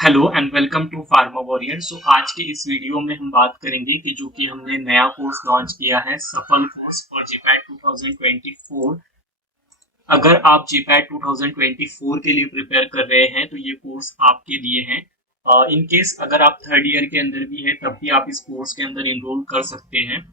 Hello and welcome to pharma warrior. So आज के इस वीडियो में हम बात करेंगे कि जो कि हमने नया कोर्स लॉन्च किया है, सफल कोर्स फॉर जीपैट 2024। अगर आप जीपैट 2024 के लिए प्रिपेयर कर रहे हैं तो ये कोर्स आपके लिए है। इन केस अगर आप थर्ड ईयर के अंदर भी है तब भी आप इस कोर्स के अंदर इनरोल कर सकते हैं।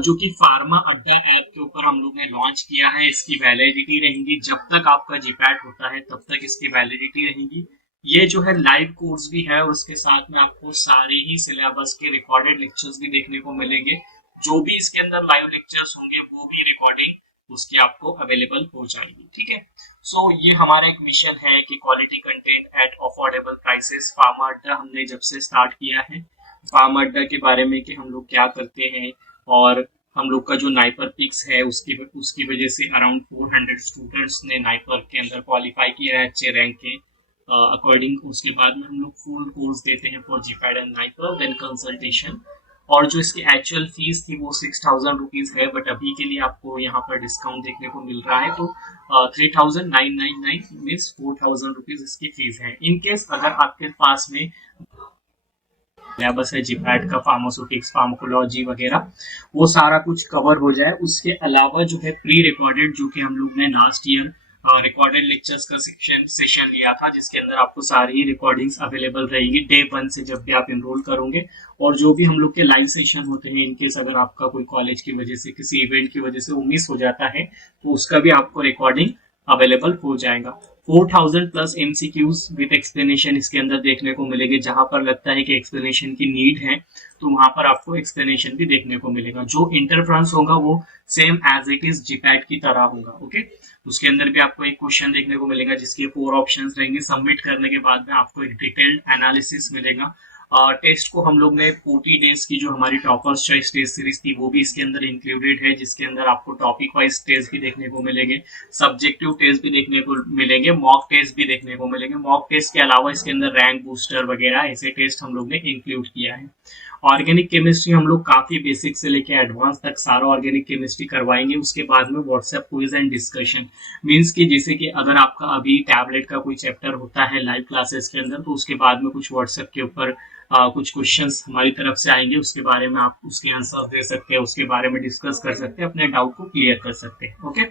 जो कि फार्मा अड्डा ऐप के ऊपर हम लोग ने लॉन्च किया है। इसकी वैलिडिटी रहेंगी जब तक आपका जीपैट होता है, तब तक इसकी वैलिडिटी रहेंगी। ये जो है लाइव कोर्स भी है और उसके साथ में आपको सारे ही सिलेबस के रिकॉर्डेड लेक्चर्स भी देखने को मिलेंगे। जो भी इसके अंदर लाइव लेक्चर्स होंगे वो भी रिकॉर्डिंग उसकी आपको अवेलेबल हो जाएगी। ठीक है। सो ये हमारा एक मिशन है कि quality content at affordable prices. Pharma अड्डा हमने जब से स्टार्ट किया है, फार्मा अड्डा के बारे में कि हम लोग क्या करते हैं और हम लोग का जो नाइपर पिक्स है उसकी वजह से अराउंड 400 स्टूडेंट्स ने नाइपर के अंदर क्वालिफाई किया है अच्छे रैंक के अकॉर्डिंग। उसके बाद में हम लोग फुल कोर्स देते हैं for GPAT and NIPER, then consultation. और जो इसकी एक्चुअल फीस थी वो 6000 रुपीज है, बट अभी के लिए आपको यहाँ पर डिस्काउंट देखने को मिल रहा है। तो 3999 मीन्स 4000 रुपीज इसकी फीस है। इन केस अगर आपके पास में सिलेबस है जीपैट का, फार्मास्यूटिक्स, फार्माकोलॉजी वगैरह, वो सारा कुछ कवर हो जाए, उसके अलावा जो है प्री रिकॉर्डेड जो कि हम लोग ने लास्ट ईयर रिकॉर्डेड लेक्चर्स का सेशन लिया था, जिसके अंदर आपको सारी ही रिकॉर्डिंग्स अवेलेबल रहेगी डे 1 से जब भी आप इनरोल करोगे। और जो भी हम लोग के लाइव सेशन होते हैं, इनकेस अगर आपका कोई कॉलेज की वजह से, किसी इवेंट की वजह से वो मिस हो जाता है, तो उसका भी आपको रिकॉर्डिंग अवेलेबल हो जाएगा। 4000 प्लस एमसीक्यूज विद एक्सप्लेनेशन इसके अंदर देखने को मिलेंगे। जहां पर लगता है कि एक्सप्लेनेशन की नीड है तो वहां पर आपको एक्सप्लेनेशन भी देखने को मिलेगा। जो इंटरफ्रेंस होगा वो same as it is GPAT की तरह होगा। ओके। उसके अंदर भी आपको एक क्वेश्चन देखने को मिलेगा जिसके 4 ऑप्शंस रहेंगे। सबमिट करने के बाद में आपको एक डिटेल्ड एनालिसिस मिलेगा। टेस्ट को हम लोग ने 40 डेज की जो हमारी टॉपर्स चॉइस टेस्ट सीरीज थी वो भी इसके अंदर इंक्लूडेड है, जिसके अंदर आपको टॉपिक वाइज टेस्ट भी देखने को मिलेंगे, सब्जेक्टिव टेस्ट भी देखने को मिलेंगे, मॉक टेस्ट भी देखने को मिलेंगे। मॉक टेस्ट के अलावा इसके अंदर रैंक बूस्टर वगैरह ऐसे टेस्ट हम लोग ने इंक्लूड किया है। ऑर्गेनिक केमिस्ट्री हम लोग काफी बेसिक से लेके एडवांस तक सारा ऑर्गेनिक केमिस्ट्री करवाएंगे। उसके बाद में WhatsApp quiz and discussion, means कि जैसे कि अगर आपका अभी टैबलेट का कोई चैप्टर होता है लाइव क्लासेस के अंदर, तो उसके बाद में कुछ व्हाट्सएप के ऊपर कुछ क्वेश्चंस हमारी तरफ से आएंगे, उसके बारे में आप उसके आंसर दे सकते हैं, उसके बारे में डिस्कस कर सकते हैं, अपने डाउट को क्लियर कर सकते हैं। ओके।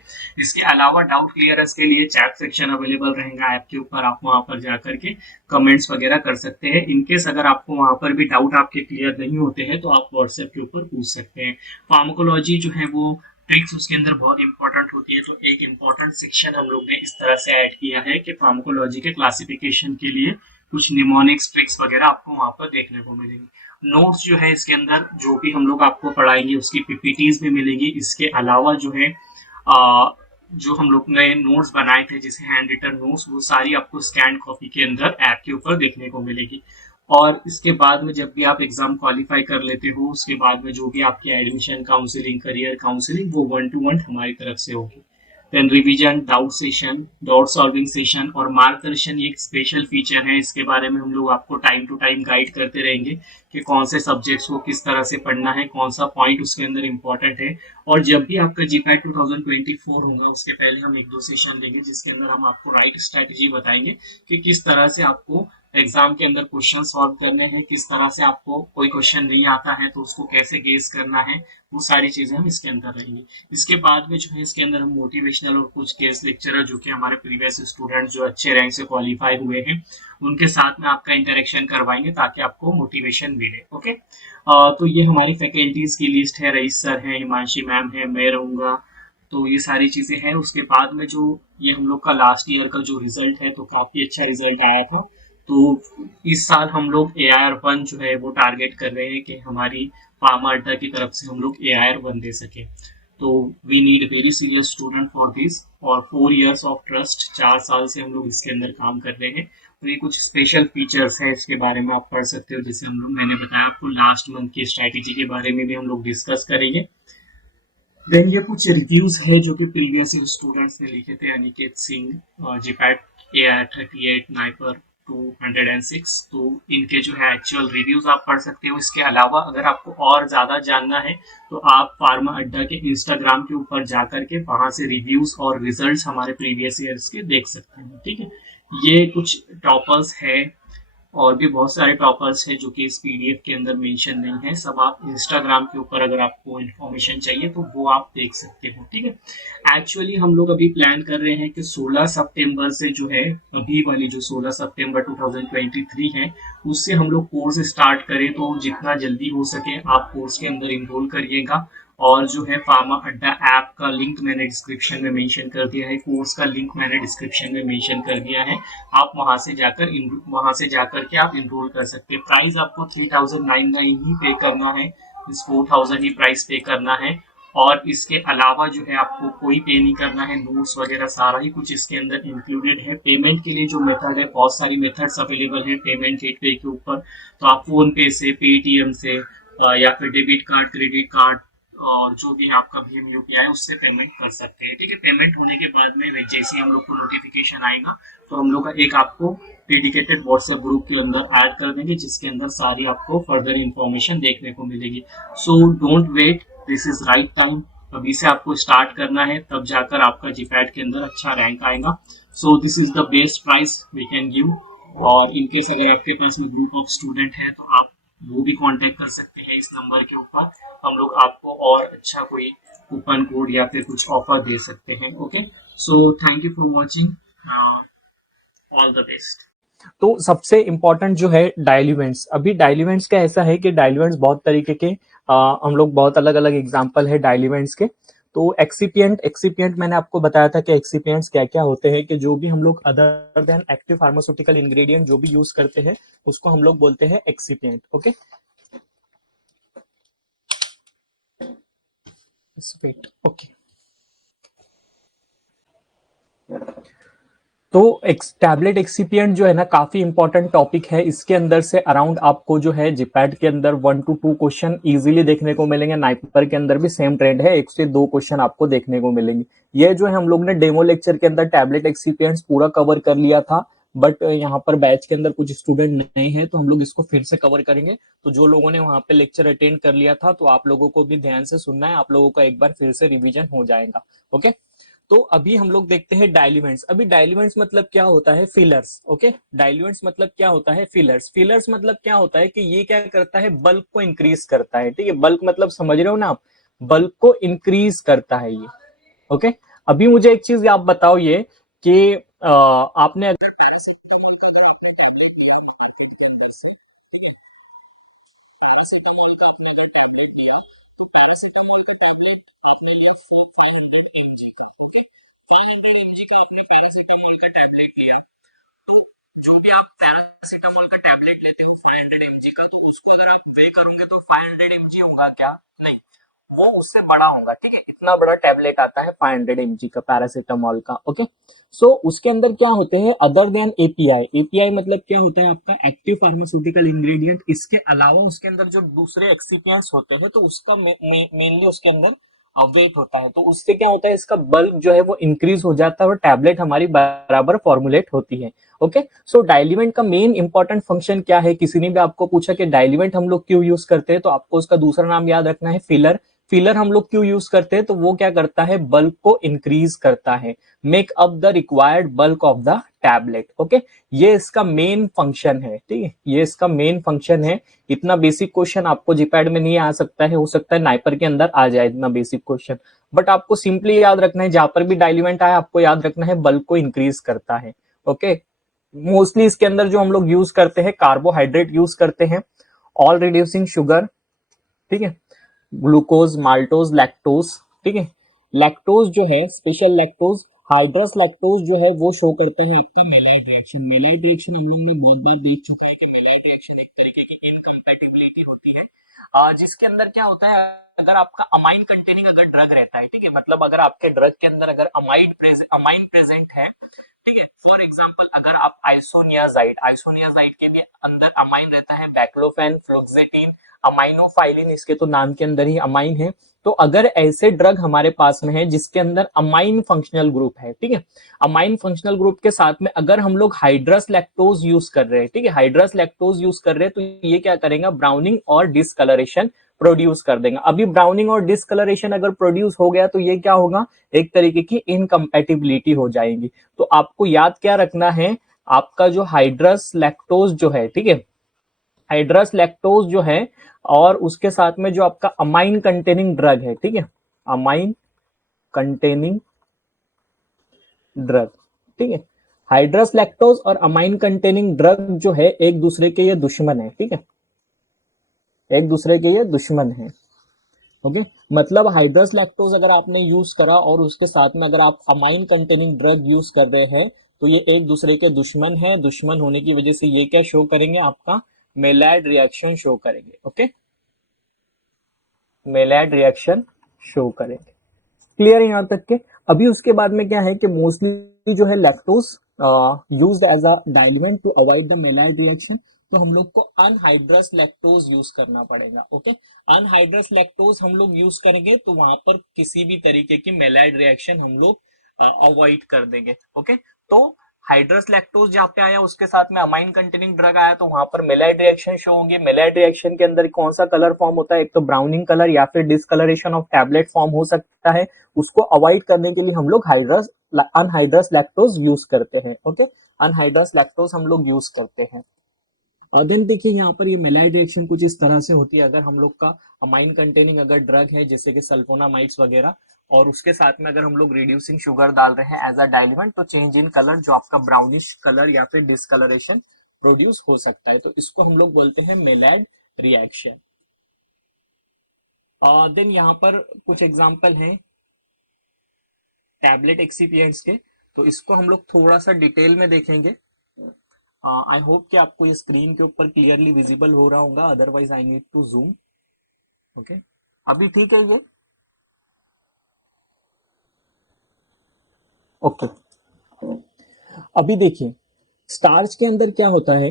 इसके अलावा डाउट क्लियरेंस के लिए चैट सेक्शन अवेलेबल रहेगा ऐप के ऊपर, आप वहां पर जाकर के कमेंट्स वगैरह कर सकते हैं। इनकेस अगर आपको वहां पर भी डाउट आपके क्लियर नहीं होते हैं तो आप व्हाट्सएप के ऊपर पूछ सकते हैं। फार्माकोलॉजी जो है वो ट्रिक्स उसके अंदर बहुत इंपॉर्टेंट होती है, तो एक इंपॉर्टेंट सेक्शन हम लोग ने इस तरह से ऐड किया है कि फार्माकोलॉजी के क्लासिफिकेशन के लिए कुछ निमोनिक्स ट्रिक्स वगैरह आपको वहां पर देखने को मिलेंगी। नोट्स जो है इसके अंदर जो भी हम लोग आपको पढ़ाएंगे उसकी पीपीटीज भी मिलेंगी। इसके अलावा जो है जो हम लोग ने नोट्स बनाए थे जिसे हैंड रिटन नोट्स, वो सारी आपको स्कैन कॉपी के अंदर ऐप के ऊपर देखने को मिलेगी। और इसके बाद में जब भी आप एग्जाम क्वालिफाई कर लेते हो, उसके बाद में जो भी आपकी एडमिशन काउंसलिंग, करियर काउंसलिंग, वो 1 to 1 हमारी तरफ से होगी। Then revision, doubt session, doubt solving session और मार्गदर्शन, ये एक स्पेशल फीचर है। इसके बारे में हम लोग आपको टाइम टू टाइम गाइड करते रहेंगे कि कौन से सब्जेक्ट्स को किस तरह से पढ़ना है, कौन सा पॉइंट उसके अंदर इंपॉर्टेंट है। और जब भी आपका जीपैट 2024 होगा उसके पहले हम 1-2 सेशन लेंगे जिसके अंदर हम आपको राइट स्ट्रेटेजी बताएंगे कि किस तरह से आपको एग्जाम के अंदर क्वेश्चन सॉल्व करने हैं, किस तरह से आपको कोई क्वेश्चन नहीं आता है तो उसको कैसे गेस करना है, वो सारी चीजें हम इसके अंदर रहेंगी। इसके बाद में जो है इसके अंदर हम मोटिवेशनल और कुछ केस लेक्चरर जो कि हमारे प्रीवियस स्टूडेंट जो अच्छे रैंक से क्वालिफाई हुए हैं उनके साथ में आपका इंटरेक्शन करवाएंगे ताकि आपको मोटिवेशन मिले। ओके। तो ये हमारी फैकल्टीज की लिस्ट है। रईस सर है, हिमांशी मैम है, मैं रहूंगा। तो ये सारी चीजें हैं। उसके बाद में जो ये हम लोग का लास्ट ईयर का जो रिजल्ट है तो काफी अच्छा रिजल्ट आया था। तो इस साल हम लोग AIR1 जो है वो टारगेट कर रहे हैं कि हमारी फार्मा अड्डा की तरफ से हम लोग AIR1 दे सके। तो we need very serious student for this. और 4 years ऑफ ट्रस्ट, 4 साल से हम लोग इसके अंदर काम कर रहे हैं। तो ये कुछ स्पेशल फीचर्स है, इसके बारे में आप पढ़ सकते हो। जैसे हम लोग, मैंने बताया आपको लास्ट मंथ की स्ट्रैटेजी के बारे में भी हम लोग डिस्कस करेंगे। देन ये कुछ रिव्यूज है जो कि प्रीवियस स्टूडेंट्स ने लिखे थे। Aniket Singh, GPAT AIR38, NIPER 206। तो इनके जो है एक्चुअल रिव्यूज आप पढ़ सकते हो। इसके अलावा अगर आपको और ज्यादा जानना है तो आप फार्मा अड्डा के इंस्टाग्राम के ऊपर जाकर के वहां से रिव्यूज और रिजल्ट्स हमारे प्रीवियस ईयर्स के देख सकते हैं। ठीक है। ये कुछ टॉपर्स है और भी बहुत सारे टॉपर्स हैं जो कि इस पीडीएफ के अंदर मेंशन नहीं है, सब आप इंस्टाग्राम के ऊपर अगर आपको इन्फॉर्मेशन चाहिए तो वो आप देख सकते हो, ठीक है। एक्चुअली हम लोग अभी प्लान कर रहे हैं कि 16 सितंबर से जो है, अभी वाली जो 16 सितंबर 2023 है, उससे हम लोग कोर्स स्टार्ट करें, तो जितना जल्दी हो सके आप कोर्स के अंदर इनरोल करिएगा। और जो है फार्मा अड्डा ऐप का लिंक मैंने डिस्क्रिप्शन में मेंशन कर दिया है, कोर्स का लिंक मैंने डिस्क्रिप्शन में मेंशन कर दिया है, आप वहां से जाकर के आप इनरोल कर सकते हैं। प्राइस आपको 3099 ही पे करना है, इस 4000 ही प्राइस पे करना है। और इसके अलावा जो है आपको कोई पे नहीं करना है, नोट्स वगैरह सारा ही कुछ इसके अंदर इंक्लूडेड है। पेमेंट के लिए जो मेथड है, बहुत सारी मेथड्स अवेलेबल है पेमेंट गेटवे के ऊपर, तो आप फोन पे से, पेटीएम से, या फिर डेबिट कार्ड, क्रेडिट कार्ड, और जो भी आपका भीम यूपीआई उससे पेमेंट कर सकते हैं, ठीक है। पेमेंट होने के बाद में जैसे ही हम लोग को नोटिफिकेशन आएगा तो हम लोग का एक आपको डेडिकेटेड व्हाट्सएप ग्रुप के अंदर ऐड कर देंगे, जिसके अंदर सारी आपको फर्दर इंफॉर्मेशन देखने को मिलेगी। So don't wait, this is right time, अभी से आपको स्टार्ट करना है, तब जाकर आपका जीपैट के अंदर अच्छा रैंक आएगा। So this is the best price we can give. और इनकेस अगर आपके पास में ग्रुप ऑफ स्टूडेंट है तो आप वो भी कांटेक्ट कर सकते हैं इस नंबर के ऊपर, हम लोग आपको और अच्छा कोई कूपन कोड या फिर कुछ ऑफर दे सकते हैं। Okay, so thank you for watching, all the best. तो सबसे इम्पोर्टेंट जो है डायल इवेंट्स, अभी डायल इवेंट्स का ऐसा है कि डायल इवेंट्स बहुत तरीके के, हम लोग बहुत अलग अलग एग्जांपल है डायल इवेंट्स के। तो एक्सीपिएंट मैंने आपको बताया था कि एक्सीपिएंट्स क्या क्या होते हैं, कि जो भी हम लोग other than active pharmaceutical ingredient जो भी यूज करते हैं उसको हम लोग बोलते हैं एक्सीपिएंट। Okay, okay. तो टैबलेट एक्सिपिएंट जो है ना काफी इंपॉर्टेंट टॉपिक है। इसके अंदर से अराउंड आपको जो है जीपैट के अंदर 1 to 2 क्वेश्चन इजीली देखने को मिलेंगे। नाइपर के अंदर भी सेम ट्रेंड है, 1 से 2 क्वेश्चन आपको देखने को मिलेंगे। ये जो है हम लोग ने डेमो लेक्चर के अंदर टैबलेट एक्सिपिएंट्स पूरा कवर कर लिया था, बट यहाँ पर बैच के अंदर कुछ स्टूडेंट नए हैं तो हम लोग इसको फिर से कवर करेंगे। तो जो लोगों ने वहां पे लेक्चर अटेंड कर लिया था तो आप लोगों को भी ध्यान से सुनना है, आप लोगों का एक बार फिर से रिविजन हो जाएगा। ओके, तो अभी हम लोग देखते हैं डायल्यूमेंट्स। अभी डायल्यूमेंट्स मतलब क्या होता है, फिलर्स। ओके, डायल्यूमेंट्स मतलब क्या होता है, फिलर्स। फिलर्स मतलब क्या होता है कि ये क्या करता है, बल्क को इंक्रीज करता है। ठीक है, बल्क मतलब समझ रहे हो ना आप, बल्क को इंक्रीज करता है ये। ओके, अभी मुझे एक चीज आप बताओ ये कि आपने जो भी आप पैरासीटामोल का टैबलेट लेते हो 500 mg का, तो उसको अगर आप वे करोगे तो 500 mg होगा क्या, नहीं, वो उससे बड़ा होगा। ठीक है, इतना बड़ा टैबलेट आता है 500 mg का पैरासीटामोल का। ओके, सो उसके अंदर क्या होते हैं, अदर देन एपीआई। एपीआई मतलब क्या होता है, आपका एक्टिव फार्मास्यूटिकल इंग्रेडिएंट। इसके अलावा उसके अंदर जो दूसरे एक्सिपिएंट्स होते हैं तो उसका मेनली उसके अंदर वेट होता है। तो उससे क्या होता है, इसका बल्क जो है वो इंक्रीज हो जाता है और टैबलेट हमारी बराबर फॉर्मुलेट होती है। ओके, सो डायल्यूमेंट का मेन इंपॉर्टेंट फंक्शन क्या है, किसी ने भी आपको पूछा कि डायल्यूमेंट हम लोग क्यों यूज करते हैं, तो आपको उसका दूसरा नाम याद रखना है फिलर। फिलर हम लोग क्यों यूज करते हैं, तो वो क्या करता है, बल्क को इंक्रीज करता है, make up the required bulk of the tablet. Okay, ये इसका मेन फंक्शन है। ठीक है, ये इसका मेन फंक्शन है। इतना बेसिक क्वेश्चन आपको जीपैड में नहीं आ सकता है, हो सकता है नाइपर के अंदर आ जाए इतना बेसिक क्वेश्चन, बट आपको सिंपली याद रखना है, जहां पर भी डायल्यूमेंट आया आपको याद रखना है बल्क को इंक्रीज करता है। ओके, मोस्टली इसके अंदर जो हम लोग यूज करते हैं, कार्बोहाइड्रेट यूज करते हैं, ऑल रिड्यूसिंग शुगर, ठीक है, ग्लूकोज, माल्टोज, लैक्टोज। ठीक है, लैक्टोज जो है स्पेशल लैक्टोज, हाइड्रस लैक्टोज जो है वो शो करता है आपका मेलाइट रिएक्शन। मेलाइट रिएक्शन हम लोग ने बहुत बार देख चुका है कि मेलाइट रिएक्शन एक तरीके की इनकम्पैटिबिलिटी होती है, जिसके अंदर क्या होता है, अगर आपका अमाइन कंटेनिंग अगर ड्रग रहता है, ठीक है, मतलब अगर आपके ड्रग के अंदर अगर अमाइन प्रेजेंट है, ठीक है, फॉर एग्जांपल अगर आप आइसोनियाजाइड के भी अंदर अमाइन रहता है, बैक्लोफेन, फ्लोक्सेटिन, अमाइनोफाइलिन, इसके तो नाम के अंदर ही अमाइन है। तो अगर ऐसे ड्रग हमारे पास में है जिसके अंदर अमाइन फंक्शनल ग्रुप है, ठीक है, अमाइन फंक्शनल ग्रुप के साथ में अगर हम लोग हाइड्रस लैक्टोज यूज कर रहे हैं, ठीक है, हाइड्रस लैक्टोज यूज कर रहे हैं, तो ये क्या करेगा, ब्राउनिंग और डिसकलरेशन प्रोड्यूस कर देगा। अभी ब्राउनिंग और डिसकलरेशन अगर प्रोड्यूस हो गया तो ये क्या होगा, एक तरीके की इनकम्पैटिबिलिटी हो जाएगी। तो आपको याद क्या रखना है, आपका जो हाइड्रस लैक्टोज जो है, ठीक है, हाइड्रस लैक्टोज जो है, और उसके साथ में जो आपका अमाइन कंटेनिंग ड्रग है, ठीक है, अमाइन कंटेनिंग ड्रग, ठीक है, हाइड्रस लैक्टोज और अमाइन कंटेनिंग ड्रग जो है एक दूसरे के ये दुश्मन है, ठीक है, एक दूसरे के ये दुश्मन है। ओके, मतलब हाइड्रस लैक्टोज अगर आपने यूज करा और उसके साथ में अगर आप अमाइन कंटेनिंग ड्रग यूज कर रहे हैं, तो ये एक दूसरे के दुश्मन है। दुश्मन होने की वजह से ये क्या शो करेंगे, आपका मेलाइड रिएक्शन शो करेंगे। ओके, मेलाइड रिएक्शन शो करेंगे। क्लियर है यहाँ तक के? अभी उसके बाद में क्या है कि मोस्टली जो है lactose used as a diluent to avoid the Maillard reaction, तो हम लोग को अनहाइड्रस लैक्टोज यूज करना पड़ेगा। ओके, अनहाइड्रस लैक्टोज हम लोग यूज करेंगे तो वहां पर किसी भी तरीके की मेलाइड रिएक्शन हम लोग अवॉइड कर देंगे। ओके, तो हाइड्रस लैक्टोज जहाँ पे आया उसके साथ में अमाइन कंटेनिंग ड्रग आया, तो वहां पर मेलाइड रिएक्शन शो होंगे। मेलाइड रिएक्शन के अंदर कौन सा कलर फॉर्म होता है, एक तो ब्राउनिंग कलर या फिर डिसकलरेशन ऑफ टैबलेट फॉर्म हो सकता है। उसको अवॉइड करने के लिए हम लोग हाइड्रस अनहाइड्रस लैक्टोज यूज करते हैं। ओके, अनहाइड्रस लैक्टोज हम लोग यूज करते हैं। देन देखिए यहाँ पर ये मेलाइड रिएक्शन कुछ इस तरह से होती है। अगर हम लोग का अमाइन कंटेनिंग अगर ड्रग है जैसे कि सल्फोनामाइड्स वगैरह, और उसके साथ में अगर हम लोग रिड्यूसिंग शुगर डाल रहे हैं एज अ डाइल्यूएंट, तो चेंज इन कलर जो आपका ब्राउनिश कलर या फिर डिसकलरेशन प्रोड्यूस हो सकता है, तो इसको हम लोग बोलते हैं मेलाइड रिएक्शन। देन यहाँ पर कुछ एग्जाम्पल हैं टैबलेट एक्सिपिएंट्स के, तो इसको हम लोग थोड़ा सा डिटेल में देखेंगे। आई होप कि आपको ये स्क्रीन के ऊपर क्लियरली विजिबल हो रहा होगा, otherwise I need to zoom. Okay, अभी ठीक है ये? ओके, अभी देखिए स्टार्च के अंदर क्या होता है।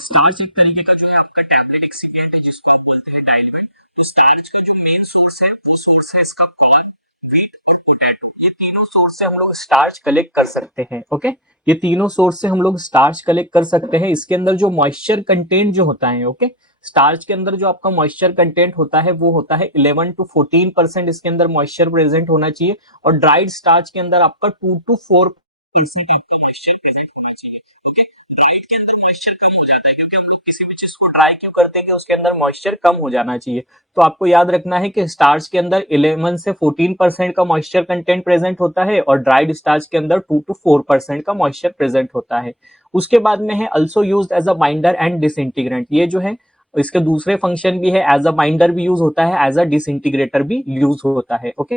स्टार्च एक तरीके का जो है आपका टैबलेट एक्सिपिएंट है जिसको आप बोलते हैं डाइल्यूएंट। तो स्टार्च का जो मेन सोर्स है वो सोर्स है इसका कॉर्न, व्हीट और पोटैटो। ये तीनों सोर्स से हम लोग स्टार्च कलेक्ट कर सकते हैं। ओके, ये तीनों सोर्स से हम लोग स्टार्च कलेक्ट कर सकते हैं। इसके अंदर जो मॉइस्चर कंटेंट जो होता है, ओके, स्टार्च के अंदर जो आपका मॉइस्चर कंटेंट होता है वो होता है 11 to 14% इसके अंदर मॉइस्चर प्रेजेंट होना चाहिए, और ड्राइड स्टार्च के अंदर आपका 2 to 4% आपका मॉइस्चर प्रेजेंट होना चाहिए। ओके, ड्राइड के अंदर मॉइस्चर कम हो जाता है क्योंकि हम लोग किसी भी चीज को ड्राई क्यों करते हैं कि उसके अंदर मॉइस्चर कम हो जाना चाहिए। तो आपको याद रखना है कि स्टार्च के अंदर 11 से 14% का मॉइस्चर कंटेंट प्रेजेंट होता है, और ड्राइड स्टार्च के अंदर 2 to 4% का मॉइस्चर प्रेजेंट होता है। उसके बाद में है also used as a binder and disintegrant. ये जो है इसके दूसरे फंक्शन भी है, एज अ बाइंडर भी यूज होता है, एज अ डिसइंटीग्रेटर भी यूज होता है। ओके,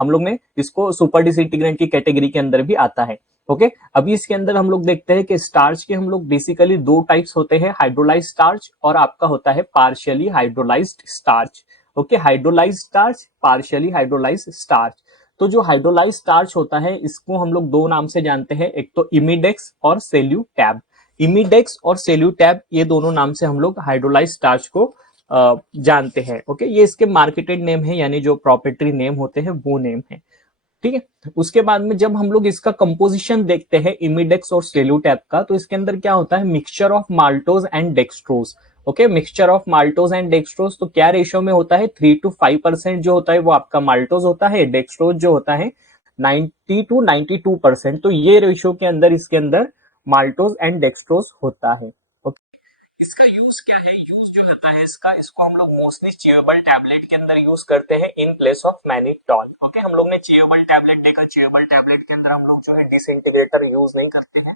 हम लोग में इसको सुपर डिसइंटीग्रेंट की कैटेगरी के अंदर भी आता है। ओके, अभी इसके अंदर हम लोग देखते हैं कि स्टार्च के हम लोग बेसिकली दो टाइप्स होते हैं, हाइड्रोलाइज स्टार्च और आपका होता है partially hydrolysed starch. Okay, hydrolyse starch, partially hydrolyse starch. तो जो हाइड्रोलाइज स्टार्च होता है इसको हम लोग दो नाम से जानते हैं, एक तो इमिडेक्स और सेल्यूटैब। इमिडेक्स और सेल्यूटैब ये दोनों नाम से हम लोग हाइड्रोलाइज स्टार्च को जानते हैं। ओके, ये इसके मार्केटेड नेम है, यानी जो प्रोप्राइटरी नेम होते हैं वो नेम है। ठीक है, उसके बाद में जब हम लोग इसका कंपोजिशन देखते हैं इमिडेक्स और सेल्यूटैब का, तो इसके अंदर क्या होता है, mixture of maltose and dextrose. Okay, mixture of maltose and dextrose, तो क्या रेशियो में होता है, 3 to 5% जो होता है वो आपका माल्टोज होता है, डेक्सट्रोज जो होता है 90 to 92%। तो ये रेशियो के अंदर इसके अंदर माल्टोज एंड डेक्सट्रोज होता है। ओके, इसका यूज क्या है, यूज जो होता है इसका, इसको हम लोग मोस्टली च्यूएबल टैबलेट के अंदर यूज करते हैं in place of mannitol. Okay, हम लोग ने च्यूएबल टैबलेट देखा, च्यूएबल टैबलेट के अंदर हम लोग जो है डिसइंटीग्रेटर यूज नहीं करते हैं,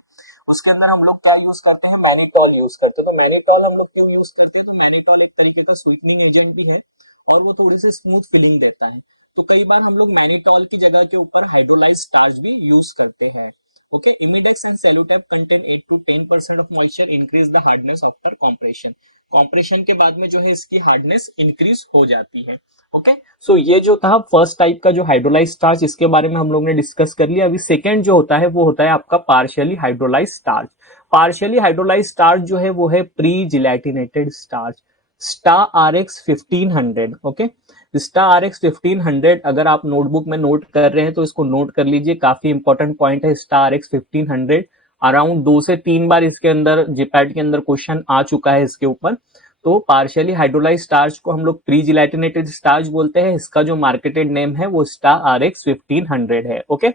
उसके अंदर हम लोग क्या यूज करते हैं, मैनिटॉल यूज करते हैं। तो मैनिटॉल हम लोग क्यों यूज करते हैं, तो मैनिटॉल एक तरीके का स्वीटनिंग एजेंट भी है और वो थोड़ी सी स्मूथ फीलिंग देता है। तो कई बार हम लोग मैनिटॉल की जगह के ऊपर हाइड्रोलाइज स्टार्च भी यूज करते हैं। Okay, Imidex and Cellutab contain 8 to 10% of moisture, increase the hardness after compression. compression के बाद में जो है इसकी हार्डनेस इंक्रीज हो जाती है। ओके, सो ये जो था फर्स्ट टाइप का जो हाइड्रोलाइज स्टार्च, इसके बारे में हम लोग ने डिस्कस कर लिया। अभी सेकेंड जो होता है वो होता है आपका partially hydrolyse starch. Partially hydrolyse starch जो है वो है pre gelatinised starch, star R X 1500। Okay, star R X 1500 अगर आप नोटबुक में नोट कर रहे हैं तो इसको नोट कर लीजिए, काफी इंपॉर्टेंट पॉइंट है। स्टार एक्स 1500 अराउंड 2 से 3 बार इसके अंदर जीपैट के अंदर क्वेश्चन आ चुका है इसके ऊपर। तो पार्शियली हाइड्रोलाइज स्टार्च को हम लोग प्री जिलेटिनेटेड स्टार्च बोलते हैं। इसका जो मार्केटेड नेम है वो स्टार आर एक्स 1500 है। ओके,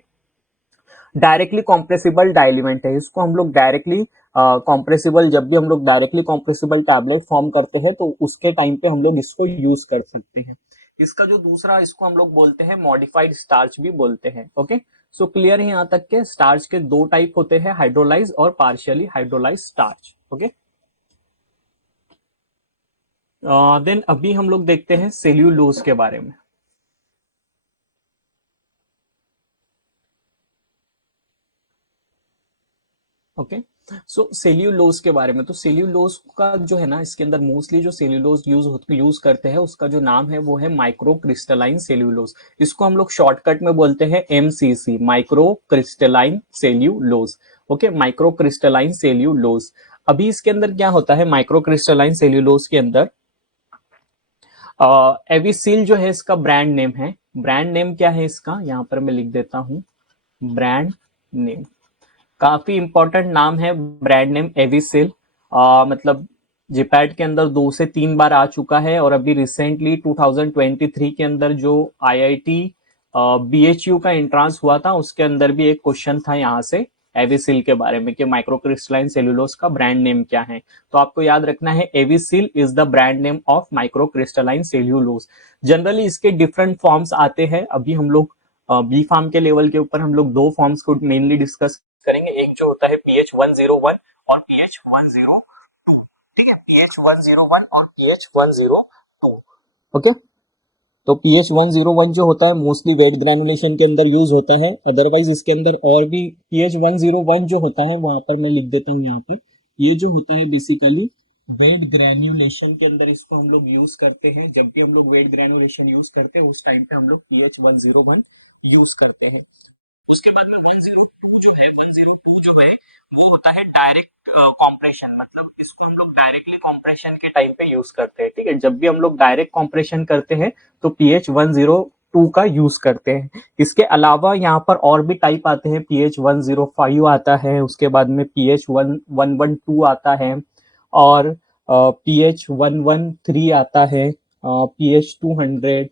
डायरेक्टली कॉम्प्रेसिबल डाइल्यूमेंट है, इसको हम लोग डायरेक्टली कॉम्प्रेसिबल, जब भी हम लोग डायरेक्टली कॉम्प्रेसिबल टैबलेट फॉर्म करते हैं तो उसके टाइम पे हम लोग इसको यूज कर सकते हैं। इसका जो दूसरा, इसको हम लोग बोलते हैं मॉडिफाइड स्टार्च भी बोलते हैं। ओके, सो क्लियर है यहाँ तक के स्टार्च के दो टाइप होते हैं, हाइड्रोलाइज और partially hydrolyse starch. Okay, then अभी हम लोग देखते हैं सेल्यूलोज के बारे में। ओके, सो सेल्यूलोज के बारे में, तो सेल्यूलोज का जो है ना, इसके अंदर मोस्टली जो सेल्यूलोज यूज करते हैं उसका जो नाम है वो है माइक्रो क्रिस्टलाइन सेल्यूलोज। इसको हम लोग शॉर्टकट में बोलते हैं MCC, micro crystalline cellulose. Okay, micro crystalline cellulose. अभी इसके अंदर क्या होता है, माइक्रो क्रिस्टलाइन सेल्यूलोज के अंदर एविसिल जो है इसका ब्रांड नेम है। ब्रांड नेम क्या है इसका, यहां पर मैं लिख देता हूं, ब्रांड नेम, काफी इंपॉर्टेंट नाम है ब्रांड नेम एविसिल। मतलब जिपैट के अंदर 2 से 3 बार आ चुका है, और अभी रिसेंटली 2023 के अंदर जो आईआईटी बीएचयू का एंट्रांस हुआ था उसके अंदर भी एक क्वेश्चन था यहाँ से एविसिल के बारे में कि माइक्रोक्रिस्टलाइन सेलुलोज का ब्रांड नेम क्या है। तो आपको याद रखना है Avicel is the brand name of microcrystalline cellulose. Generally इसके डिफरेंट फॉर्म्स आते हैं। अभी हम लोग बी फार्म के लेवल के ऊपर हम लोग 2 फॉर्म्स को मेनली डिस्कस करेंगे, एक जो होता है PH101 और PH102। ठीक है, PH101 और PH102। ओके, तो PH101 जो होता है मोस्टली वेट ग्रेनुलेशन के अंदर यूज होता है, अदरवाइज इसके अंदर और भी PH101 जो होता है, वहां पर मैं लिख देता हूँ यहाँ पर, ये जो होता है बेसिकली वेट ग्रेन्युलेशन के अंदर इसको हम लोग यूज करते हैं। जब भी हम लोग वेट ग्रेनुलेशन यूज करते हैं उस टाइम पे हम लोग PH101 यूज करते हैं। उसके बाद में 102 जो है, 102 जो है वो होता है डायरेक्ट कॉम्प्रेशन, मतलब इसको हम लोग डायरेक्टली कॉम्प्रेशन के टाइम पे यूज करते हैं। ठीक है, जब भी हम लोग डायरेक्ट कॉम्प्रेशन करते हैं तो PH102 का यूज करते हैं। इसके अलावा यहाँ पर और भी टाइप आते हैं, PH105 आता है, उसके बाद में PH112 आता है, और PH113 आता है, PH200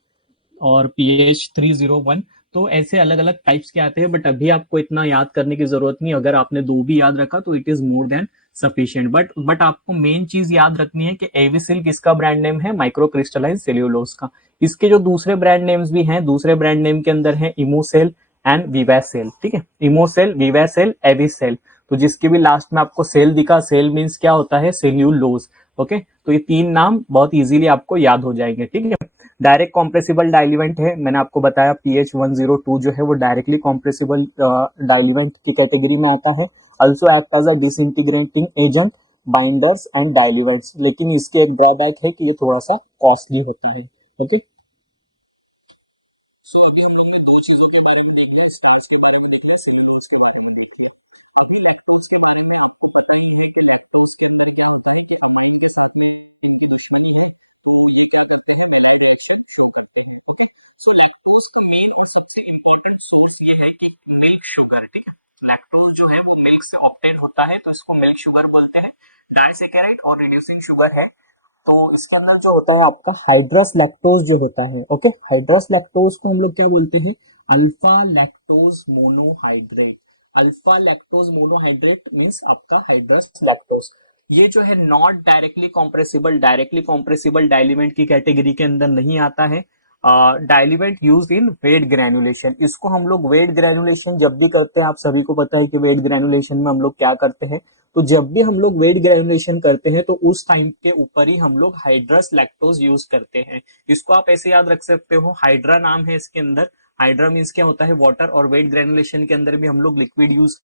और PH301। तो ऐसे अलग अलग टाइप्स के आते हैं, बट अभी आपको इतना याद करने की जरूरत नहीं। अगर आपने 2 भी याद रखा तो it is more than sufficient. But आपको मेन चीज याद रखनी है कि एविसिल किसका ब्रांड नेम है, माइक्रो क्रिस्टलाइन सेल्यूलोज का। इसके जो दूसरे ब्रांड नेम्स भी हैं, दूसरे ब्रांड नेम के अंदर है इमोसेल एंड विवासेल। ठीक है, इमोसेल, विवासेल, एविसेल। तो जिसके भी लास्ट में आपको सेल दिखा, सेल मीन्स क्या होता है, सेल्यूलोज। ओके, तो ये 3 नाम बहुत इजीली आपको याद हो जाएंगे। ठीक है, डायरेक्ट कॉम्प्रेसिबल डाइल्यूमेंट है, मैंने आपको बताया PH102 जो है वो डायरेक्टली कॉम्प्रेसिबल डाइल्यूमेंट की कैटेगरी में आता है। Also act as a disintegrating agent, binders and diluents, लेकिन इसके एक ड्रॉबैक है कि ये थोड़ा सा कॉस्टली होता है। ओके, सोर्स ये है कि मिल्क शुगर। ठीक है, लैक्टोज जो है वो मिल्क से ऑब्टेन होता है, तो इसको मिल्क शुगर बोलते हैं। डाइसैकेराइड और रिड्यूसिंग शुगर है। तो इसके अंदर जो होता है आपका हाइड्रस लैक्टोज जो होता है, ओके, हाइड्रस लैक्टोज को हम लोग क्या बोलते हैं, alpha lactose monohydrate. Alpha lactose monohydrate means आपका हाइड्रस लैक्टोज। ये जो है not directly compressible, directly compressible diluent की कैटेगरी के अंदर नहीं आता है। Diluent use in wet granulation, इसको हम लोग वेट ग्रेनुलेशन जब भी करते हैं, आप सभी को पता है कि वेट ग्रेनुलेशन में हम लोग क्या करते हैं। तो जब भी हम लोग वेट ग्रेनुलेशन करते हैं तो उस टाइम के ऊपर ही हम लोग हाइड्रस लैक्टोज यूज करते हैं। इसको आप ऐसे याद रख सकते हो, हाइड्रा नाम है इसके अंदर। हाइड्रा मीन्स क्या होता है, वाटर, और वेट ग्रेनुलेशन के अंदर भी हम लोग लिक्विड यूज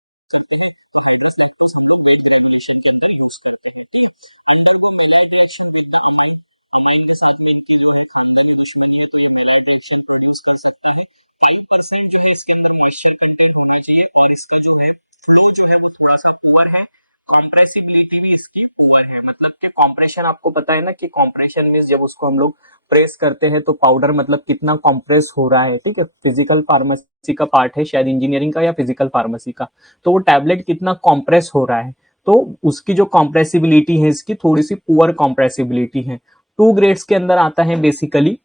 कॉम्प्रेशन। आपको पता है ना कि कॉम्प्रेशन मींस जब उसको हम लोग प्रेस करते हैं तो पाउडर मतलब कितना कॉम्प्रेस हो रहा है। ठीक है, फिजिकल फार्मेसी का पार्ट है, शायद इंजीनियरिंग का या फिजिकल फार्मेसी का। तो वो टैबलेट कितना कॉम्प्रेस हो रहा है, तो उसकी जो कॉम्प्रेसिबिलिटी है इसकी थोड़ी सी पुअर कॉम्प्रेसिबिलिटी है। 2 ग्रेड्स के अंदर आता है बेसिकली।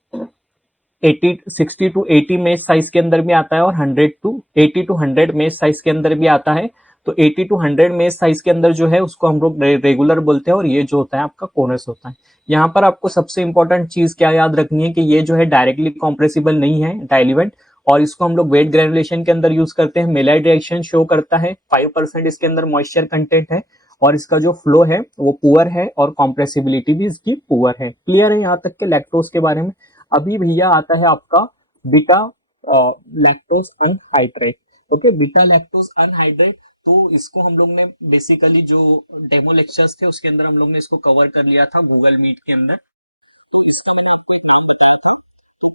60 टू 80 मेज साइज के अंदर भी आता है और 80 टू 100 मेज साइज के अंदर भी आता है। तो 80 टू 100 मेज साइज के अंदर जो है उसको हम लोग रेगुलर बोलते हैं और ये जो होता है आपका कोरस होता है। यहाँ पर आपको सबसे इंपॉर्टेंट चीज क्या याद रखनी है कि ये जो है डायरेक्टली कॉम्प्रेसिबल नहीं है डाइल्यूएंट, और इसको हम लोग वेट ग्रेनुलेशन के अंदर यूज करते हैं। मेलाइट रिएक्शन शो करता है, 5% इसके अंदर मॉइस्चर कंटेंट है और इसका जो फ्लो है वो पुअर है और कॉम्प्रेसिबिलिटी भी इसकी पुअर है। क्लियर है यहाँ तक के लैक्टोज के बारे में। अभी भैया आता है आपका beta lactose anhydrate. Okay, beta lactose anhydrate, तो इसको हम लोग ने बेसिकली जो डेमो लेक्चर्स थे उसके अंदर हम लोग ने इसको कवर कर लिया था गूगल मीट के अंदर।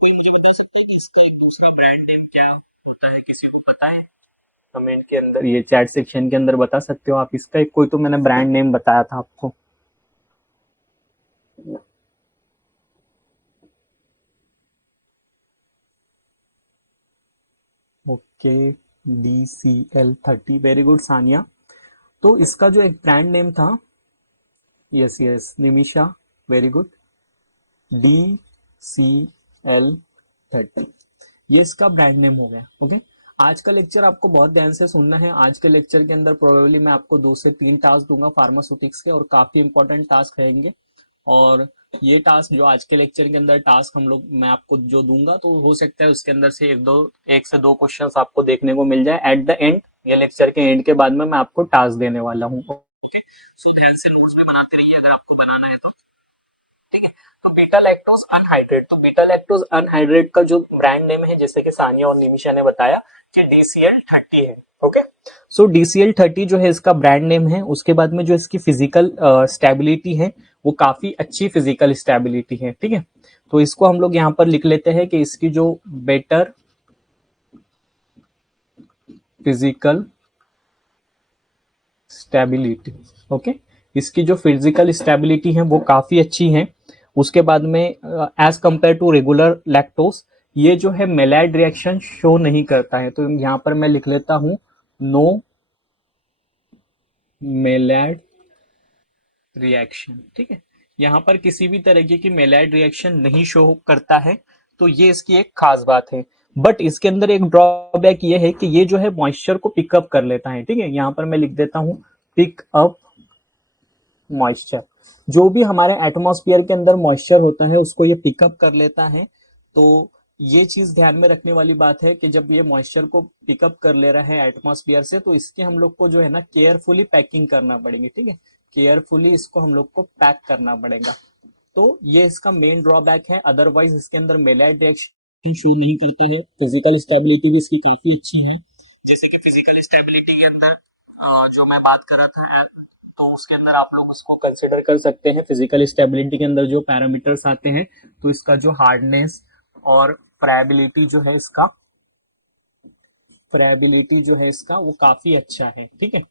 मुझे बता सकता है कि इसके दूसरा ब्रांड नेम क्या होता है, किसी को पता है? कमेंट के अंदर, ये चैट सेक्शन के अंदर बता सकते हो आप इसका। एक कोई तो मैंने ब्रांड नेम बताया था आपको। Okay, DCL30, very good Sania. तो इसका जो एक ब्रांड नेम था, yes yes Nimisha, very good, DCL30, ये इसका ब्रांड नेम हो गया। ओके, आज का लेक्चर आपको बहुत ध्यान से सुनना है। आज के लेक्चर के अंदर प्रोबेबली मैं आपको 2 से 3 टास्क दूंगा फार्मास्यूटिक्स के, और काफी इंपॉर्टेंट टास्क रहेंगे। और ये टास्क जो आज के लेक्चर के अंदर टास्क हम लोग मैं आपको जो दूंगा, तो हो सकता है उसके अंदर से एक से दो क्वेश्चंस आपको देखने को मिल जाए एट द एंड। ये लेक्चर के एंड के बाद में मैं आपको टास्क देने वाला हूँ। सो ध्यान से नोट्स भी बनाते रहिए अगर आपको बनाना है तो। ठीक है, तो बीटा लैक्टोज अनहाइड्रेट, तो बीटा लैक्टोज अनहाइड्रेट का जो ब्रांड नेम है, जैसे कि सानिया और निमिषा ने बताया कि DCL30 है। ओके, सो DCL30 जो है इसका ब्रांड नेम है। उसके बाद में जो इसकी फिजिकल स्टेबिलिटी है वो काफी अच्छी फिजिकल स्टेबिलिटी है। ठीक है, तो इसको हम लोग यहाँ पर लिख लेते हैं कि इसकी जो बेटर फिजिकल स्टेबिलिटी, ओके, इसकी जो फिजिकल स्टेबिलिटी है वो काफी अच्छी है। उसके बाद में as compare to regular lactose, ये जो है मेलाइड रिएक्शन शो नहीं करता है। तो यहाँ पर मैं लिख लेता हूं नो मेलाइड रिएक्शन। ठीक है, यहाँ पर किसी भी तरीके की मेलाइड रिएक्शन नहीं शो करता है, तो ये इसकी एक खास बात है। बट इसके अंदर एक ड्रॉबैक ये है कि ये जो है मॉइस्चर को पिकअप कर लेता है। ठीक है, यहाँ पर मैं लिख देता हूं पिक अप मॉइस्चर, जो भी हमारे एटमॉस्फेयर के अंदर मॉइस्चर होता है उसको ये पिकअप कर लेता है। तो ये चीज ध्यान में रखने वाली बात है कि जब ये मॉइस्चर को पिकअप कर ले रहा है एटमॉस्फेयर से, तो इसके हम लोग को जो है ना केयरफुली पैकिंग करना पड़ेगी। ठीक है, केयरफुली इसको हम लोग को पैक करना पड़ेगा। तो ये इसका मेन ड्रॉबैक है। अदरवाइज इसके अंदर मेलाइट रिएक्शन शो नहीं करता है। फिजिकल स्टेबिलिटी भी इसकी काफी अच्छी है। जैसे कि फिजिकल स्टेबिलिटी के अंदर जो मैं बात कर रहा था, तो उसके अंदर आप लोग उसको कंसिडर कर सकते हैं। फिजिकल स्टेबिलिटी के अंदर जो पैरामीटर्स आते हैं, तो इसका जो हार्डनेस और फ्राइबिलिटी जो है इसका वो काफी अच्छा है। ठीक है,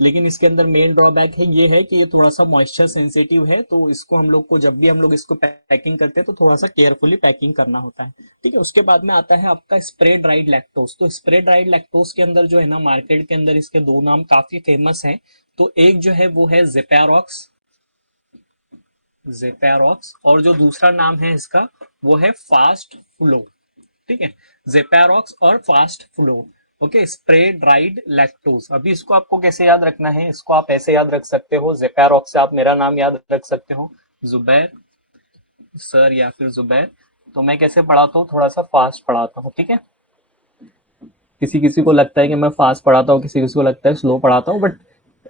लेकिन इसके अंदर मेन ड्रॉबैक है ये है कि ये थोड़ा सा मॉइस्चर सेंसिटिव है। तो इसको हम लोग को जब भी हम लोग इसको पैकिंग करते हैं तो थोड़ा सा केयरफुली पैकिंग करना होता है। ठीक है, उसके बाद में आता है आपका स्प्रे ड्राइड लैक्टोज। तो स्प्रे ड्राइड लैक्टोज के अंदर जो है ना, मार्केट के अंदर इसके 2 नाम काफी फेमस हैं। तो एक जो है वो है जेपैरॉक्स, और जो दूसरा नाम है इसका वो है फास्ट फ्लो। ठीक है, जेपैरॉक्स और fast flow. Okay, spray dried lactose. अभी इसको आपको कैसे याद रखना है, इसको आप ऐसे याद रख सकते हो, जेपैरॉक्स से आप मेरा नाम याद रख सकते हो, जुबैर सर या फिर जुबैर। तो मैं कैसे पढ़ाता हूँ, थोड़ा सा फास्ट पढ़ाता हूँ। ठीक है, किसी किसी को लगता है कि मैं फास्ट पढ़ाता हूँ, किसी किसी को लगता है स्लो पढ़ाता हूँ, बट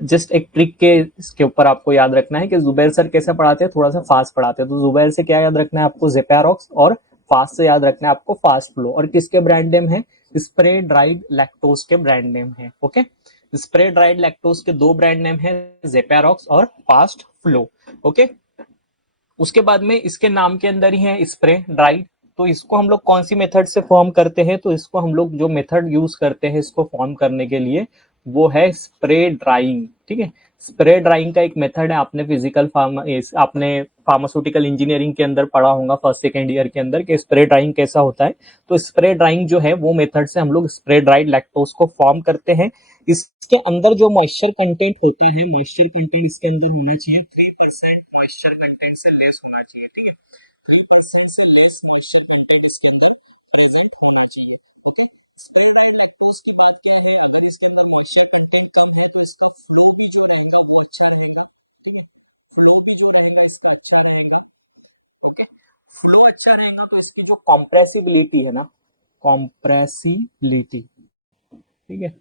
जस्ट एक ट्रिक के इसके ऊपर आपको याद रखना है कि जुबैर सर कैसे पढ़ाते हैं, थोड़ा सा फास्ट पढ़ाते हैं। तो जुबैर से क्या याद रखना है आपको, जेपैरॉक्स, और फास्ट से याद रखना है आपको फास्ट फ्लो। और किसके ब्रांड नेम है, स्प्रे ड्राइड लैक्टोज के ब्रांड नेम है। ओके, स्प्रे ड्राइड लैक्टोज के 2 ब्रांड नेम है, जेपैरॉक्स और फास्ट फ्लो। ओके, उसके बाद में इसके नाम के अंदर ही है स्प्रे ड्राइड। तो इसको हम लोग कौन सी मेथड से फॉर्म करते हैं, तो इसको हम लोग जो मेथड यूज करते हैं इसको फॉर्म करने के लिए, वो है स्प्रे ड्राइंग। ठीक है, स्प्रे ड्राइंग का एक मेथड है। आपने फार्मास्यूटिकल इंजीनियरिंग के अंदर पढ़ा होगा फर्स्ट सेकेंड ईयर के अंदर कि स्प्रे ड्राइंग कैसा होता है। तो स्प्रे ड्राइंग जो है वो मेथड से हम लोग स्प्रे ड्राइड लैक्टोज को फॉर्म करते हैं। इसके अंदर जो मॉइस्चर कंटेंट होता है, मॉइस्चर कंटेंट इसके अंदर होना चाहिए 3% मॉइस्चर कंटेंट से लेस होना चाहिए। ठीक है, फ्लो भी जो रहेगा इसका अच्छा रहेगा। ओके, फ्लो अच्छा रहेगा तो इसकी जो कॉम्प्रेसिबिलिटी है ना, कॉम्प्रेसिबिलिटी, ठीक है,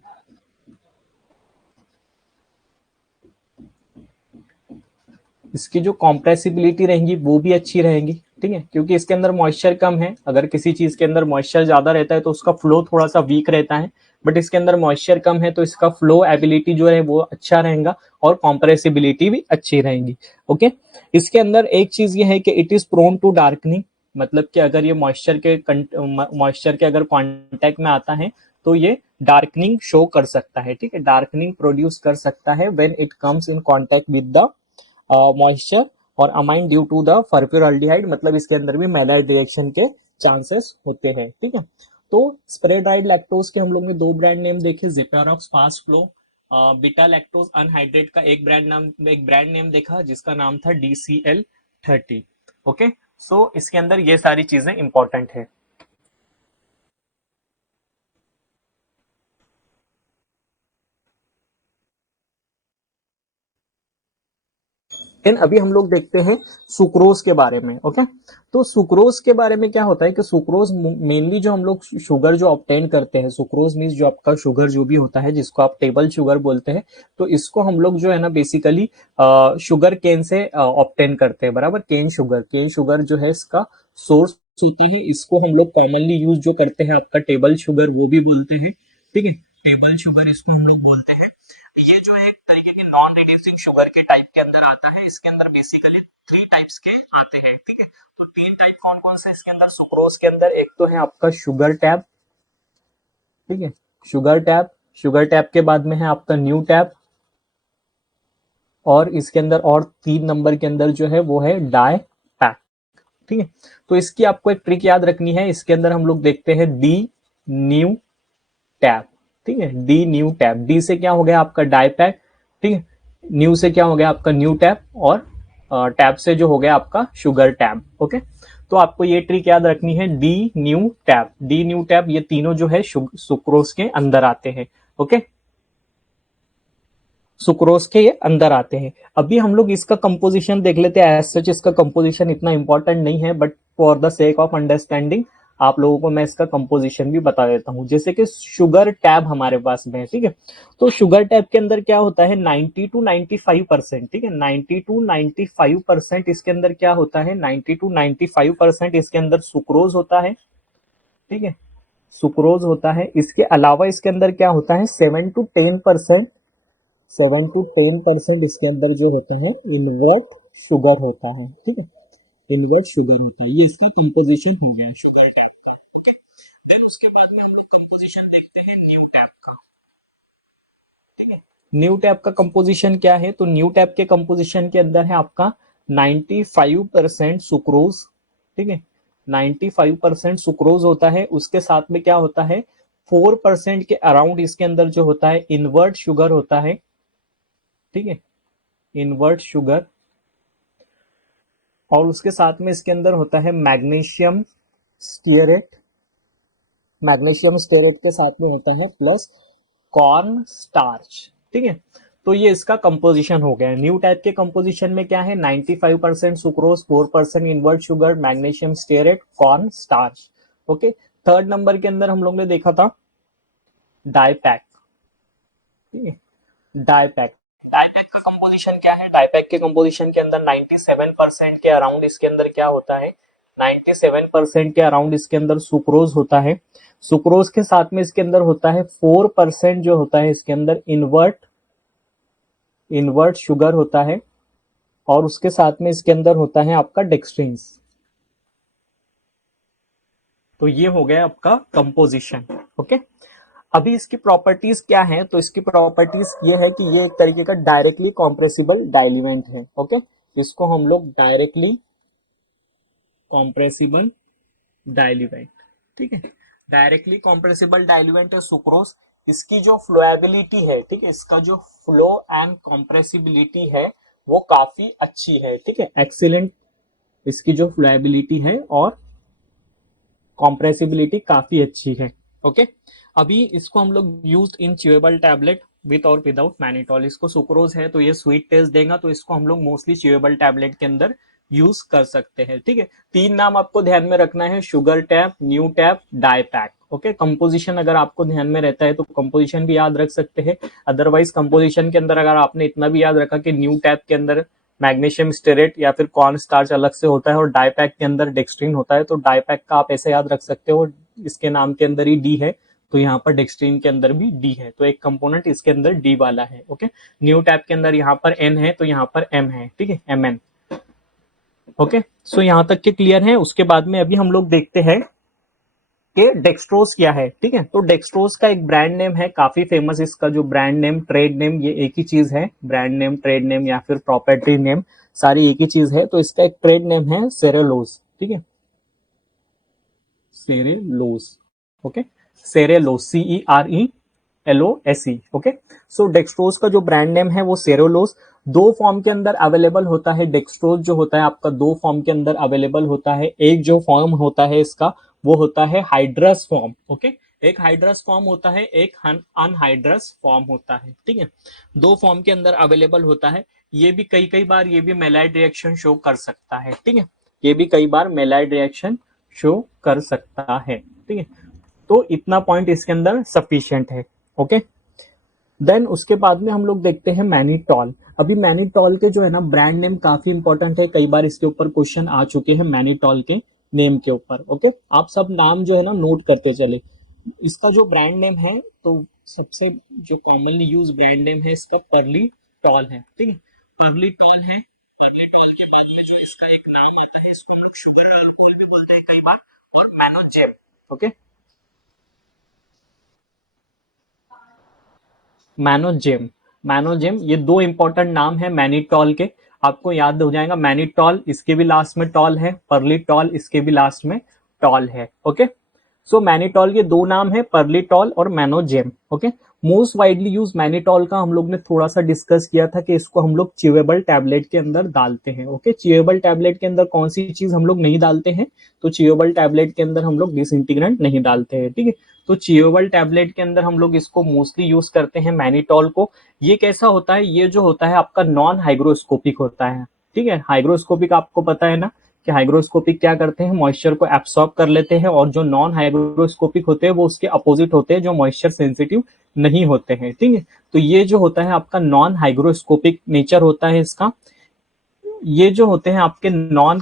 इसकी जो कॉम्प्रेसिबिलिटी रहेंगी वो भी अच्छी रहेंगी, ठीक है, क्योंकि इसके अंदर मॉइस्चर कम है। अगर किसी चीज के अंदर मॉइस्चर ज्यादा रहता है तो उसका फ्लो थोड़ा सा वीक रहता है, बट इसके अंदर मॉइस्चर कम है तो इसका फ्लो एबिलिटी जो है वो अच्छा रहेगा और कॉम्प्रेसिबिलिटी भी अच्छी रहेगी। ओके, इसके अंदर एक चीज ये है कि it is prone to darkening, मतलब कि अगर ये मॉइस्चर के अगर कांटेक्ट में आता है तो ये डार्कनिंग शो कर सकता है, ठीक है, डार्कनिंग प्रोड्यूस कर सकता है when it comes in contact with the moisture और अमाइन ड्यू टू द फर्फ्यूरल्डिहाइड, मतलब इसके अंदर भी मेलाइट रिएक्शन के चांसेस होते हैं, ठीक है। तो स्प्रे ड्राइड लैक्टोज के हम लोग ने दो ब्रांड नेम देखे, जेपेरोक्स fast flow, beta lactose anhydride का एक ब्रांड नेम देखा जिसका नाम था DCL30। ओके, सो इसके अंदर ये सारी चीजें इंपॉर्टेंट है। लेकिन अभी हम लोग देखते हैं सुक्रोज के बारे में। ओके, तो सुक्रोज के बारे में क्या होता है कि सुक्रोज मेनली जो हम लोग शुगर जो ऑब्टेन करते हैं, सुक्रोज मीन्स जो आपका शुगर जो भी होता है जिसको आप टेबल शुगर बोलते हैं, तो इसको हम लोग जो है ना बेसिकली शुगर केन से ऑब्टेन करते हैं, बराबर। केन शुगर जो है इसका सोर्स होती है, इसको हम लोग कॉमनली यूज जो करते हैं आपका टेबल शुगर वो भी बोलते हैं, ठीक है, टेबल शुगर इसको हम लोग बोलते हैं। ये जो एक तरीके के नॉन रिड्यूसिंग शुगर के टाइप के अंदर आता है, इसके अंदर बेसिकली 3 टाइप्स के आते हैं, ठीक है। तो 3 टाइप कौन कौन से इसके अंदर सुक्रोज के अंदर, एक तो है आपका शुगर टैब, ठीक है, शुगर टैब के बाद में है आपका न्यू टैब, और इसके अंदर और 3 नंबर के अंदर जो है वो है डाई पैक, ठीक है। तो इसकी आपको एक ट्रिक याद रखनी है, इसके अंदर हम लोग देखते हैं डी न्यू टैब, ठीक है, डी न्यू टैब, डी से क्या हो गया आपका डाई पैक, ठीक है, न्यू से क्या हो गया आपका न्यू टैब, और टैब से जो हो गया आपका शुगर टैब। ओके, तो आपको ये ट्रिक याद रखनी है, डी न्यू टैब, ये तीनों जो है सुक्रोज के अंदर आते हैं। ओके, सुक्रोज के ये अंदर आते हैं। अभी हम लोग इसका कंपोजिशन देख लेते हैं। एज सच इसका कंपोजिशन इतना इंपॉर्टेंट नहीं है, but for the sake of understanding आप लोगों को मैं इसका कंपोजिशन भी बता देता हूं। जैसे कि शुगर टैब हमारे पास में है, ठीक है, तो शुगर टैब के अंदर क्या होता है 90 to 95%, ठीक है, 90 to 95% इसके अंदर क्या होता है, 90 to 95% इसके अंदर सुक्रोज होता है, ठीक है, सुक्रोज होता है। इसके अलावा इसके अंदर क्या होता है 7 to 10%, 7 to 10% इसके अंदर जो होता है इनवर्ट शुगर होता है, ठीक है, इनवर्ट शुगर होता है। ये इसका कंपोजिशन हो गया शुगर टैप का। ओके, देन उसके बाद में हम लोग कंपोजिशन देखते हैं न्यू टैप का, ठीक है। न्यू टैप का कंपोजिशन क्या है, तो न्यू टैप के कंपोजिशन के अंदर है आपका 95% सुक्रोज, ठीक है, 95% सुक्रोज होता है। उसके साथ में क्या होता है 4% के अराउंड इसके अंदर जो होता है इनवर्ट शुगर होता है, ठीक है, इनवर्ट शुगर, और उसके साथ में इसके अंदर होता है मैग्नीशियम स्टीयरेट, मैग्नीशियम स्टीयरेट के साथ में होता है प्लस कॉर्न स्टार्च, ठीक है। तो ये इसका कंपोजिशन हो गया। न्यू टाइप के कंपोजिशन में क्या है 95% sucrose, 4% invert sugar, magnesium stearate, corn starch. Okay, third number के अंदर हम लोग ने देखा था डाईपैक, ठीक है, डाईपैक, डाईपैक का कंपोजिशन क्या है, डाईपैक के कंपोजिशन के अंदर 97% के अराउंड इसके अंदर क्या होता है 97% के अराउंड इसके अंदर सुक्रोज होता है। सुक्रोज के साथ में इसके अंदर होता है 4% जो होता है इसके अंदर इनवर्ट शुगर होता है, और उसके साथ में इसके अंदर होता है आपका डेक्सट्रिन्स। तो ये हो गया आपका कंपोजिशन। ओके, अभी इसकी प्रॉपर्टीज क्या है, तो इसकी प्रॉपर्टीज ये है कि ये एक तरीके का डायरेक्टली कॉम्प्रेसिबल डाइल्यूएंट है। ओके, इसको हम लोग डायरेक्टली कॉम्प्रेसिबल डाइल्यूएंट, ठीक है, डायरेक्टली कॉम्प्रेसिबल डाइल्यूएंट है सुक्रोज। इसकी जो फ्लोएबिलिटी है, ठीक है, इसका जो फ्लो एंड कॉम्प्रेसिबिलिटी है वो काफी अच्छी है, ठीक है, एक्सीलेंट इसकी जो फ्लोएबिलिटी है और कॉम्प्रेसिबिलिटी काफी अच्छी है। ओके, अभी इसको हम लोग use in chewable tablet with और विदाउट मैनिटॉल। इसको सुक्रोज है तो ये स्वीट टेस्ट देगा, तो इसको हम लोग मोस्टली च्यूएबल टैबलेट के अंदर यूज कर सकते हैं। ठीक है, 3 नाम आपको ध्यान में रखना है, sugar tap, new tap, di pack. Okay, composition अगर आपको ध्यान में रहता है तो कंपोजिशन भी याद रख सकते हैं। अदरवाइज कंपोजिशन के अंदर अगर आपने इतना भी याद रखा कि न्यू टैप के अंदर मैग्नीशियम स्टेरेट या फिर कॉर्न स्टार्च अलग से होता है और डाई पैक के अंदर डेक्सट्रीन होता है, तो डाई पैक का आप ऐसे याद रख सकते हो, इसके नाम के अंदर ही डी है तो यहाँ पर डेक्सट्रीन के अंदर भी डी है, तो एक कंपोनेंट इसके अंदर डी वाला है। ओके, न्यू टैप के अंदर यहाँ पर एन है तो यहाँ पर एम है। ठीक है, एम एन। ओके, सो यहाँ तक के क्लियर है। उसके बाद में अभी हम लोग देखते हैं कि डेक्सट्रोज क्या है। ठीक है, तो डेक्सट्रोज का एक ब्रांड नेम है, काफी फेमस, इसका जो ब्रांड नेम, ट्रेड नेम, ये एक ही चीज है। ब्रांड नेम, ट्रेड नेम या फिर प्रॉपर्टी नेम सारी एक ही चीज है। तो इसका एक ट्रेड नेम है सेरेलोज। ठीक है, Cerelose. Okay, Cerelose, CERELOSE। Okay, so dextrose का जो ब्रांड नेम है वो सेरेलोज। 2 फॉर्म के अंदर अवेलेबल होता है डेक्सट्रोज, जो होता है आपका 2 फॉर्म के अंदर अवेलेबल होता है। एक जो फॉर्म होता है इसका वो होता है हाइड्रस फॉर्म। ओके, एक हाइड्रस फॉर्म होता है, एक अनहाइड्रस फॉर्म होता है। ठीक है, 2 फॉर्म के अंदर अवेलेबल होता है। ये भी कई बार ये भी मेलाइड रिएक्शन शो कर सकता है। ठीक है, ये भी कई बार मेलाइड रिएक्शन शो कर सकता है। ठीक है, तो इतना पॉइंट इसके अंदर सफिशिएंट है। ओके, देन उसके बाद में हम लोग देखते हैं मैनिटॉल। अभी मैनिटॉल के जो है ना ब्रांड नेम काफी इंपॉर्टेंट है, कई बार इसके ऊपर क्वेश्चन आ चुके हैं मैनिटॉल के नेम के ऊपर। ओके, आप सब नाम जो है ना नोट करते चले। इसका जो ब्रांड नेम है तो सबसे जो कॉमनली यूज ब्रांड नेम है इसका परली टॉल है। ठीक है, परली टॉल है। परली टॉल के बाद में जो इसका एक नाम आता है, इसको हम लोग शुगर भी बोलते हैं कई बार, और मैनोजेब। ओके, मैनोजेम। मैनोजेम, ये 2 इंपॉर्टेंट नाम है मैनिटॉल के, आपको याद हो जाएगा। मैनिटॉल इसके भी लास्ट में टॉल है, परलिटॉल इसके भी लास्ट में टॉल है। ओके, सो मैनिटॉल के 2 नाम है, परलिटॉल और Mannogem. Okay, most widely use mannitol का हम लोग ने थोड़ा सा डिस्कस किया था कि इसको हम लोग च्यूएबल टैबलेट के अंदर डालते हैं। ओके, च्यूएबल टैबलेट के अंदर कौन सी चीज हम लोग नहीं डालते हैं, तो च्यूएबल टैबलेट के अंदर हम लोग डिसइंटीग्रेंट नहीं डालते हैं। ठीक है, तो च्यूएबल टैबलेट के अंदर हम लोग इसको मोस्टली यूज करते हैं मैनिटॉल को। ये कैसा होता है, ये जो होता है आपका नॉन हाइग्रोस्कोपिक होता है। ठीक है, हाइग्रोस्कोपिक आपको पता है ना कि हाइग्रोस्कोपिक क्या करते हैं, मॉइस्चर को एब्सॉर्ब कर लेते हैं, और जो नॉन हाइग्रोस्कोपिक होते हैं वो उसके अपोजिट होते हैं, जो मॉइस्चर सेंसिटिव नहीं होते हैं। ठीक है, तो ये जो होता है आपका नॉन हाइग्रोस्कोपिक नेचर होता है इसका। ये जो होते हैं आपके नॉन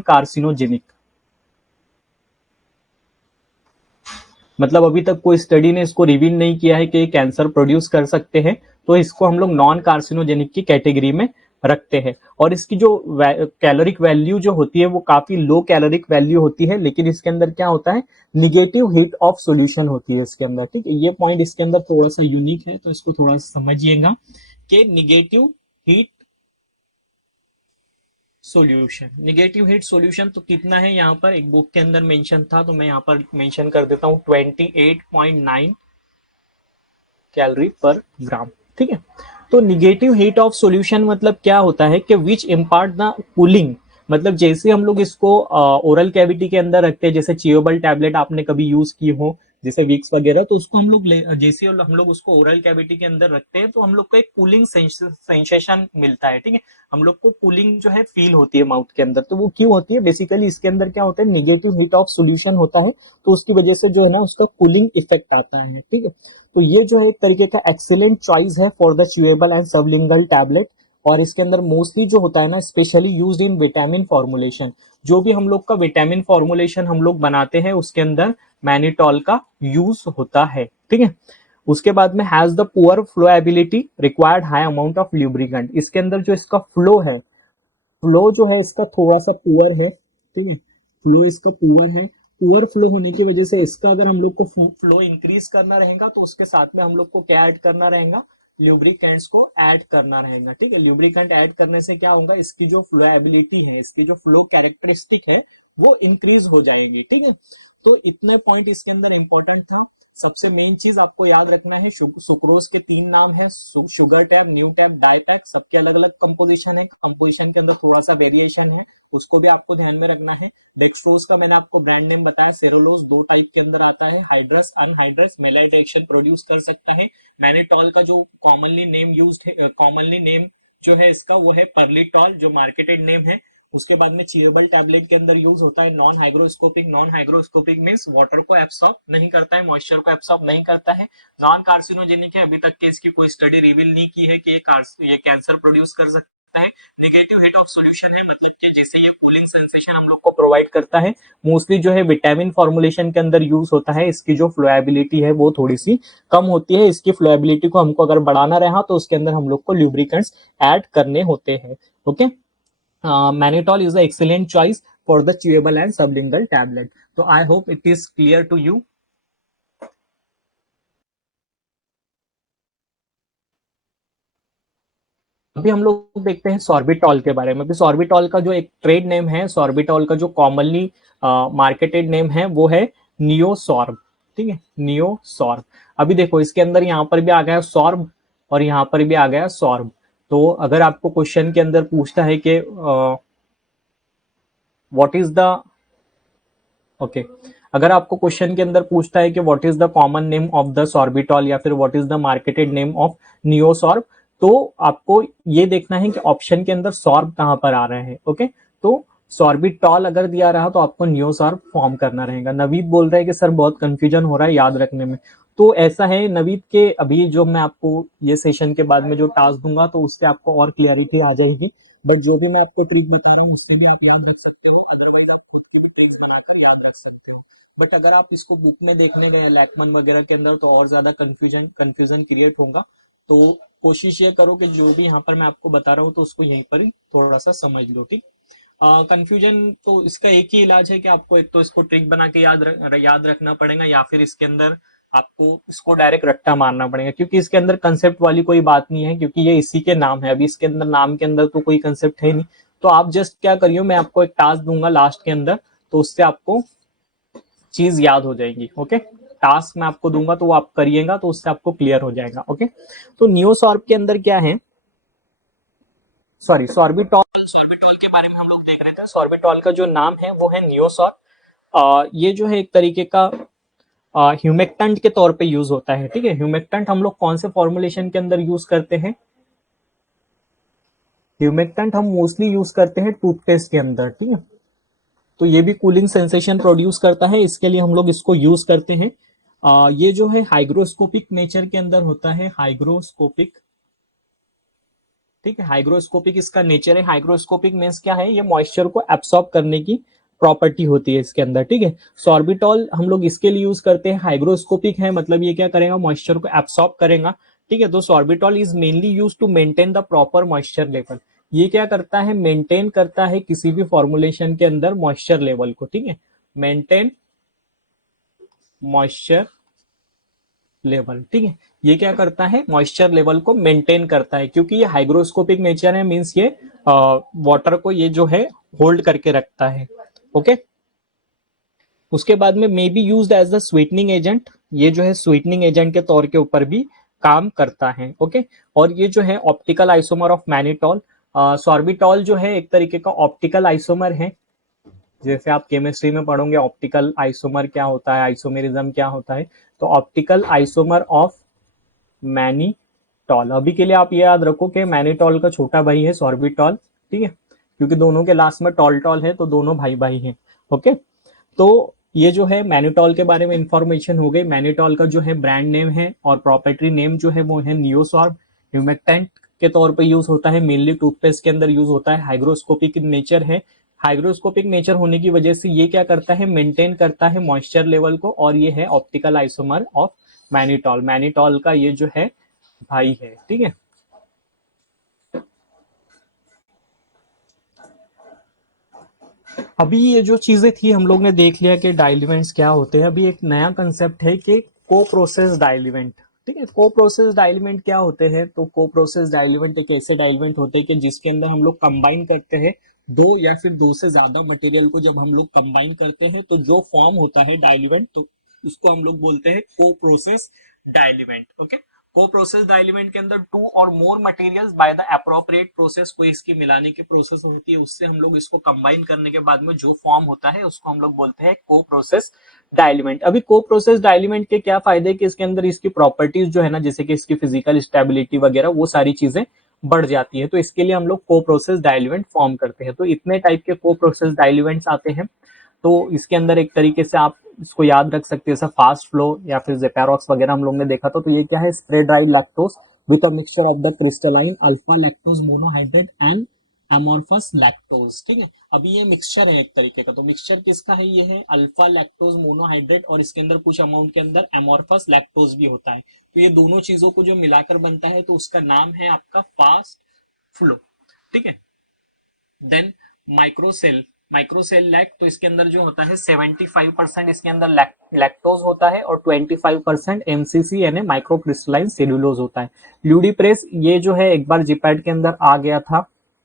कार्सिनोजेनिक, मतलब अभी तक कोई स्टडी ने इसको रिवील नहीं किया है कि कैंसर प्रोड्यूस कर सकते हैं, तो इसको हम लोग नॉन कार्सिनोजेनिक की कैटेगरी में रखते हैं। और इसकी जो कैलोरिक वैल्यू जो होती है वो काफी लो कैलोरिक वैल्यू होती है, लेकिन इसके अंदर क्या होता है, निगेटिव हीट ऑफ सॉल्यूशन होती है इसके अंदर। ठीक है, ये पॉइंट इसके अंदर थोड़ा सा यूनिक है, तो इसको थोड़ा सा समझिएगा कि negative heat solution, negative heat solution तो कितना है, यहाँ पर एक बुक के अंदर मेंशन था, तो मैं यहाँ पर मेंशन कर देता हूँ 28.9 कैलोरी पर ग्राम। ठीक है, तो निगेटिव हीट ऑफ सॉल्यूशन मतलब क्या होता है कि विच इम्पार्ट द कूलिंग, मतलब जैसे हम लोग इसको ओरल कैविटी के अंदर रखते हैं, जैसे चियोबल टैबलेट आपने कभी यूज की हो, जैसे विक्स वगैरह, तो उसको हम लोग जैसे हम लोग उसको ओरल कैविटी के अंदर रखते हैं तो हम लोग को एक कूलिंग सेंसेशन मिलता है। ठीक है, हम लोग को कूलिंग जो है फील होती है माउथ के अंदर, तो वो क्यों होती है, बेसिकली इसके अंदर क्या होता है, निगेटिव हीट ऑफ सॉल्यूशन होता है, तो उसकी वजह से जो है ना उसका कूलिंग इफेक्ट आता है। ठीक है, तो ये जो है एक तरीके का एक्सीलेंट चॉइस है for the chewable and sublingual tablet. और इसके अंदर मोस्टली जो होता है ना specially used in vitamin formulation, जो भी हम लोग का विटामिन फॉर्मुलेशन हम लोग बनाते हैं उसके अंदर मैनिटॉल का यूज होता है। ठीक है, उसके बाद में has the poor flowability required high amount of lubricant, इसके अंदर जो इसका फ्लो है, फ्लो जो है इसका थोड़ा सा पुअर है। ठीक है, फ्लो इसका पुअर है, पुअर फ्लो होने की वजह से इसका अगर हम लोग को फ्लो इंक्रीज करना रहेगा तो उसके साथ में हम लोग को क्या ऐड करना रहेगा, ल्यूब्रिकेंट्स को ऐड करना रहेगा। ठीक है, ल्यूब्रिकेंट ऐड करने से क्या होगा, इसकी जो फ्लोएबिलिटी है, इसकी जो फ्लो कैरेक्टरिस्टिक है वो इंक्रीज हो जाएंगी, ठीक है। तो इतने पॉइंट इसके अंदर इंपॉर्टेंट था। सबसे मेन चीज आपको याद रखना है, सुक्रोज के 3 नाम है, sugar tab, new tab, di tab, सबके अलग अलग कंपोजिशन है, कंपोजिशन के अंदर थोड़ा सा वेरिएशन है, उसको भी आपको ध्यान में रखना है। डेक्सट्रोज का मैंने आपको ब्रांड नेम बताया, सेरोलोज 2 टाइप के अंदर आता है, हाइड्रस, अनहाइड्रस, मेलाइट रिएक्शन प्रोड्यूस कर सकता है। मैनेटॉल का जो कॉमनली नेम यूज्ड है, कॉमनली नेम जो है इसका वो है परलिटॉल, जो मार्केटेड नेम है। उसके बाद में चिएबल टैबलेट के अंदर यूज होता है non hygroscopic. Non hygroscopic means water को एब्सॉर्ब नहीं करता है, मॉइस्चर को एब्सॉर्ब नहीं करता है, नॉन कार्सिनोजेनिक है। अभी तक के इसकी कोई स्टडी रिवील नहीं की है कि ये कैंसर प्रोड्यूस कर सकता है। नेगेटिव हेड ऑफ सॉल्यूशन है, मतलब कि जैसे ये कूलिंग सेंसेशन हम लोग को प्रोवाइड करता है। मोस्टली जो है विटामिन फॉर्मुलेशन के अंदर यूज होता है। इसकी जो फ्लोएबिलिटी है वो थोड़ी सी कम होती है। इसकी फ्लोएबिलिटी को हमको अगर बढ़ाना रहा तो उसके अंदर हम लोग को ल्यूब्रिकेंट्स ऐड करने होते हैं। Okay, mannitol is an excellent choice for the chewable and sublingual tablet. So I hope it is clear to you. अभी हम लोग देखते हैं सॉर्बिटॉल के बारे में। अभी सॉर्बिटॉल का जो एक ट्रेड नेम है, सॉर्बिटॉल का जो कॉमनली मार्केटेड नेम है वो है नियोसॉर्ब, ठीक है, नियोसॉर्ब। अभी देखो इसके अंदर यहाँ पर भी आ गया सॉर्ब और यहाँ पर भी आ गया सॉर्ब। तो अगर आपको क्वेश्चन के अंदर पूछता है कि व्हाट इज द ओके अगर आपको क्वेश्चन के अंदर पूछता है कि what is the common name of the sorbitol या फिर what is the marketed name of Neosorb, तो आपको ये देखना है कि ऑप्शन के अंदर सॉर्ब कहां पर आ रहे हैं। ओके, तो सॉर्बिटॉल अगर दिया रहा तो आपको नियोसॉर्ब फॉर्म करना रहेगा। नवीद बोल रहे हैं कि सर बहुत कंफ्यूजन हो रहा है याद रखने में। तो ऐसा है नवीद के, अभी जो मैं आपको ये सेशन के बाद में जो टास्क दूंगा तो उससे आपको और क्लियरिटी आ जाएगी। बट जो भी मैं आपको ट्रिक बता रहा हूँ उससे भी आप याद रख सकते हो, अदरवाइज आप खुद की भी ट्रिक्स बनाकर याद रख सकते हो। बट अगर आप इसको बुक में देखने गए लैकमन वगैरह के अंदर तो और ज्यादा कंफ्यूजन क्रिएट होगा। तो कोशिश ये करो कि जो भी यहाँ पर मैं आपको बता रहा हूँ तो उसको यहीं पर ही थोड़ा सा समझ लो, ठीक। कंफ्यूजन तो इसका एक ही इलाज है कि आपको एक तो इसको ट्रिक बना के याद रखना पड़ेगा, या फिर इसके अंदर आपको इसको डायरेक्ट रट्टा मारना पड़ेगा, क्योंकि इसके अंदर कंसेप्ट वाली कोई बात नहीं है, क्योंकि ये इसी के नाम है। अभी इसके अंदर नाम के अंदर तो कोई कंसेप्ट है नहीं। तो आप जस्ट क्या करियो, मैं आपको एक टास्क दूंगा लास्ट के अंदर, तो उससे आपको चीज याद हो जाएगी। ओके, टास्क मैं आपको दूंगा तो वो आप करिएगा तो उससे आपको क्लियर हो जाएगा। ओके, तो नियोसॉर्ब के अंदर क्या है, सॉरी सॉर्बिटॉल के बारे में हम लोग देख रहे थे। सॉर्बिटॉल का जो नाम है वो है नियोसॉर्ब। ये जो है एक तरीके का ह्यूमेक्टेंट के तौर पे यूज होता है, ठीक है। ह्यूमेक्टेंट हम लोग कौन से फॉर्मुलेशन के अंदर यूज करते हैं, ह्यूमेक्टेंट हम मोस्टली यूज करते हैं टूथपेस्ट के अंदर, ठीक है। तो ये भी कूलिंग सेंसेशन प्रोड्यूस करता है, इसके लिए हम लोग इसको यूज करते हैं। ये जो है हाइग्रोस्कोपिक नेचर के अंदर होता है, हाइग्रोस्कोपिक, ठीक है। हाइग्रोस्कोपिक इसका नेचर है। हाइग्रोस्कोपिक मींस क्या है, ये मॉइस्चर को एब्सॉर्ब करने की प्रॉपर्टी होती है इसके अंदर, ठीक है। सॉर्बिटॉल हम लोग इसके लिए यूज करते हैं, हाइग्रोस्कोपिक है, मतलब ये क्या करेगा, मॉइस्चर को एब्सॉर्ब करेगा, ठीक है। तो sorbitol is mainly use to maintain the proper moisture level. ये क्या करता है, मेंटेन करता है किसी भी फॉर्मुलेशन के अंदर मॉइस्चर लेवल को, ठीक है। मेंटेन मॉइस्चर लेवल, ठीक है। ये क्या करता है, मॉइस्चर लेवल को मेंटेन करता है, क्योंकि ये हाइग्रोस्कोपिक नेचर है, मींस ये वाटर को ये जो है होल्ड करके रखता है। ओके, उसके बाद में may be used as the sweetening agent. ये जो है स्वीटनिंग एजेंट के तौर के ऊपर भी काम करता है। ओके, और ये जो है optical isomer of mannitol. Sorbitol जो है एक तरीके का ऑप्टिकल आइसोमर है। जैसे आप केमिस्ट्री में पढ़ोगे ऑप्टिकल आइसोमर क्या होता है, आइसोमेरिज्म क्या होता है, तो ऑप्टिकल आइसोमर ऑफ मैनीटॉल। अभी के लिए आप ये याद रखो कि मैनीटॉल का छोटा भाई है सॉर्बिटॉल, ठीक है, क्योंकि दोनों के लास्ट में टॉल टॉल है तो दोनों भाई भाई हैं। ओके, तो ये जो है मैनीटॉल के बारे में इंफॉर्मेशन हो गई। मैनीटॉल का जो है ब्रांड नेम है और प्रॉपर्टी नेम जो है वो है नियोसॉर्ब। ह्यूमेक्टेंट के तौर पे यूज होता है, मेनली टूथपेस्ट के अंदर यूज होता है। हाइग्रोस्कोपिक नेचर है। हाइग्रोस्कोपिक नेचर होने की वजह से ये क्या करता है, मेंटेन करता है मॉइस्चर लेवल को, और ये है optical isomer of mannitol. Mannitol का ये जो है भाई है, ठीक है। अभी ये जो चीजें थी हम लोग ने देख लिया कि डाइल्यूमेंट्स क्या होते हैं। अभी एक नया कंसेप्ट है कि को प्रोसेस डाइल्यूमेंट, ठीक है। को प्रोसेस डाइल्यूमेंट क्या होते हैं? तो को प्रोसेस डाइल्यूमेंट एक ऐसे डाइल्यूमेंट होते हैं कि जिसके अंदर हम लोग कंबाइन करते हैं दो या फिर दो से ज्यादा मटेरियल को। जब हम लोग कंबाइन करते हैं तो जो फॉर्म होता है डाइल्यूमेंट, तो उसको हम लोग बोलते हैं co process diluent. Okay. Co process diluent के अंदर two or more materials by the appropriate process, कोई इसकी मिलाने की प्रोसेस होती है, उससे हम लोग इसको कंबाइन करने के बाद में जो फॉर्म होता है उसको हम लोग बोलते हैं को प्रोसेस डाइल्यूमेंट। अभी को प्रोसेस डाइल्यूमेंट के क्या फायदे कि इसके अंदर इसकी प्रॉपर्टीज जो है ना, जैसे कि इसकी फिजिकल स्टेबिलिटी वगैरह, वो सारी चीजें बढ़ जाती है। तो इसके लिए हम लोग को प्रोसेस डाइल्यूमेंट फॉर्म करते हैं। तो इतने टाइप के को प्रोसेस डाइल्यूमेंट्स आते हैं। तो इसके अंदर एक तरीके से आप इसको याद रख सकते हैं, जैसे फास्ट फ्लो या फिर जेपैरॉक्स वगैरह हम लोग ने देखा था। तो ये क्या है? Spray dried lactose with a mixture of the crystalline alpha lactose monohydrate and amorphous lactose. ठीक है। अभी ये मिक्सचर है एक तरीके का। तो मिक्सचर किसका है? ये है अल्फा लैक्टोज मोनोहाइड्रेट, और इसके अंदर कुछ अमाउंट के अंदर एमोर्फस लैक्टोज भी होता है। तो ये दोनों चीजों को जो मिलाकर बनता है तो उसका नाम है आपका फास्ट फ्लो। ठीक है। देन माइक्रोसेल, माइक्रोसेल लैक, तो इसके अंदर जो होता है 75% इसके अंदर लैक्टोज होता है और 25% एमसीसी यानी माइक्रो क्रिस्टलाइन सेल्यूलोज होता है। ल्यूडीप्रेस ये जो है एक बार जीपैड के अंदर आ गया था,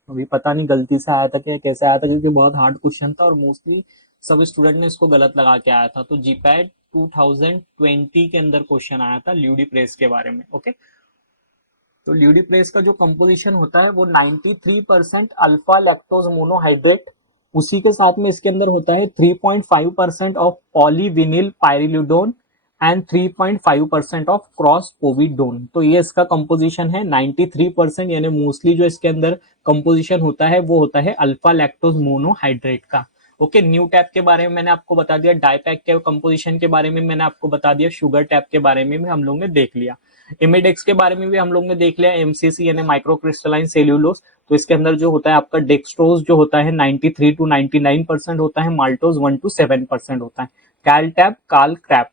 अभी पता नहीं गलती से आया था क्या, कैसे आया था, क्योंकि बहुत हार्ड क्वेश्चन था और मोस्टली सब स्टूडेंट ने इसको गलत लगा के आया था। तो जीपैड 2020 के अंदर क्वेश्चन आया था ल्यूडीप्रेस के बारे में। ओके। तो ल्यूडीप्रेस का जो कंपोजिशन होता है वो 93% अल्फा लैक्टोज मोनोहाइड्रेट, उसी के साथ में इसके अंदर होता है 3.5% of polyvinyl pyrrolidone and 3.5% of cross povidone. तो ये इसका कंपोजिशन है 93%, यानी मोस्टली जो इसके अंदर कंपोजिशन होता है वो होता है अल्फा लैक्टोज मोनोहाइड्रेट का। ओके। न्यू टैप के बारे में मैंने आपको बता दिया, डाइपैक के कंपोजिशन के बारे में मैंने आपको बता दिया, शुगर टैप के बारे में भी हम लोग ने देख लिया, इमिडेक्स के बारे में भी हम लोग ने देख लिया, एमसीसी यानी माइक्रो क्रिस्टलाइन सेल्यूलोज। तो इसके अंदर जो होता है आपका डेक्सट्रोज जो होता है 93 to 99% होता है, माल्टोज 1 to 7% होता है। कैलटैप, काल क्रैप,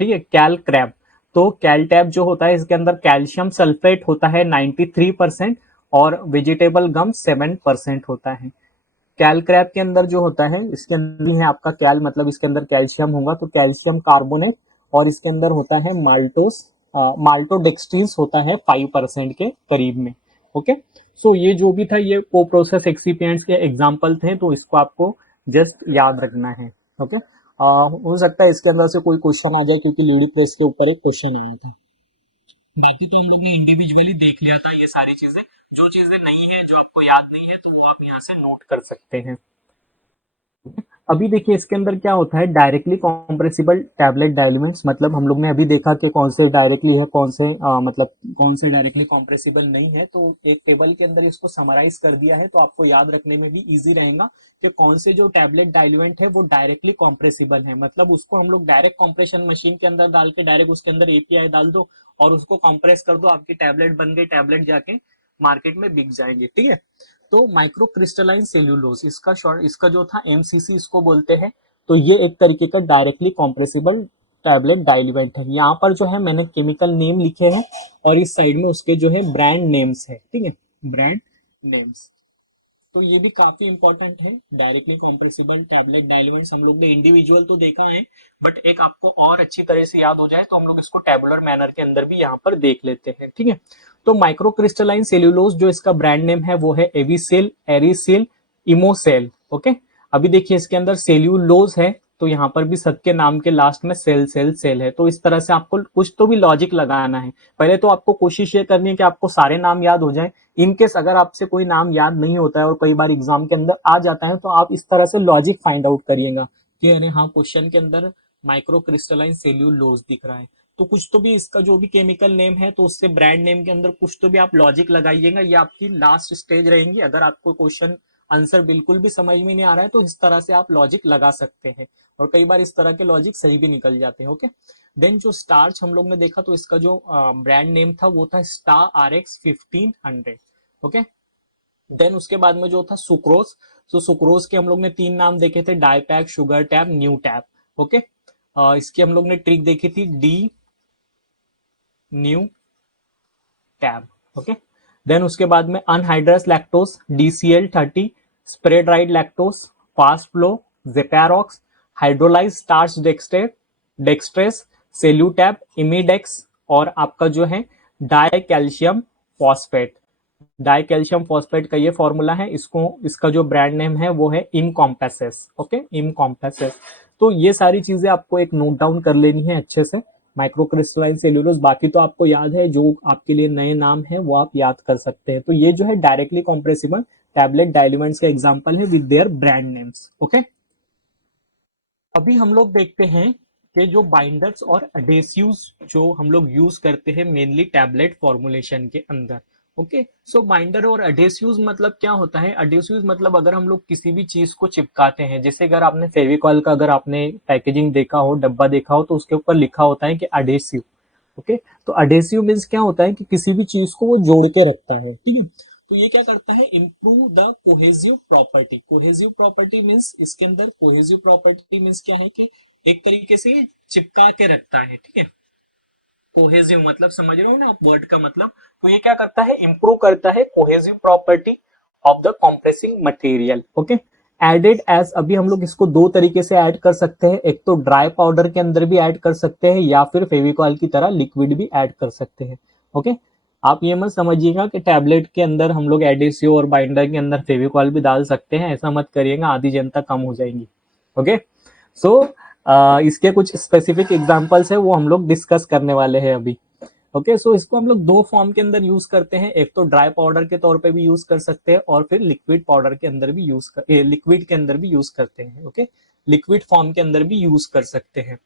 ठीक है, कैल क्रैप। तो कैलटैप जो होता है इसके अंदर कैल्शियम सल्फेट होता है 93% और वेजिटेबल गम 7% होता है। कैल क्रैप के अंदर जो होता है इसके अंदर है आपका कैल, मतलब इसके अंदर कैल्शियम होगा, तो कैल्शियम कार्बोनेट, और इसके अंदर होता है माल्टोस, माल्टोडेक्सट्रीन्स होता है 5% के करीब में। ओके। सो ये जो भी था ये को प्रोसेस एक्सिपिएंट्स के एग्जांपल थे, तो इसको आपको जस्ट याद रखना है। ओके। हो सकता है इसके अंदर से कोई क्वेश्चन आ जाए, क्योंकि लीडी प्रेस के ऊपर एक क्वेश्चन आया था। बाकी तो हम लोग ने इंडिविजुअली देख लिया था ये सारी चीजें। जो चीजें नहीं है, जो आपको याद नहीं है, तो वो आप यहाँ से नोट कर सकते हैं। अभी देखिए इसके अंदर क्या होता है, डायरेक्टली कॉम्प्रेसिबल टैबलेट डायल्यूमेंट्स, मतलब हम लोग ने अभी देखा कि कौन से डायरेक्टली है, कौन से मतलब कौन से डायरेक्टली कॉम्प्रेसिबल नहीं है। तो एक टेबल के अंदर इसको समराइज कर दिया है, तो आपको याद रखने में भी इजी रहेगा कि कौन से जो टैबलेट डायल्यूमेंट है वो डायरेक्टली कॉम्प्रेसिबल है। मतलब उसको हम लोग डायरेक्ट कॉम्प्रेशन मशीन के अंदर डाल के डायरेक्ट उसके अंदर एपीआई डाल दो और उसको कॉम्प्रेस कर दो, आपकी टैबलेट बन गई, टैबलेट जाके मार्केट में बिक जाएंगे। ठीक है। तो माइक्रो क्रिस्टलाइन सेल्यूलोज इसका शॉर्ट, इसका जो था एमसीसी इसको बोलते हैं। तो ये एक तरीके का डायरेक्टली कॉम्प्रेसिबल टैबलेट डाइल्यूमेंट है। यहाँ पर जो है मैंने केमिकल नेम लिखे हैं और इस साइड में उसके जो है ब्रांड नेम्स है। ठीक है, ब्रांड नेम्स। तो ये भी काफी इंपॉर्टेंट है। डायरेक्टली कॉम्प्रेसिबल टैबलेट डाइल्यूमेंट्स हम लोग ने इंडिविजुअल तो देखा है, बट एक आपको और अच्छी तरह से याद हो जाए तो हम लोग इसको टेबुलर मैनर के अंदर भी यहाँ पर देख लेते हैं। ठीक है। तो माइक्रो क्रिस्टलाइन सेल्यूलोज जो इसका ब्रांड नेम है वो है एविसेल, एरिसेल, इमोसेल। ओके। अभी देखिए इसके अंदर सेल्यूलोज है, तो यहाँ पर भी सत के नाम के लास्ट में सेल सेल सेल है। तो इस तरह से आपको कुछ तो भी लॉजिक लगाना है। पहले तो आपको कोशिश ये करनी है कि आपको सारे नाम याद हो जाए। इनकेस अगर आपसे कोई नाम याद नहीं होता है और कई बार एग्जाम के अंदर आ जाता है, तो आप इस तरह से लॉजिक फाइंड आउट करिएगा कि अरे हाँ क्वेश्चन के अंदर माइक्रो क्रिस्टलाइन सेल्यूलोज दिख रहा है, तो कुछ तो भी इसका जो भी केमिकल नेम है तो उससे ब्रांड नेम के अंदर कुछ तो भी आप लॉजिक लगाइएगा। ये आपकी लास्ट स्टेज रहेंगी। अगर आपको क्वेश्चन आंसर बिल्कुल भी समझ में नहीं आ रहा है तो इस तरह से आप लॉजिक लगा सकते हैं, और कई बार इस तरह के लॉजिक सही भी निकल जाते हैं। ओके। देन जो स्टार्च हम लोग ने देखा, तो इसका जो ब्रांड नेम था वो था स्टार RX 1500। ओके। देन उसके बाद में जो था सुक्रोज, तो सुक्रोज के हम लोग ने 3 नाम देखे थे, Di-Pac, sugar tap, new tab. Okay. इसकी हम लोग ने ट्रिक देखी थी, D new tab. Okay. Then उसके बाद में anhydrous lactose, DCl30, spray dried lactose, fast flow, जेपैरॉक्स, hydrolyse starch dextrates, Celutab, Emdex, और आपका जो है di calcium phosphate. Di calcium phosphate का ये फॉर्मूला है, इसको इसका जो ब्रांड नेम है वो है इमकॉम्पेसेस। ओके, इमकॉम्पेसेस। तो ये सारी चीजें आपको एक नोट डाउन कर लेनी है अच्छे से। माइक्रोक्रिस्टलाइन सेल्यूलोज, बाकी तो आपको याद है, जो आपके लिए नए नाम है वो आप याद कर सकते हैं। तो ये जो है डायरेक्टली कॉम्प्रेसिबल टैबलेट डायलिमेंट्स का एग्जांपल है with their brand names. Okay, अभी हम लोग देखते हैं कि जो बाइंडर्स और अडेसिव्स जो हम लोग यूज करते हैं मेनली टैबलेट फॉर्मुलेशन के अंदर। ओके, सो बाइंडर और अडेसिव्स मतलब क्या होता है? अडेसिव्स मतलब अगर हम लोग किसी भी चीज को चिपकाते हैं, जैसे अगर आपने फेविकॉल का अगर आपने पैकेजिंग देखा हो, डब्बा देखा हो, तो उसके ऊपर लिखा होता है कि अडेसिव। ओके, तो अडेसिव मीन्स क्या होता है कि किसी भी चीज को वो जोड़ के रखता है, ठीक है। तो ये क्या करता है? Improve the cohesive property. Cohesive property means, इसके अंदर कोहेसिव प्रॉपर्टी मीन्स क्या है कि एक तरीके से चिपका के रखता है, ठीक है। कोहेसिव मतलब समझ रहे हो ना आप वर्ड का मतलब? तो ये क्या करता है? इंप्रूव करता है cohesive property of the compressing material. Okay, added as, अभी हम लोग इसको दो तरीके से ऐड कर सकते हैं, एक तो ड्राई पाउडर के अंदर भी ऐड कर सकते हैं या फिर फेविकॉल की तरह लिक्विड भी ऐड कर सकते हैं। ओके, आप ये मत समझिएगा कि टैबलेट के अंदर हम लोग एडेसिव और बाइंडर के अंदर फेविकॉल भी डाल सकते हैं, ऐसा मत करिएगा, आधी जनता कम हो जाएंगी। ओके, सो इसके कुछ स्पेसिफिक एग्जांपल्स है, वो हम लोग डिस्कस करने वाले हैं अभी। ओके, सो इसको हम लोग दो फॉर्म के अंदर यूज करते हैं, एक तो ड्राई पाउडर के तौर पे भी यूज कर सकते हैं और फिर लिक्विड पाउडर के अंदर भी लिक्विड के अंदर भी यूज करते हैं। ओके, लिक्विड फॉर्म के अंदर भी यूज कर सकते हैं।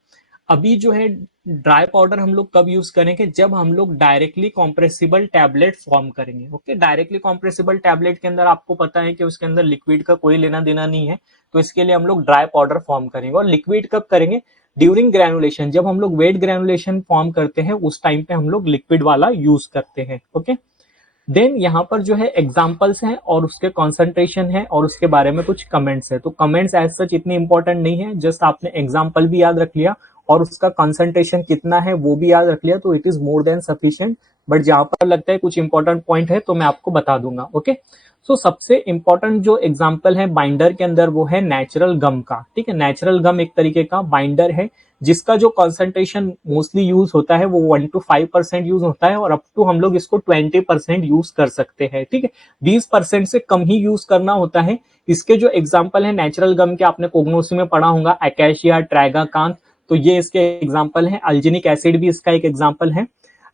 अभी जो है ड्राई पाउडर हम लोग कब यूज करेंगे? जब हम लोग डायरेक्टली कॉम्प्रेसिबल टैबलेट फॉर्म करेंगे। ओके, डायरेक्टली कॉम्प्रेसिबल टैबलेट के अंदर आपको पता है कि उसके अंदर लिक्विड का कोई लेना देना नहीं है, तो इसके लिए हम लोग ड्राई पाउडर फॉर्म करेंगे। और लिक्विड कब करेंगे? ड्यूरिंग ग्रेनुलेशन, जब हम लोग वेट ग्रेनुलेशन फॉर्म करते हैं उस टाइम पे हम लोग लिक्विड वाला यूज करते हैं। ओके, देन यहाँ पर जो है एग्जाम्पल्स हैं और उसके कॉन्सेंट्रेशन है और उसके बारे में कुछ कमेंट्स है। तो कमेंट्स एज सच इतने इंपॉर्टेंट नहीं है, जस्ट आपने एग्जाम्पल भी याद रख लिया और उसका कॉन्सेंट्रेशन कितना है वो भी याद रख लिया, तो it is more than sufficient. But जहां पर लगता है कुछ इंपॉर्टेंट पॉइंट है तो मैं आपको बता दूंगा। ओके, सो सबसे इंपॉर्टेंट जो एग्जाम्पल है बाइंडर के अंदर वो है नेचुरल गम का। ठीक है, नेचुरल गम एक तरीके का बाइंडर है जिसका जो कॉन्सेंट्रेशन मोस्टली यूज होता है वो 1 to 5% यूज होता है और अप टू हम लोग इसको 20% यूज कर सकते हैं। ठीक है, 20% से कम ही यूज करना होता है। इसके जो एग्जाम्पल है नेचुरल गम के, आपने कोग्नोसी में पढ़ा होगा, अकेशिया, ट्रैगाकांथ, तो ये इसके एग्जाम्पल है। अल्जीनिक एसिड भी इसका एक एग्जाम्पल है।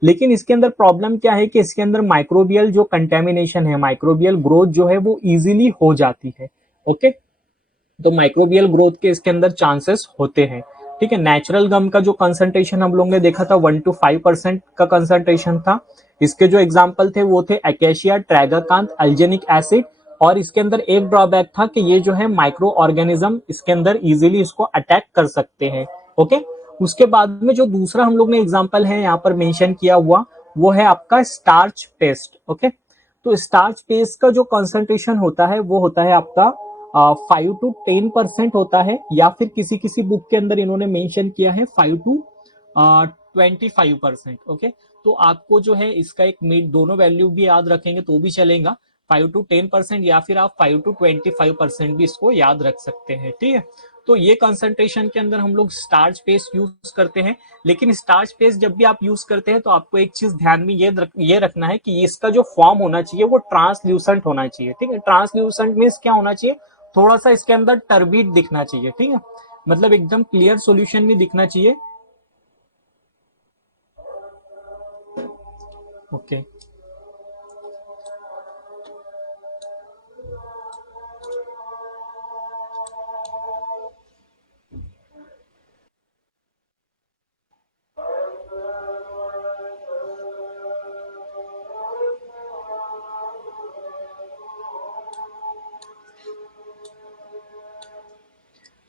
लेकिन इसके अंदर प्रॉब्लम क्या है कि इसके अंदर माइक्रोबियल जो कंटेमिनेशन है, माइक्रोबियल ग्रोथ जो है वो इजीली हो जाती है। ओके, तो माइक्रोबियल ग्रोथ के इसके अंदर चांसेस होते हैं। ठीक है, नेचुरल गम का जो कंसंट्रेशन हम लोगों ने देखा था 1 to 5% का कंसंट्रेशन था। इसके जो एग्जाम्पल थे वो थे अकेशिया, ट्रैगाकांथ, अल्जेनिक एसिड। और इसके अंदर एक ड्रॉबैक था कि ये जो है माइक्रो ऑर्गेनिज्म इसके अंदर इजीली इसको अटैक कर सकते हैं। ओके, उसके बाद में जो दूसरा हम लोग ने एग्जाम्पल है यहाँ पर मेंशन किया हुआ वो है आपका स्टार्च पेस्ट। ओके, तो स्टार्च पेस्ट का जो कंसंट्रेशन होता है वो होता है आपका 5 to 10% होता है, या फिर किसी किसी बुक के अंदर इन्होंने मेंशन किया है 5 to 25%। ओके, तो आपको जो है इसका एक मिड दोनों वैल्यू भी याद रखेंगे तो भी चलेगा, 5 to 10% या फिर आप 5 to 25% भी इसको याद रख सकते हैं। ठीक है, तो ये कंसंट्रेशन के अंदर हम लोग स्टार्च पेस्ट यूज करते हैं। लेकिन स्टार्च पेस्ट जब भी आप यूज करते हैं तो आपको एक चीज ध्यान में ये रखना है कि इसका जो फॉर्म होना चाहिए वो ट्रांसल्यूसेंट होना चाहिए। ठीक है, ट्रांसल्यूसेंट मीन्स क्या होना चाहिए? थोड़ा सा इसके अंदर टर्बिड दिखना चाहिए। ठीक है, मतलब एकदम क्लियर सॉल्यूशन नहीं दिखना चाहिए। ओके,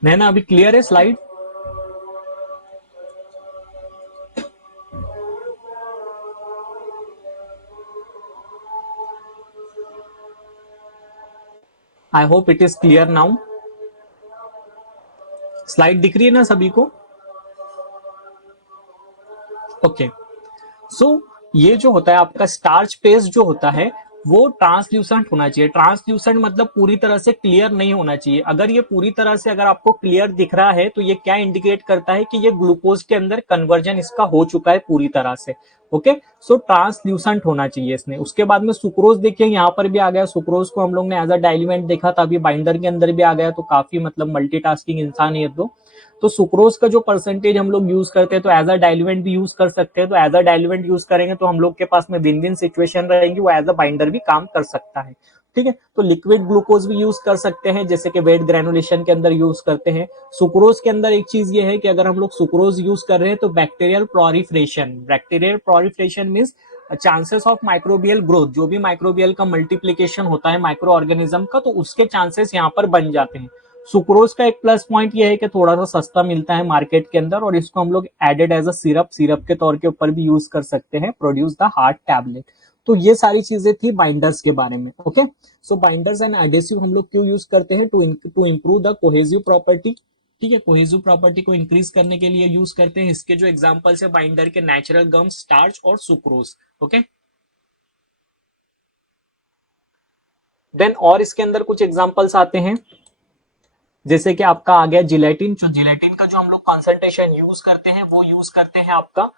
नैना अभी क्लियर है slide? I hope it is clear now. Slide दिख रही है ना सभी को? ओके, सो ये जो होता है आपका स्टार्च पेस्ट जो होता है वो ट्रांसल्यूसेंट होना चाहिए। ट्रांसल्यूसेंट मतलब पूरी तरह से क्लियर नहीं होना चाहिए। अगर ये पूरी तरह से अगर आपको क्लियर दिख रहा है तो ये क्या इंडिकेट करता है कि ये ग्लूकोज के अंदर कन्वर्जन इसका हो चुका है पूरी तरह से। ओके, सो ट्रांसल्यूसेंट होना चाहिए इसने। उसके बाद में सुक्रोज देखिए यहाँ पर भी आ गया। सुक्रोज को हम लोग ने एज अ डाइल्यूमेंट देखा था, अभी बाइंडर के अंदर भी आ गया। तो काफी मतलब मल्टीटास्किंग इंसान है ये तो सुक्रोज का जो परसेंटेज हम लोग यूज करते हैं तो एज अ डाइल्यूमेंट भी यूज कर सकते हैं। तो एज अ डाइल्यूमेंट यूज करेंगे तो हम लोग के पास में विन विन सिचुएशन रहेंगी, वो एज अ बाइंडर भी काम कर सकता है। ठीक है, तो लिक्विड ग्लूकोज भी यूज कर सकते हैं, जैसे कि वेट ग्रेनुलेशन के अंदर यूज करते हैं। सुक्रोज के अंदर एक चीज ये है कि अगर हम लोग सुक्रोज यूज कर रहे हैं तो bacterial proliferation means chances of microbial growth, जो भी माइक्रोबियल का मल्टीप्लीकेशन होता है माइक्रो ऑर्गेनिज्म का, तो उसके चांसेस यहाँ पर बन जाते हैं। सुक्रोज का एक प्लस पॉइंट ये है कि थोड़ा सा सस्ता मिलता है मार्केट के अंदर, और इसको हम लोग एडेड एज अ सिरप के तौर के ऊपर भी यूज कर सकते हैं, प्रोड्यूस द हार्ड टैबलेट। तो ये सारी चीजें थी बाइंडर्स के बारे में। Okay, so binders and adhesive हम लोग क्यों यूज करते हैं? To improve the cohesive property. ठीक है, कोहेसिव प्रॉपर्टी को इंक्रीज करने के लिए यूज करते हैं। इसके जो एग्जांपल्स है बाइंडर के, नेचुरल गम, स्टार्च और सुक्रोज। ओके, देन और इसके अंदर कुछ एग्जांपल्स आते हैं, जैसे कि आपका आ गया जिलेटिन। जो जिलेटिन का जो हम लोग कॉन्सेंट्रेशन यूज करते हैं वो यूज करते हैं आपका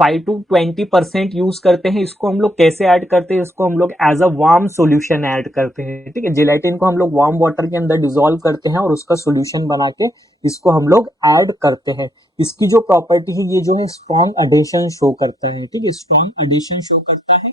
5 to 20% यूज करते हैं। इसको हम लोग कैसे ऐड करते हैं? इसको हम लोग as a warm solution add करते हैं। ठीक है, जिलेटिन को हम लोग वार्म वाटर के अंदर डिसॉल्व करते हैं और उसका सॉल्यूशन बना के इसको हम लोग ऐड करते हैं। इसकी जो प्रॉपर्टी है ये जो है स्ट्रॉन्ग अडेशन शो करता है। ठीक है, स्ट्रॉन्ग अडेशन शो करता है,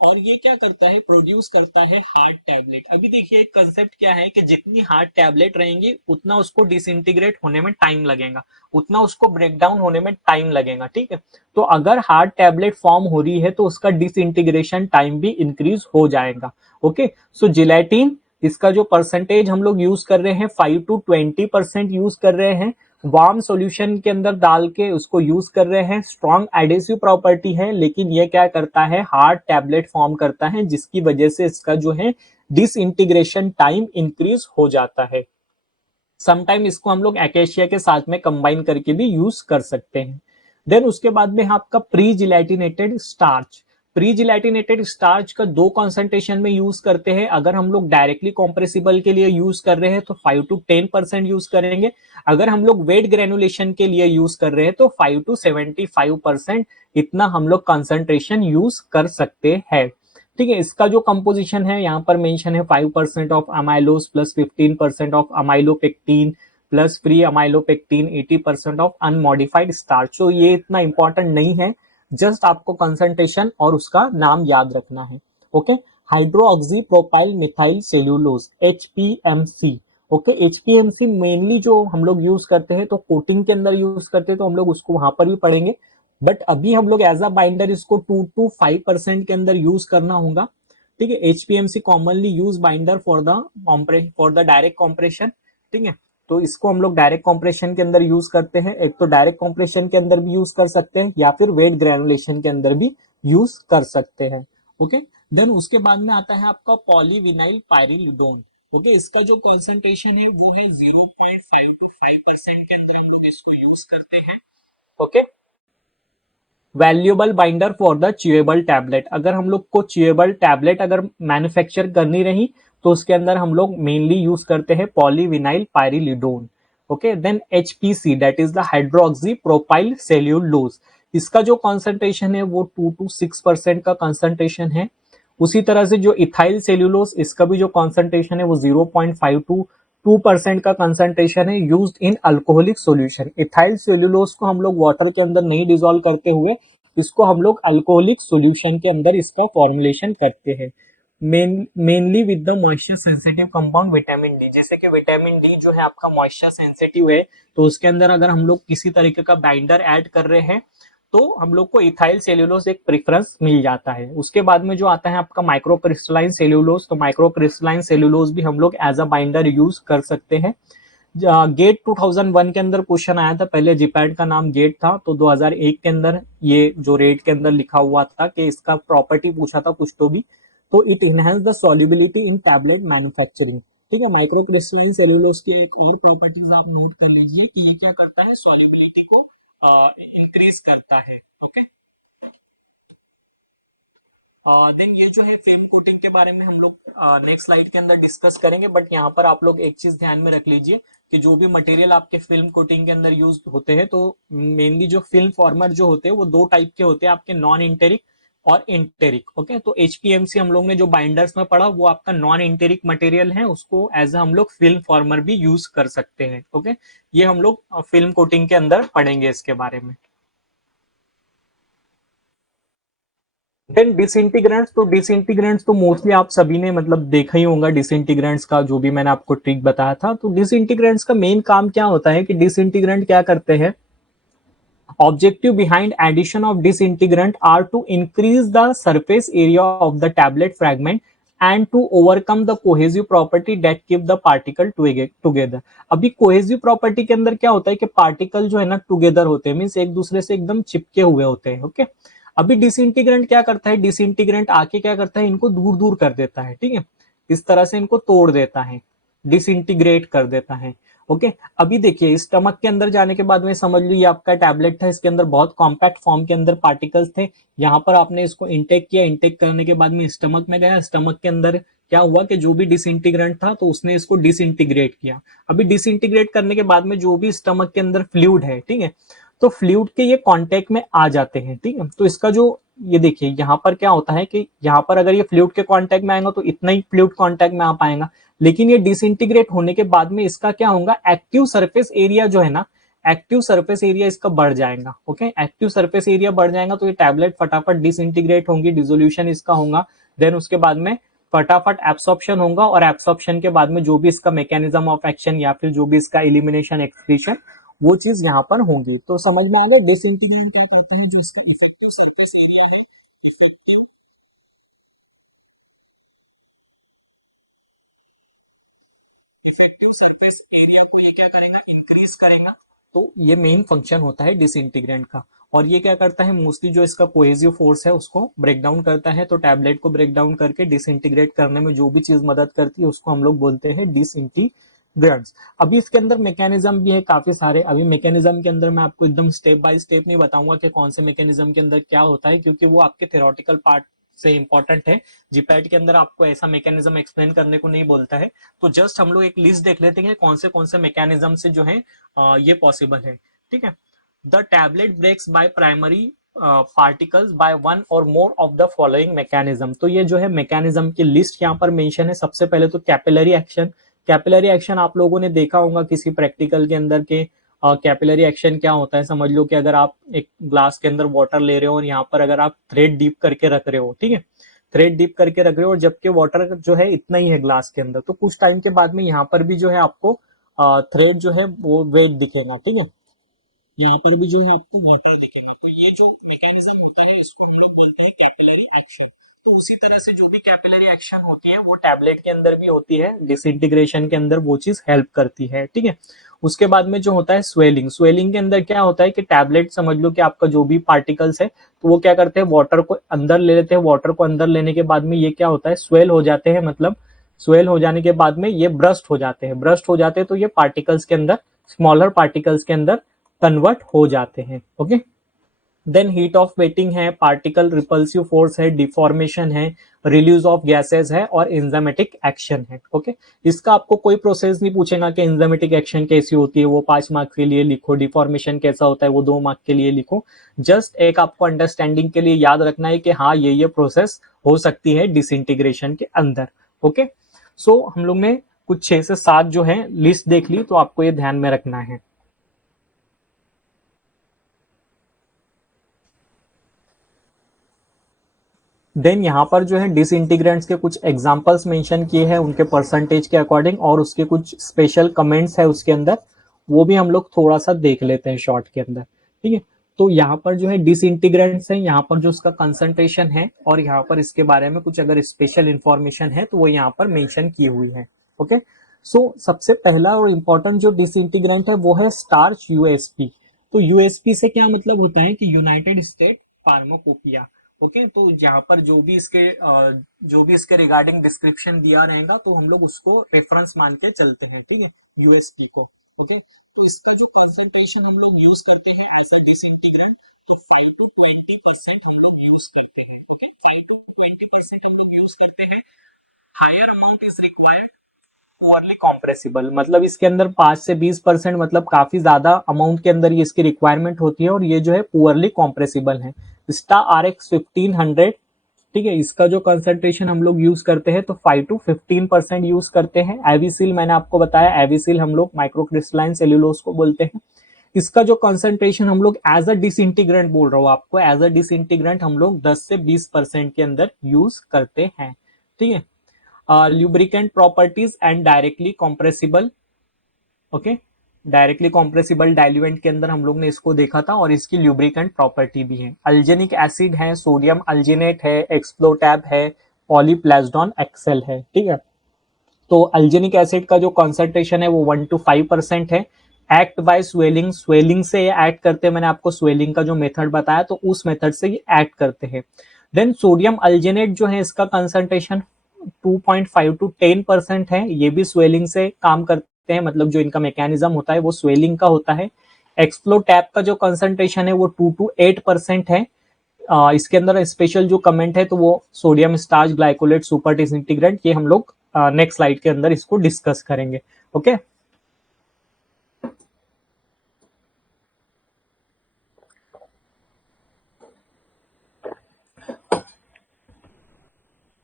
और ये क्या करता है? प्रोड्यूस करता है हार्ड टैबलेट। अभी देखिए एक कंसेप्ट क्या है कि जितनी हार्ड टैबलेट रहेंगी उतना उसको डिसइंटीग्रेट होने में टाइम लगेगा, उतना उसको ब्रेक डाउन होने में टाइम लगेगा। ठीक है, तो अगर हार्ड टैबलेट फॉर्म हो रही है तो उसका डिसइंटीग्रेशन टाइम भी इंक्रीज हो जाएगा। ओके, सो जिलेटिन, इसका जो परसेंटेज हम लोग यूज कर रहे हैं 5 to 20% यूज कर रहे हैं। वार्म सॉल्यूशन के अंदर डाल के उसको यूज कर रहे हैं। स्ट्रॉन्ग एडेसिव प्रॉपर्टी है, लेकिन ये क्या करता है? हार्ड टैबलेट फॉर्म करता है, जिसकी वजह से इसका जो है डिसइंटीग्रेशन टाइम इंक्रीज हो जाता है। समटाइम इसको हम लोग एकेशिया के साथ में कंबाइन करके भी यूज कर सकते हैं। देन उसके बाद में आपका pre gelatinised starch. Pre gelatinised starch का दो कॉन्सेंट्रेशन में यूज करते हैं। अगर हम लोग डायरेक्टली कॉम्प्रेसिबल के लिए यूज कर रहे हैं तो 5 to 10% यूज करेंगे। अगर हम लोग वेट ग्रेनुलेशन के लिए यूज कर रहे हैं तो 5 to 75% इतना हम लोग कॉन्सेंट्रेशन यूज कर सकते हैं। ठीक है, इसका जो कंपोजिशन है यहाँ पर मेंशन है 5% of amylose plus 15% of amylopectin plus free amylopectin 80% of unmodified starch. तो ये इतना इंपॉर्टेंट नहीं है, जस्ट आपको कंसंट्रेशन और उसका नाम याद रखना है। Okay, hydroxy propyl methyl cellulose, HPMC. Okay, HPMC mainly जो हम लोग यूज करते हैं तो कोटिंग के अंदर यूज करते हैं, तो हम लोग उसको वहां पर भी पढ़ेंगे। बट अभी हम लोग एज अ बाइंडर इसको 2 to 5% के अंदर यूज करना होगा। ठीक है, HPMC commonly use binder for the direct compression. ठीक है, तो इसको हम लोग डायरेक्ट कॉम्प्रेशन के अंदर यूज करते हैं। एक तो डायरेक्ट कॉम्प्रेशन के अंदर भी यूज कर सकते हैं या फिर वेट ग्रेनुलेशन के अंदर भी यूज कर सकते हैं। ओके, देन उसके बाद में आता है आपका पॉलीविनाइल पायरिलिडोन। ओके, इसका जो कॉन्सेंट्रेशन है वो है 0.5 to 5% के अंदर हम लोग इसको यूज करते हैं। Okay, valuable binder for the chewable tablet. अगर हम लोग को च्यूएबल टैबलेट अगर मैन्युफैक्चर करनी रही तो उसके अंदर हम लोग मेनली यूज करते हैं polyvinyl pyrrolidone. Okay, then HPC that is the hydroxy propyl cellulose. इसका जो कॉन्सेंट्रेशन है वो 2 to 6% का कॉन्सेंट्रेशन है। उसी तरह से जो इथाइल सेल्यूलोज, इसका भी जो कॉन्सेंट्रेशन है वो 0.5 to 2% का कंसंट्रेशन है, used in alcoholic solution. Ethyl cellulose को हम लोग वाटर के अंदर नहीं डिसॉल्व करते हुए इसको हम लोग अल्कोहलिक सॉल्यूशन के अंदर इसका फॉर्मुलेशन करते हैं। Mainly with the moisture sensitive compound vitamin D. जैसे कि विटामिन डी जो है आपका मॉइस्चर सेंसिटिव है, तो उसके अंदर अगर हम लोग किसी तरीके का बाइंडर ऐड कर रहे हैं तो हम लोग को इथाइल सेल्यूलोज एक प्रेफरेंस मिल जाता है। उसके बाद में जो आता है आपका माइक्रोक्रिस्टलाइन सेल्यूलोज, तो माइक्रोक्रिस्टलाइन सेल्यूलोज भी हम लोग एज अ बाइंडर यूज कर सकते हैं। गेट 2001 के अंदर क्वेश्चन आया था, पहले जिपैड का नाम गेट था, तो 2001 के अंदर ये जो रेट के अंदर लिखा हुआ था कि इसका प्रॉपर्टी पूछा था कुछ तो भी, तो it enhance the solubility in tablet manufacturing. ठीक है, माइक्रोक्रिस्टलाइन सेल्यूलोज की एक और प्रॉपर्टीज आप नोट कर लीजिए कि ये क्या करता है? सॉल्युबिलिटी को इंक्रीज करता है। ओके, देन ये जो है फिल्म कोटिंग के बारे में हम लोग नेक्स्ट स्लाइड के अंदर डिस्कस करेंगे, बट यहाँ पर आप लोग एक चीज ध्यान में रख लीजिए कि जो भी मटेरियल आपके फिल्म कोटिंग के अंदर यूज होते हैं, तो मेनली जो फिल्म फॉर्मर जो होते हैं वो दो टाइप के होते हैं, आपके नॉन इंटेरिक और इंटेरिक। ओके, तो एचपीएमसी हम लोग ने जो बाइंडर्स में पढ़ा वो आपका नॉन इंटेरिक मटेरियल है, उसको एज हम लोग फिल्म फॉर्मर भी यूज कर सकते हैं। ओके, ये हम लोग फिल्म कोटिंग के अंदर पढ़ेंगे इसके बारे में। देन डिसइंटीग्रेंट्स, तो डिसइंटीग्रेंट्स तो मोस्टली आप सभी ने मतलब देखा ही होगा, डिसइंटीग्रेंट्स का जो भी मैंने आपको ट्रिक बताया था। तो डिसइंटीग्रेंट्स का मेन काम क्या होता है कि डिसइंटीग्रेंट क्या करते हैं, objective behind addition of disintegrant are to increase the surface area of the tablet fragment and to overcome the cohesive property that keep the particle together। अभी cohesive property के अंदर क्या होता है कि पार्टिकल जो है ना टुगेदर होते हैं, मीन्स एक दूसरे से एकदम चिपके हुए होते हैं। ओके, अभी डिसइंटीग्रेंट क्या करता है, डिसइंटीग्रेंट आके क्या करता है, इनको दूर दूर कर देता है। ठीक है, इस तरह से इनको तोड़ देता है, डिसइंटीग्रेट कर देता है। ओके, अभी देखिए स्टमक के अंदर जाने के बाद में समझ लो ये आपका टैबलेट था, इसके अंदर बहुत कॉम्पैक्ट फॉर्म के अंदर पार्टिकल्स थे। यहाँ पर आपने इसको इंटेक किया, इंटेक करने के बाद में स्टमक में गया, स्टमक के अंदर क्या हुआ कि जो भी डिसइंटीग्रेंट था तो उसने इसको डिसइंटीग्रेट किया। अभी डिसइंटीग्रेट करने के बाद में जो भी स्टमक के अंदर फ्लूइड है, ठीक है, तो फ्लूइड के ये कांटेक्ट में आ जाते हैं। ठीक है, तो इसका जो ये देखिए यहाँ पर क्या होता है कि यहाँ पर अगर ये फ्लूइड के कांटेक्ट में आएगा तो इतना ही फ्लूइड कांटेक्ट में आ पाएगा, लेकिन ये डिसइंटीग्रेट होने के बाद में इसका क्या होगा, एक्टिव सरफेस एरिया जो है ना, एक्टिव सरफेस एरिया इसका बढ़ जाएगा। ओके, एक्टिव सरफेस एरिया बढ़ जाएगा तो ये टैबलेट फटाफट डिसइंटीग्रेट होंगी, डिसोल्यूशन इसका होगा, देन उसके बाद में फटाफट एब्सॉर्प्शन होगा, और एब्सॉर्प्शन के बाद में जो भी इसका मैकेनिज्म ऑफ एक्शन या फिर जो भी इसका एलिमिनेशन एक्सक्रीशन वो चीज यहाँ पर होंगी। तो समझ में आ गया डिसइंटीग्रेट क्या कहते हैं, जो इसका इफेक्टिव सरफेस एरिया है, इफेक्टिव सरफेस एरिया को ये क्या करेगा, इंक्रीज करेगा। तो ये मेन फंक्शन होता है डिसइंटीग्रेंट का। और ये क्या करता है, मोस्टली जो इसका कोहेसिव फोर्स है उसको ब्रेक डाउन करता है, तो टैबलेट को ब्रेक डाउन करके डिसइंटीग्रेट करने में जो भी चीज मदद करती है उसको हम लोग बोलते हैं डिसइंटीग्रेंट्स। अभी इसके अंदर मैकेनिज्म भी है काफी सारे, अभी मैकेनिज्म के अंदर मैं आपको एकदम स्टेप बाय स्टेप नहीं बताऊंगा कि कौन से मैकेनिज्म के अंदर क्या होता है, क्योंकि वो आपके थ्योरेटिकल पार्ट से इंपॉर्टेंट है। जीपैट के अंदर आपको ऐसा मैकेनिज्म एक्सप्लेन करने को नहीं बोलता है। तो जस्ट हम लोग एक लिस्ट देख लेते हैं कौन से मैकेनिज्म से जो है ये पॉसिबल है। ठीक है, the tablet breaks by primary particles by one or more of the following mechanism. तो ये जो है मैकेनिज्म की लिस्ट यहाँ पर मेंशन है। सबसे पहले तो कैपिलरी एक्शन। कैपिलरी एक्शन आप लोगों ने देखा होगा किसी प्रैक्टिकल के अंदर के, कैपिलरी एक्शन क्या होता है, समझ लो कि अगर आप एक ग्लास के अंदर वाटर ले रहे हो और यहाँ पर अगर आप थ्रेड डीप करके रख रहे हो, ठीक है, थ्रेड डीप करके रख रहे हो, और जबकि वाटर जो है इतना ही है ग्लास के अंदर, तो कुछ टाइम के बाद में यहाँ पर भी जो है आपको थ्रेड जो है वो वेट दिखेगा। ठीक है, यहाँ पर भी जो है आपको वाटर दिखेगा। तो ये जो मैकेनिज्म होता है इसको हम लोग बोलते हैं कैपिलरी एक्शन। तो उसी तरह से जो भी कैपिलरी एक्शन होती है वो टैबलेट के अंदर भी होती है, डिसइंटीग्रेशन के अंदर वो चीज हेल्प करती है। ठीक है, उसके बाद में जो होता है स्वेलिंग। स्वेलिंग के अंदर क्या होता है कि टैबलेट समझ लो कि आपका जो भी पार्टिकल्स है तो वो क्या करते हैं, वाटर को अंदर ले लेते हैं, वाटर को अंदर लेने के बाद में ये क्या होता है, स्वेल हो जाते हैं, मतलब स्वेल हो जाने के बाद में ये ब्रस्ट हो जाते हैं। ब्रस्ट हो जाते हैं तो ये पार्टिकल्स के अंदर, स्मॉलर पार्टिकल्स के अंदर कन्वर्ट हो जाते हैं। Okay, then heat of wetting है, पार्टिकल रिपल्सिव फोर्स है, डिफॉर्मेशन है, रिलीज ऑफ गैसेस है, और एंजाइमेटिक एक्शन है। ओके, इसका आपको कोई प्रोसेस नहीं पूछेगा कि एंजाइमेटिक एक्शन कैसी होती है, वो 5 मार्क के लिए लिखो, डिफॉर्मेशन कैसा होता है वो 2 मार्क के लिए लिखो। जस्ट एक आपको अंडरस्टैंडिंग के लिए याद रखना है कि हाँ ये प्रोसेस हो सकती है डिसइंटीग्रेशन के अंदर। ओके, सो हम लोग ने कुछ 6 से 7 जो है लिस्ट देख ली, तो आपको ये ध्यान में रखना है। देन यहाँ पर जो है डिसइंटीग्रेंट्स के कुछ एग्जांपल्स मेंशन किए हैं उनके परसेंटेज के अकॉर्डिंग, और उसके कुछ स्पेशल कमेंट्स है उसके अंदर, वो भी हम लोग थोड़ा सा देख लेते हैं शॉर्ट के अंदर। ठीक है, तो यहाँ पर जो है डिसइंटीग्रेंट्स है, यहाँ पर जो उसका कंसंट्रेशन है और यहाँ पर इसके बारे में कुछ अगर स्पेशल इंफॉर्मेशन है तो वो यहाँ पर मेंशन की हुई है। ओके, सो सबसे पहला और इम्पोर्टेंट जो डिसइंटीग्रेंट है वो है स्टार्च यूएसपी। तो यूएसपी से क्या मतलब होता है कि यूनाइटेड स्टेट फार्माकोपिया। ओके, तो यहाँ पर जो भी इसके रिगार्डिंग डिस्क्रिप्शन दिया रहेगा तो हम लोग उसको रेफरेंस मान के चलते हैं। ठीक है, यूएसपी को। ओके, तो इसका जो कंसंट्रेशन हम लोग यूज करते हैं एज अ डिसइंटीग्रेंट, तो 5 to 20% हम लोग यूज करते हैं। ओके 5 to 20% हम लोग यूज करते हैं। Higher amount is required poorly compressible, मतलब इसके अंदर 5 से 20% मतलब काफी ज्यादा अमाउंट के अंदर ये इसकी रिक्वायरमेंट होती है और ये जो है पुअरली कॉम्प्रेसिबल है। स्टा RX 1500, ठीक है, इसका जो कंसंट्रेशन हम लोग यूज करते हैं तो 5 to 15% यूज करते हैं। एविसिल मैंने आपको बताया, एविसिल हम लोग माइक्रोक्रिस्टलाइन सेल्यूलोज को बोलते हैं। इसका जो कंसंट्रेशन हम लोग एज अ डिसइंटीग्रेंट बोल रहा हूँ आपको, एज अ डिसइंटीग्रेंट हम लोग 10 से 20% के अंदर यूज करते हैं, ठीक है। Lubricant properties and directly compressible, okay, directly compressible diluent के अंदर हम लोग ने इसको देखा था और इसकी ल्यूब्रिकेंट प्रॉपर्टी भी है। अल्जेनिक एसिड है, सोडियम अल्जिनेट है, एक्सप्लोटैब है, पॉलीप्लाज्डोन एक्सेल है, ठीक है। तो अल्जेनिक एसिड का जो कॉन्सेंट्रेशन है वो 1 to 5% है। एक्ट बाय स्वेलिंग, स्वेलिंग से ये एक्ट करते हैं, मैंने आपको स्वेलिंग का जो मेथड बताया तो उस मेथड से ये एक्ट करते हैं। देन सोडियम अल्जिनेट जो है इसका कंसंट्रेशन 2.5 to 10% है, ये भी स्वेलिंग से काम करते हैं, मतलब जो इनका मैकेनिज्म होता है वो स्वेलिंग का होता है। एक्सप्लोटैप का जो कंसंट्रेशन है वो 2 to 8% है। इसके अंदर स्पेशल जो कमेंट है तो वो sodium starch glycolate super disintegrant, ये हम लोग नेक्स्ट स्लाइड के अंदर इसको डिस्कस करेंगे, ओके।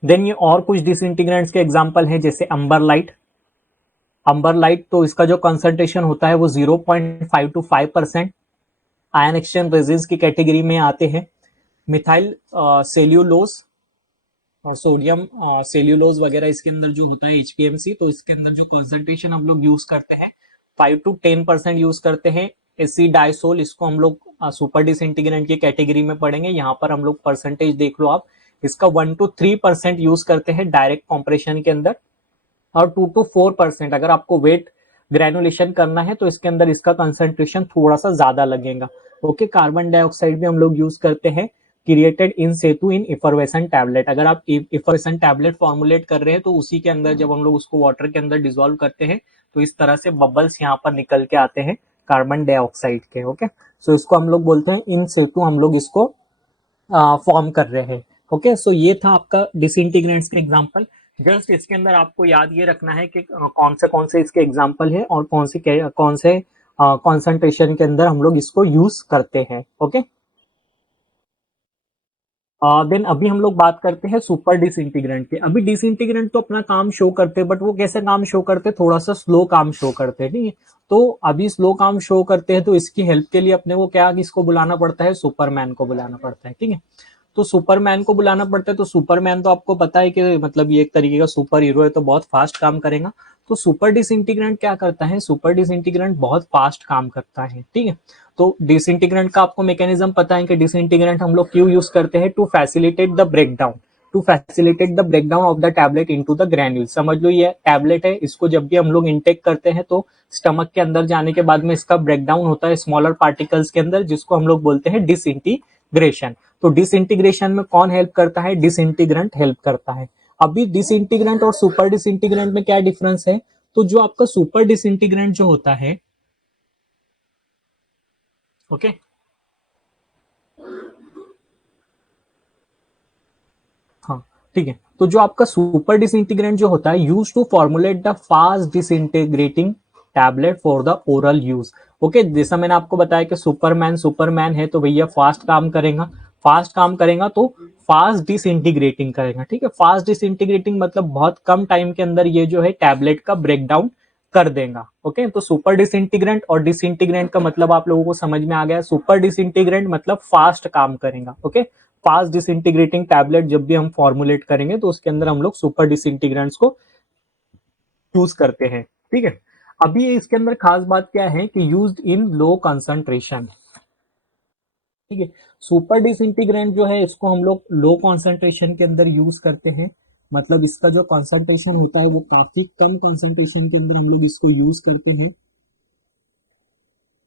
देन ये और कुछ डिसइंटीग्रेंट्स के एग्जांपल हैं, जैसे अंबरलाइट। अंबरलाइट तो इसका जो कंसंट्रेशन होता है वो 0.5 to 5% आयन एक्सचेंज रेजिन्स की कैटेगरी में आते हैं। मिथाइल सेल्यूलोज और सोडियम सेल्यूलोज वगैरह इसके अंदर जो होता है HPMC, तो इसके अंदर जो कंसंट्रेशन हम लोग यूज करते हैं 5 to 10% यूज करते हैं। एसिडाइसोल, इसको हम लोग सुपर डिसइंटीग्रेंट की कैटेगरी में पढ़ेंगे, यहाँ पर हम लोग परसेंटेज देख लो आप, इसका 1 to 3% यूज करते हैं डायरेक्ट कॉम्प्रेशन के अंदर। और 2 to 4% अगर आपको वेट ग्रेनुलेशन करना है तो इसके अंदर इसका कंसंट्रेशन थोड़ा सा ज्यादा लगेगा, ओके। कार्बन डाइऑक्साइड भी हम लोग यूज करते हैं, created in situ in effervescent tablet. अगर आप इफरवेसेंट टैबलेट फॉर्मुलेट कर रहे हैं तो उसी के अंदर जब हम लोग उसको वाटर के अंदर डिसॉल्व करते हैं तो इस तरह से बबल्स यहाँ पर निकल के आते हैं कार्बन डाइऑक्साइड के, ओके। सो इसको हम लोग बोलते हैं इन सेतु, हम लोग इसको फॉर्म कर रहे हैं, ओके। सो ये था आपका डिसइंटीग्रेंट्स का एग्जांपल। जस्ट इसके अंदर आपको याद ये रखना है कि कौन से इसके एग्जांपल है और कौन से कॉन्सेंट्रेशन के अंदर हम लोग इसको यूज करते हैं, ओके। देन अभी हम लोग बात करते हैं सुपर डिसइंटीग्रेंट के। अभी डिसइंटीग्रेंट तो अपना काम शो करते हैं, बट वो कैसे काम शो करते हैं, थोड़ा सा स्लो काम शो करते हैं, ठीक है। तो अभी स्लो काम शो करते हैं तो इसकी हेल्प के लिए अपने को क्या, इसको बुलाना पड़ता है, सुपरमैन को बुलाना पड़ता है, ठीक है। तो सुपरमैन को बुलाना पड़ता है, तो सुपरमैन तो आपको पता है कि मतलब ये एक तरीके का सुपर हीरो है, तो बहुत फास्ट काम करेगा। तो सुपर डिसइंटीग्रेंट क्या करता है, सुपर डिसइंटीग्रेंट बहुत फास्ट काम करता है, ठीक है। तो डिसइंटीग्रेंट का आपको मैकेनिज्म पता है कि डिसइंटीग्रेंट हम लोग क्यों यूज करते हैं, to facilitate the breakdown, to facilitate the breakdown of the tablet into the granule. समझ लो ये टैबलेट है, इसको जब भी हम लोग इनटेक करते हैं तो स्टमक के अंदर जाने के बाद में इसका ब्रेकडाउन होता है स्मॉलर पार्टिकल्स के अंदर, जिसको हम लोग बोलते हैं डिसइंटीग्रेशन। तो डिसइंटीग्रेशन में कौन हेल्प करता है, डिसइंटीग्रेंट हेल्प करता है। अभी डिसइंटीग्रेंट और सुपर डिसइंटीग्रेंट में क्या डिफरेंस है, तो जो आपका सुपर डिसइंटीग्रेंट जो होता है, ओके, हाँ, ठीक है। तो जो आपका सुपर डिसइंटीग्रेंट जो होता है, use to formulate the fast disintegrating tablet for the oral use, okay. जैसा मैंने आपको बताया कि सुपरमैन सुपरमैन है तो भैया फास्ट काम करेगा, फास्ट काम करेगा तो फास्ट डिसइंटीग्रेटिंग करेगा, ठीक है। फास्ट डिसइंटीग्रेटिंग मतलब बहुत कम टाइम के अंदर ये जो है टैबलेट का ब्रेकडाउन कर देगा, ओके। तो सुपर डिसइंटीग्रेंट और डिसइंटीग्रेंट का मतलब आप लोगों को समझ में आ गया। सुपर डिसइंटीग्रेंट मतलब फास्ट काम करेगा, ओके। फास्ट डिसइंटीग्रेटिंग टैबलेट जब भी हम फॉर्मुलेट करेंगे तो उसके अंदर हम लोग सुपर डिसइंटीग्रेंट्स को यूज करते हैं, ठीक है। अभी इसके अंदर खास बात क्या है कि यूज्ड इन लो कंसंट्रेशन, ठीक है। सुपर डिसइंटीग्रेंट जो है इसको हम लोग लो कंसंट्रेशन के अंदर यूज करते हैं, मतलब इसका जो कंसंट्रेशन होता है वो काफी कम कंसंट्रेशन के अंदर हम लोग इसको यूज करते हैं।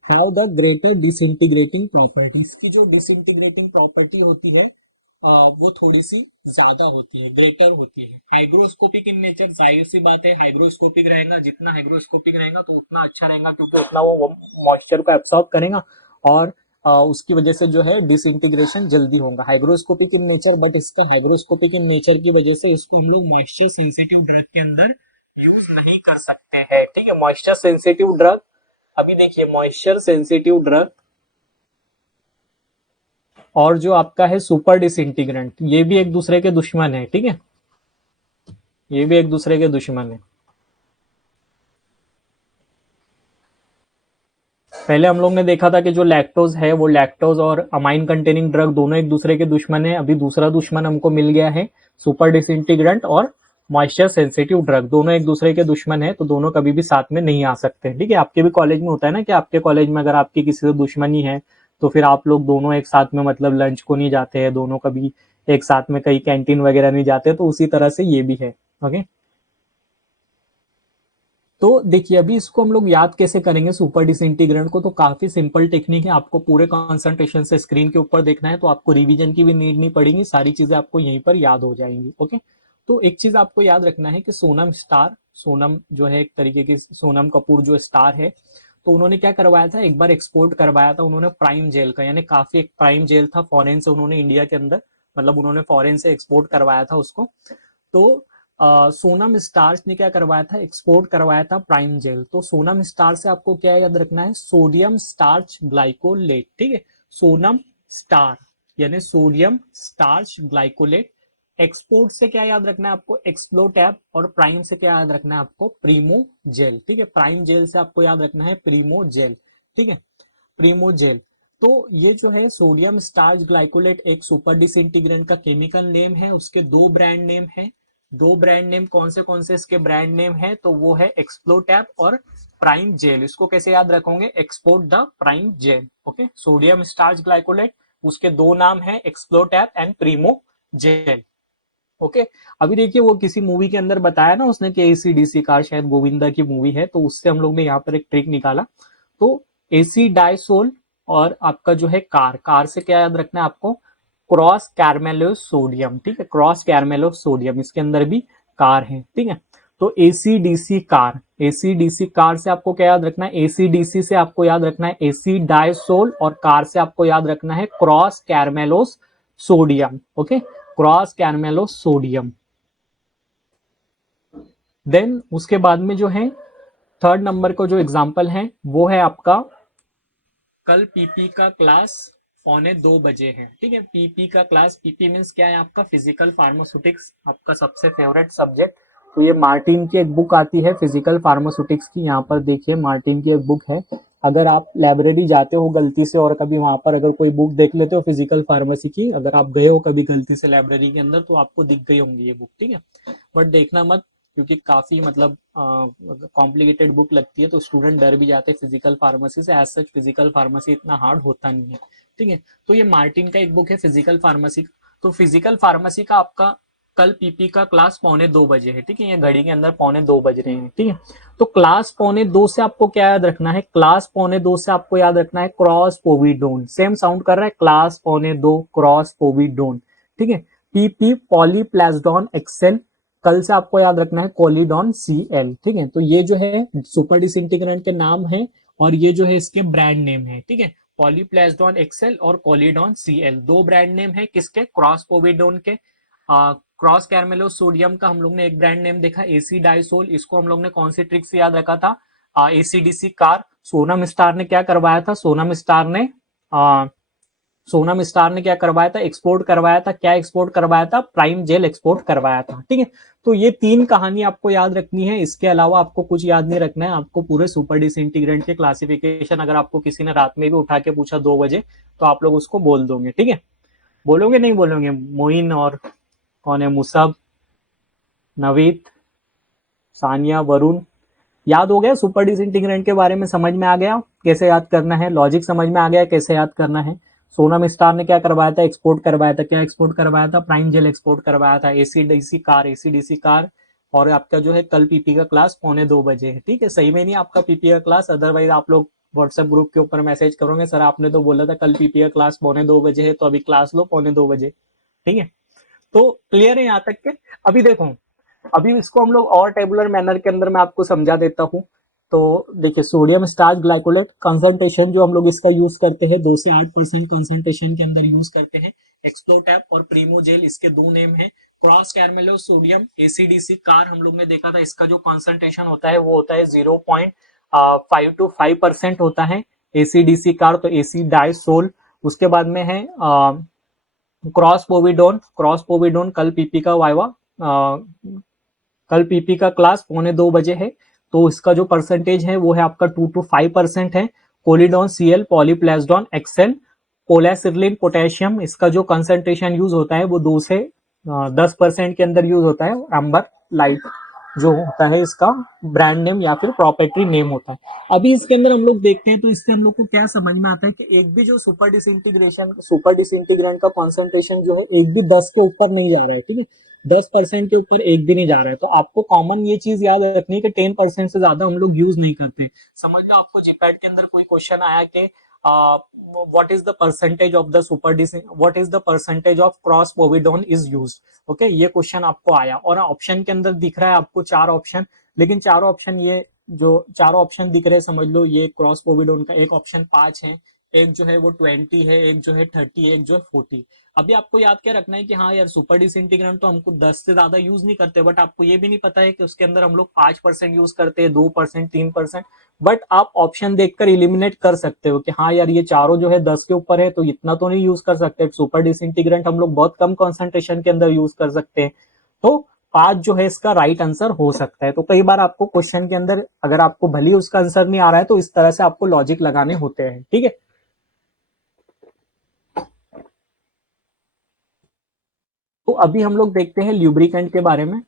Have the greater disintegrating property, इसकी जो डिसइंटीग्रेटिंग प्रॉपर्टी होती है वो थोड़ी सी ज्यादा होती है, ग्रेटर होती है। हाइग्रोस्कोपिक इन नेचर, जाहिर सी बात है हाइग्रोस्कोपिक रहेगा, जितना हाइग्रोस्कोपिक रहेगा तो उतना अच्छा रहेगा, क्योंकि उतना वो मॉइस्चर को एब्सॉर्ब करेगा और उसकी वजह से जो है डिसइंटीग्रेशन जल्दी होगा। हाइग्रोस्कोपिक इन नेचर, बट इसका हाइग्रोस्कोपिक इन नेचर की वजह से इसको हम लोग मॉइस्चर सेंसिटिव ड्रग के अंदर यूज नहीं कर सकते हैं, ठीक है। मॉइस्चर सेंसिटिव ड्रग, अभी देखिए मॉइस्चर सेंसिटिव ड्रग और जो आपका है सुपर डिसइंटीग्रेंट, ये भी एक दूसरे के दुश्मन है, ठीक है, ये भी एक दूसरे के दुश्मन है। पहले हम लोग ने देखा था कि जो लैक्टोज है वो लैक्टोज और अमाइन कंटेनिंग ड्रग दोनों एक दूसरे के दुश्मन है। अभी दूसरा दुश्मन हमको मिल गया है सुपर डिसइंटीग्रेंट और मॉइस्चर सेंसिटिव ड्रग, दोनों एक दूसरे के दुश्मन है, तो दोनों कभी भी साथ में नहीं आ सकते, ठीक है। आपके भी कॉलेज में होता है ना कि आपके कॉलेज में अगर आपकी किसी से दुश्मनी है तो फिर आप लोग दोनों एक साथ में मतलब लंच को नहीं जाते हैं, दोनों कभी एक साथ में कहीं कैंटीन वगैरह नहीं जाते, तो उसी तरह से ये भी है। ओके, तो देखिए अभी इसको हम लोग याद कैसे करेंगे सुपर डिसइंटीग्रेंट को, तो काफी सिंपल टेक्निक है। आपको पूरे कंसंट्रेशन से स्क्रीन के ऊपर देखना है, तो आपको रिवीजन की भी नीड नहीं पड़ेगी, सारी चीजें आपको यहीं पर याद हो जाएंगी। ओके, तो एक चीज आपको याद रखना है कि सोनम स्टार, सोनम जो है एक तरीके के सोनम कपूर जो स्टार है, तो उन्होंने क्या करवाया था, एक बार एक्सपोर्ट करवाया था उन्होंने प्राइम जेल का, यानी काफी एक प्राइम जेल था फॉरेन से, उन्होंने इंडिया के अंदर मतलब उन्होंने फॉरेन से एक्सपोर्ट करवाया था उसको। तो सोनम स्टार्च ने क्या करवाया था, एक्सपोर्ट करवाया था प्राइम जेल। तो सोनम स्टार्च से आपको क्या याद रखना है, सोडियम स्टार्च ग्लाइकोलेट, ठीक है, सोनम स्टार यानी सोडियम स्टार्च ग्लाइकोलेट। एक्सपोर्ट से क्या याद रखना है आपको, एक्सप्लोटैब, और प्राइम से क्या याद रखना है आपको, प्रीमो जेल, ठीक है। प्राइम जेल से आपको याद रखना है प्रीमो जेल, ठीक है, प्रीमो जेल। तो ये जो है सोडियम स्टार्च ग्लाइकोलेट एक सुपर डिसइंटीग्रेंट का केमिकल नेम है, उसके दो ब्रांड नेम है। दो ब्रांड नेम कौन से इसके ब्रांड नेम है, तो वो है एक्सप्लोटैब और प्राइम जेल। इसको कैसे याद रखोगे, export the prime gel. Okay, sodium starch glycolate, उसके दो नाम है Explotab and primojel. Okay, अभी देखिए वो किसी मूवी के अंदर बताया ना उसने कि एसीडीसी कार, शायद गोविंदा की मूवी है, तो उससे हम लोग ने यहाँ पर एक ट्रिक निकाला। तो एसी डाइसोल और आपका जो है कार, कार से क्या याद रखना है आपको, क्रॉस कैरमेलोस सोडियम, ठीक है, क्रॉस कैरमेलोस सोडियम, इसके अंदर भी कार है, ठीक है। तो एसीडीसी कार, एसीडीसी कार से आपको क्या याद रखना है, एसीडीसी से आपको याद रखना है एसी डाइसोल, और कार से आपको याद रखना है croscarmellose sodium. Okay, croscarmellose sodium. Then उसके बाद में जो है थर्ड नंबर को जो एग्जांपल है वो है आपका, कल पीपी का क्लास 1:45 है, ठीक है। पीपी का क्लास, पीपी मीन्स क्या है आपका, फिजिकल फार्मास्यूटिक्स, आपका सबसे फेवरेट सब्जेक्ट। तो ये मार्टिन की एक बुक आती है फिजिकल फार्मास्यूटिक्स की, यहाँ पर देखिए मार्टिन की एक बुक है। अगर आप लाइब्रेरी जाते हो गलती से और कभी वहां पर अगर कोई बुक देख लेते हो फिजिकल फार्मेसी की, अगर आप गए हो कभी गलती से लाइब्रेरी के अंदर, तो आपको दिख गई होंगी ये बुक, ठीक है। बट देखना मत, क्योंकि काफी मतलब कॉम्प्लिकेटेड बुक लगती है, तो स्टूडेंट डर भी जाते हैं फिजिकल फार्मेसी से। एज सच फिजिकल फार्मेसी इतना हार्ड होता नहीं है, ठीक है। तो ये मार्टिन का एक बुक है फिजिकल फार्मेसी। तो फिजिकल फार्मेसी का आपका कल पीपी का क्लास 1:45 है, ठीक है, ये घड़ी के अंदर 1:45 बज रहे हैं, ठीक है। तो क्लास 1:45 से आपको क्या याद रखना है, क्लास 1:45 से आपको याद रखना है क्रॉस पोविडोन, सेम साउंड कर रहा है, क्लास 1:45 क्रॉस पोविडोन, ठीक है। पीपी पॉलीप्लाज्डोन एक्सेल, कल से आपको याद रखना है कोलिडॉन सीएल, ठीक है। तो ये जो है सुपर डिसइंटीग्रेंट के नाम है, और ये जो है इसके ब्रांड नेम है, ठीक है। पॉलीप्लाज्डोन एक्सेल और कोलिडॉन सीएल दो ब्रांड नेम है किसके, क्रॉस पोविडोन के। क्रॉस कैरमेलो सोडियम का हम लोग ने एक ब्रांड नेम देखा एसी डाइसोल, इसको हम लोग ने कौन सी ट्रिक से याद रखा था, एसीडीसी कार। सोनम स्टार ने क्या करवाया था, सोनम स्टार ने क्या करवाया था, एक्सपोर्ट करवाया था, क्या एक्सपोर्ट करवाया था, प्राइम जेल एक्सपोर्ट करवाया था, ठीक है। तो ये तीन कहानी आपको याद रखनी है, इसके अलावा आपको कुछ याद नहीं रखना है। आपको पूरे सुपर डिसइंटीग्रेंट के क्लासिफिकेशन अगर आपको किसी ने रात में भी उठा के पूछा 2 बजे, तो आप लोग उसको बोल दोगे, ठीक है। बोलोगे नहीं बोलोगे, मोइन और कौन है, मुसब, नवीद, सानिया, वरुण, याद हो गया सुपर डिसइंटीग्रेंट के बारे में, समझ में आ गया कैसे याद करना है, लॉजिक समझ में आ गया कैसे याद करना है। सोनम स्टार ने क्या करवाया था, एक्सपोर्ट करवाया था, क्या एक्सपोर्ट करवाया था, प्राइम जेल एक्सपोर्ट करवाया था, एसीडीसी कार। और आपका जो है कल पीपी का क्लास 1:45 है, ठीक है। सही में नहीं आपका पीपी का क्लास, अदरवाइज आप लोग व्हाट्सएप ग्रुप के ऊपर मैसेज करोगे, सर आपने तो बोला था कल पीपी का क्लास 1:45 है, तो अभी क्लास लो 1:45, ठीक है। तो क्लियर है यहाँ तक के। अभी देखो, अभी इसको हम लोग और टेबुलर मैनर के अंदर मैं आपको समझा देता हूँ। तो देखिए सोडियम स्टार्च ग्लाइकोलेट कंसंट्रेशन जो हम लोग इसका यूज करते हैं 2 से 8% कंसंट्रेशन के अंदर यूज करते हैं। एक्सप्लोटैप और प्रीमोजेल इसके दो नेम है। क्रॉस कैरमेलो सोडियम एसीडीसी कार हम लोग ने देखा था, इसका जो कंसंट्रेशन होता है वो होता है 0.5 to 5% होता है एसीडीसी कार, तो एसी डाइसोल। उसके बाद में है क्रॉस पोविडोन कल पीपी का वाइवा, कल पीपी का क्लास 1:45 है, तो इसका जो परसेंटेज है वो है आपका 2 to 5% है। कोलिडोन सीएल पॉलीप्लेस्डोन एक्सेल कोलेसिरलिन पोटेशियम, इसका जो कंसंट्रेशन यूज होता है वो 2 से 10% के अंदर यूज होता है। एम्बर लाइट जो होता है इसका ब्रांड नेम या फिर प्रॉपर्टी नेम होता है। अभी इसके अंदर हम लोग देखते हैं तो इससे हम लोग को क्या समझ में आता है कि एक भी जो सुपर डिसइंटीग्रेंट का कॉन्सेंट्रेशन जो है एक भी 10 के ऊपर नहीं जा रहा है, ठीक है, 10% के ऊपर एक भी नहीं जा रहा है। तो आपको कॉमन ये चीज याद रखनी है कि 10% से ज्यादा हम लोग यूज नहीं करते। समझ लो आपको जीपैट के अंदर कोई क्वेश्चन आया कि what is the percentage of the what is the percentage of cross povidone is used, okay ये क्वेश्चन आपको आया और ऑप्शन के अंदर दिख रहा है आपको 4 ऑप्शन, लेकिन चारों ऑप्शन ये जो चारों ऑप्शन दिख रहे हैं समझ लो ये क्रॉस पोविडोन का एक ऑप्शन 5 है, एक जो है वो 20 है, एक जो है 30 है, एक जो है 40। अभी आपको याद क्या रखना है कि हाँ यार सुपर डिसइंटीग्रेंट तो हमको 10 से ज्यादा यूज नहीं करते, बट आपको ये भी नहीं पता है कि उसके अंदर हम लोग 5% यूज करते हैं, 2%, 3%, बट आप ऑप्शन देखकर इलिमिनेट कर सकते हो कि हाँ यार ये चारों जो है 10 के ऊपर है तो इतना तो नहीं यूज कर सकते, सुपर डिसइंटीग्रेंट हम लोग बहुत कम कॉन्सेंट्रेशन के अंदर यूज कर सकते हैं। तो 5 जो है इसका राइट आंसर हो सकता है। तो कई बार आपको क्वेश्चन के अंदर अगर आपको भली उसका आंसर नहीं आ रहा है तो इस तरह से आपको लॉजिक लगाने होते हैं, ठीक है। तो अभी हम लोग देखते हैं ल्यूब्रिकेंट के बारे में।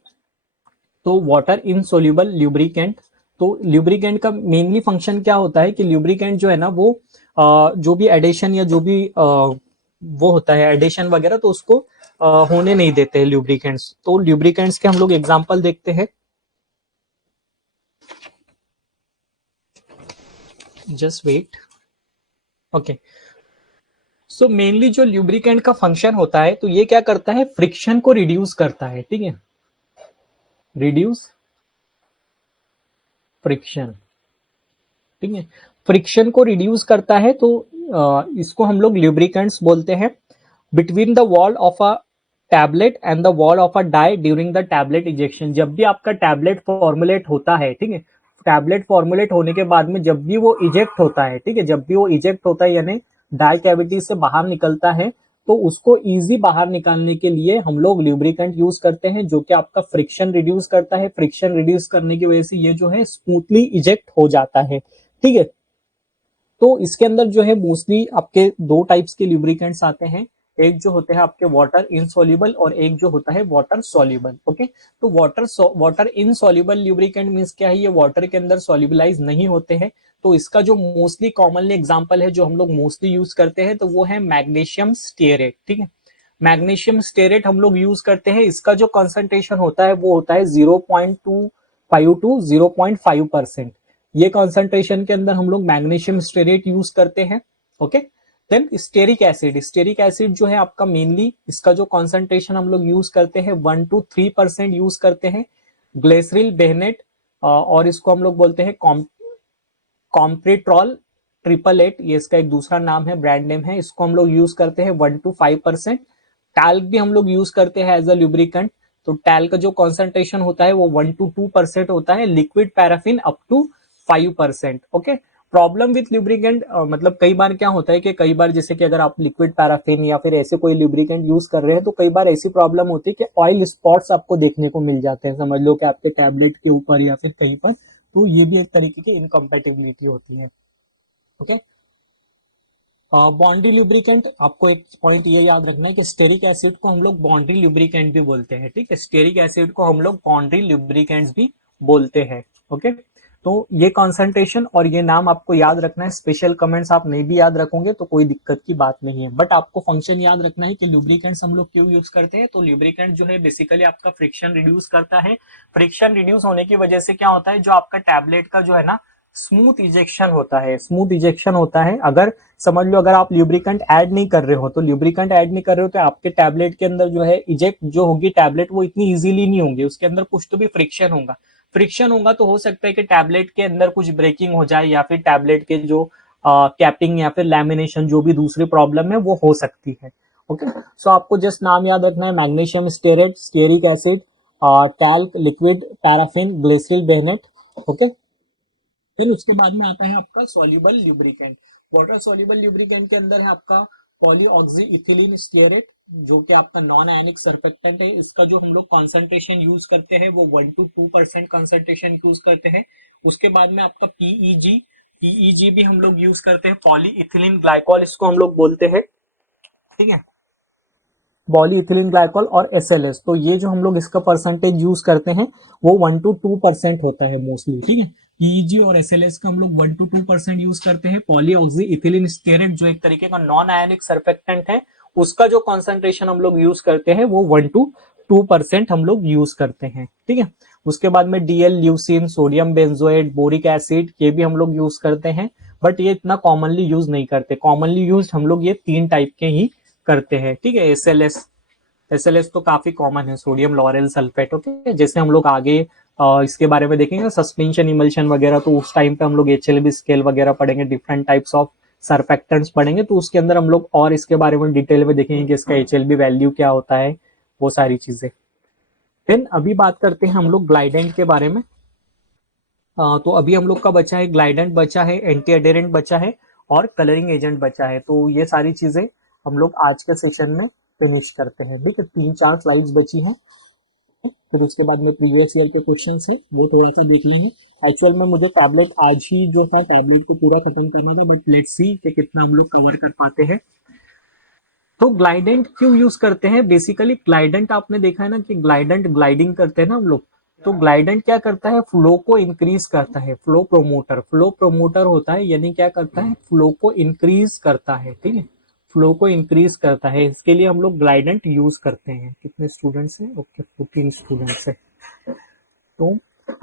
तो वाटर इनसोल्यूबल ल्यूब्रिकेंट, तो ल्यूब्रिकेंट का मेनली फंक्शन क्या होता है कि ल्यूब्रिकेंट जो है ना वो जो भी एडिशन या जो भी वो होता है एडिशन वगैरह तो उसको होने नहीं देते हैं ल्यूब्रिकेंट्स। तो ल्यूब्रिकेंट्स के हम लोग एग्जांपल देखते हैं, just wait, okay. So mainly जो ल्यूब्रिकेंट का फंक्शन होता है तो ये क्या करता है, फ्रिक्शन को रिड्यूस करता है, ठीक है, रिड्यूस फ्रिक्शन, ठीक है, फ्रिक्शन को रिड्यूस करता है। तो इसको हम लोग ल्यूब्रिकेंट्स बोलते हैं। Between the wall of a tablet and the wall of a die during the tablet injection, जब भी आपका टैबलेट फॉर्मुलेट होता है, ठीक है, टैबलेट फॉर्मुलेट होने के बाद में जब भी वो इजेक्ट होता है, ठीक है, जब भी वो इजेक्ट होता है यानी डाई कैविटी से बाहर निकलता है तो उसको इजी बाहर निकालने के लिए हम लोग ल्यूब्रिकेंट यूज करते हैं जो कि आपका फ्रिक्शन रिड्यूस करता है। फ्रिक्शन रिड्यूस करने की वजह से ये जो है स्मूथली इजेक्ट हो जाता है, ठीक है। तो इसके अंदर जो है मोस्टली आपके दो टाइप्स के ल्यूब्रिकेंट्स आते हैं, एक जो होते हैं आपके वाटर इनसॉल्युबल और एक जो होता है वाटर सॉल्युबल, ओके। तो वाटर इनसॉल्युबल ल्यूब्रिकेंट मींस क्या है, ये वाटर के अंदर सॉल्युबलाइज नहीं होते हैं। तो इसका जो मोस्टली कॉमनली एग्जांपल है जो हम लोग मोस्टली यूज करते हैं तो वो है मैग्नीशियम स्टीयरेट, ठीक है। मैग्नीशियम स्टीयरेट हम लोग यूज करते हैं, इसका जो कंसंट्रेशन होता है वो होता है 0.25 to 0.5%। ये कॉन्सेंट्रेशन के अंदर हम लोग मैग्नीशियम स्टेरेट यूज करते हैं, ओके। देन स्टेरिक एसिड जो है आपका मेनली इसका जो कॉन्सेंट्रेशन हम लोग यूज करते हैं 1 to 3% यूज करते हैं। ग्लेसरिल बेहनेट और इसको हम लोग बोलते हैं कॉम्प्रिट्रॉल 888, ये इसका एक दूसरा नाम है, ब्रांड नेम है, इसको हम लोग यूज करते हैं 1 to 5%। टैल्क भी हम लोग यूज करते हैं एज अ ल्यूब्रिकेंट, तो टैल्क का जो कॉन्सेंट्रेशन होता है वो 1 to 2% होता है। Liquid paraffin up to 5%, okay. Problem with lubricant मतलब कई बार क्या होता है कि कई बार जैसे कि अगर आप लिक्विड पैराफिन या फिर ऐसे कोई ल्यूब्रिकेंट यूज कर रहे हैं तो कई बार ऐसी प्रॉब्लम होती है कि ऑयल स्पॉट्स आपको देखने को मिल जाते हैं, समझ लो कि आपके टैबलेट के ऊपर या फिर कहीं पर, तो ये भी एक तरीके की इनकम्पेटिबिलिटी होती है, ओके। बॉन्डी ल्यूब्रिकेंट, आपको एक पॉइंट ये याद रखना है कि स्टेरिक एसिड को हम लोग बॉन्डी ल्यूब्रिकेंट भी बोलते हैं, ठीक है, स्टेरिक एसिड को हम लोग बॉन्डी ल्यूब्रिकेंट्स भी बोलते हैं, ओके। तो ये कॉन्सेंट्रेशन और ये नाम आपको याद रखना है, स्पेशल कमेंट्स आप नहीं भी याद रखोगे तो कोई दिक्कत की बात नहीं है, बट आपको फंक्शन याद रखना है कि ल्यूब्रिकेंट्स हम लोग क्यों यूज करते हैं। तो ल्यूब्रिकेंट जो है बेसिकली आपका फ्रिक्शन रिड्यूस करता है। फ्रिक्शन रिड्यूस होने की वजह से क्या होता है, जो आपका टैबलेट का जो है ना स्मूथ इजेक्शन होता है, स्मूथ इजेक्शन होता है। अगर समझ लो अगर आप ल्यूब्रिकेंट ऐड नहीं कर रहे हो तो ल्यूब्रिकेंट ऐड नहीं कर रहे हो तो आपके टैबलेट के अंदर जो है इजेक्ट जो होगी टैबलेट वो इतनी इजीली नहीं होंगी, उसके अंदर कुछ तो भी फ्रिक्शन होगा। फ्रिक्शन होगा तो हो सकता है कि टैबलेट के अंदर कुछ ब्रेकिंग हो जाए, या फिर टैबलेट के जो कैपिंग या फिर लैमिनेशन जो भी दूसरी प्रॉब्लम है वो हो सकती है। ओके, सो आपको जस्ट नाम याद रखना है, magnesium stearate, stearic acid, talc liquid, paraffin, glycerin, बेनेट। ओके, फिर उसके बाद में आता है आपका soluble lubricant. Water soluble lubricant के अंदर है आपका पॉलीऑक्सी इथिलीन स्टीयरेट, जो कि आपका नॉन आयनिक सर्फेक्टेंट है। इसका जो हम लोग कॉन्सेंट्रेशन यूज करते हैं वो 1 to 2% कॉन्सेंट्रेशन यूज करते हैं। उसके बाद में आपका पीईजी, पीईजी भी हम लोग यूज करते हैं, पॉली इथिलीन ग्लाइकॉल इसको हम लोग बोलते हैं, ठीक है, पॉलीइथिलीन ग्लाइकॉल और एसएलएस। तो ये जो हम लोग इसका परसेंटेज यूज करते हैं वो 1 to 2% होता है मोस्टली, ठीक है। पीईजी और एसएलएस का हम लोग 1 to 2% यूज करते हैं। पॉलीऑक्सी इथिलीन स्टेरेट जो एक तरीके का नॉन आयनिक सर्फेक्टेंट है, उसका जो कॉन्सेंट्रेशन हम लोग यूज करते हैं वो 1 to 2% हम लोग यूज करते हैं, ठीक है। उसके बाद में DL leucine, sodium benzoate, boric acid, ये भी हम लोग यूज करते हैं, बट ये इतना कॉमनली यूज नहीं करते। कॉमनली यूज हम लोग ये 3 टाइप के ही करते हैं, ठीक है। एसएलएस, एसएलएस तो काफी कॉमन है, सोडियम लॉरेल सल्फेट। ओके, जैसे हम लोग आगे इसके बारे में देखेंगे सस्पेंशन इमल्शन वगैरह, तो उस टाइम पे हम लोग एचएलबी स्केल वगैरह पढ़ेंगे, डिफरेंट टाइप्स ऑफ सर्फेक्टेंट्स पढ़ेंगे, तो उसके अंदर हम लोग और इसके बारे में डिटेल में देखेंगे कि इसका एचएलबी वैल्यू क्या होता है, वो सारी चीजें। देन अभी बात करते हैं हम लोग ग्लाइडेंट के बारे में। तो अभी हम लोग का बचा है ग्लाइडेंट, बचा है एंटी एडेरेंट, बचा है और कलरिंग एजेंट बचा है। तो ये सारी चीजें हम लोग आज के सेशन में फिनिश करते हैं, ठीक है। 3-4 स्लाइड्स बची हैं, फिर उसके बाद में प्रीवियस ईयर के क्वेश्चन है वो थोड़ा सा देख लेंगे। एक्चुअल में मुझे टैबलेट आज ही जो था टैबलेट को पूरा खत्म करने का, बट लेट्स सी कि कितना हम लोग कवर कर पाते हैं। तो ग्लाइडेंट क्यों यूज करते हैं? बेसिकली ग्लाइडेंट आपने देखा है ना कि ग्लाइडेंट ग्लाइडिंग करते हैं ना हम लोग, तो ग्लाइडेंट क्या करता है, फ्लो को इंक्रीज करता है। फ्लो प्रोमोटर, फ्लो प्रोमोटर होता है, यानी क्या करता है, फ्लो को इंक्रीज करता है, ठीक है, फ्लो को इंक्रीज करता है। इसके लिए हम लोग ग्लाइडेंट यूज करते हैं। कितने स्टूडेंट्स हैं? ओके, 14 स्टूडेंट्स है। तो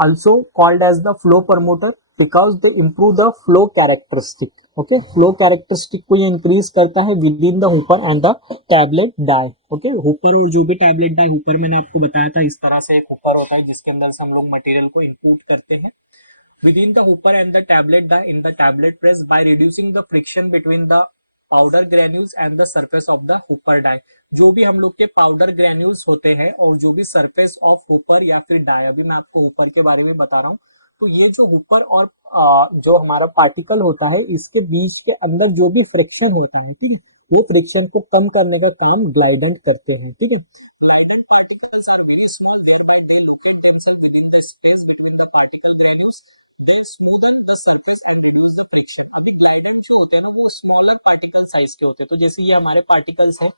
also called as the flow promoter because they improve the flow characteristic. Okay, flow characteristic को ये increase करता है within the hooper and the tablet die. Okay, hooper और जो भी tablet die, hooper मैंने आपको बताया था इस तरह से एक hooper होता है जिसके अंदर से हम लोग मटेरियल को इनपुट करते हैं within the hooper and the tablet die in the tablet press by reducing the friction between the powder granules and the surface of the hopper die. जो भी हम लोग के पाउडर ग्रेन्यूल्स होते हैं और जो भी सरफेस ऑफ हुपर या फिर डाई, अभी मैं आपको हुपर के बारे में बता रहा हूँ, तो ये जो हुपर और जो हमारा पार्टिकल होता है इसके बीच के अंदर जो भी फ्रिक्शन होता है, ठीक है, ये फ्रिक्शन को कम करने का काम ग्लाइडेंट करते हैं, ठीक है। Glidant particles are very small, thereby they locate themselves within the space between the particle granules, they smoothen the surface and reduce the friction। अभी ग्लाइडेंट जो होते हैं ना वो स्मॉलर पार्टिकल साइज के होते हैं, तो जैसे ये हमारे पार्टिकल्स हैं,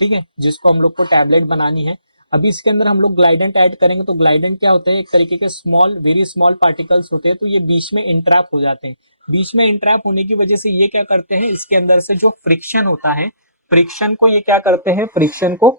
ठीक है, जिसको हम लोग को टैबलेट बनानी है, अभी इसके अंदर हम लोग ग्लाइडेंट ऐड करेंगे, तो ग्लाइडेंट क्या होता है, एक तरीके के स्मॉल, वेरी स्मॉल पार्टिकल्स होते हैं, तो ये बीच में इंट्रैप हो जाते हैं। बीच में इंट्रैप होने की वजह से ये क्या करते हैं, इसके अंदर से जो फ्रिक्शन होता है, फ्रिक्शन को ये क्या करते हैं, फ्रिक्शन को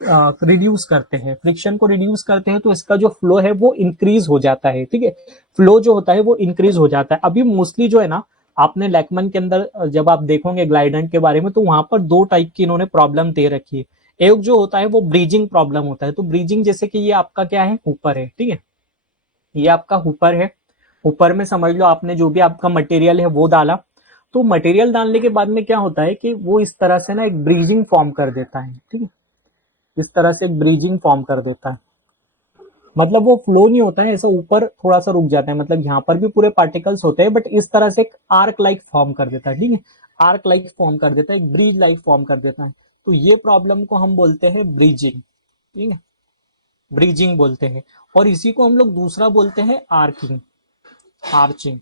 रिड्यूस करते हैं। फ्रिक्शन को रिड्यूस करते हैं तो इसका जो फ्लो है वो इंक्रीज हो जाता है, ठीक है, फ्लो जो होता है वो इंक्रीज हो जाता है। अभी मोस्टली जो है ना, आपने लैकमन के अंदर जब आप देखोगे ग्लाइडेंट के बारे में, तो वहां पर 2 टाइप की इन्होंने प्रॉब्लम दे रखी है। एक जो होता है वो ब्रीजिंग प्रॉब्लम होता है, तो ब्रीजिंग जैसे कि ये आपका क्या है, ऊपर है, ठीक है, ये आपका ऊपर है, ऊपर में समझ लो आपने जो भी आपका मटेरियल है वो डाला, तो मटेरियल डालने के बाद में क्या होता है कि वो इस तरह से ना एक ब्रीजिंग फॉर्म कर देता है, ठीक है, इस तरह से एक ब्रीजिंग फॉर्म कर देता है। मतलब वो फ्लो नहीं होता है ऐसा, ऊपर थोड़ा सा रुक जाता है, मतलब यहाँ पर भी पूरे पार्टिकल्स होते हैं, बट इस तरह से एक आर्क लाइक फॉर्म कर देता है, ठीक है, आर्क लाइक फॉर्म कर देता है, एक ब्रिज लाइक फॉर्म कर देता है। तो ये प्रॉब्लम को हम बोलते हैं ब्रिजिंग, ठीक है, ब्रिजिंग बोलते हैं। और इसी को हम लोग दूसरा बोलते हैं आर्किंग, आर्चिंग,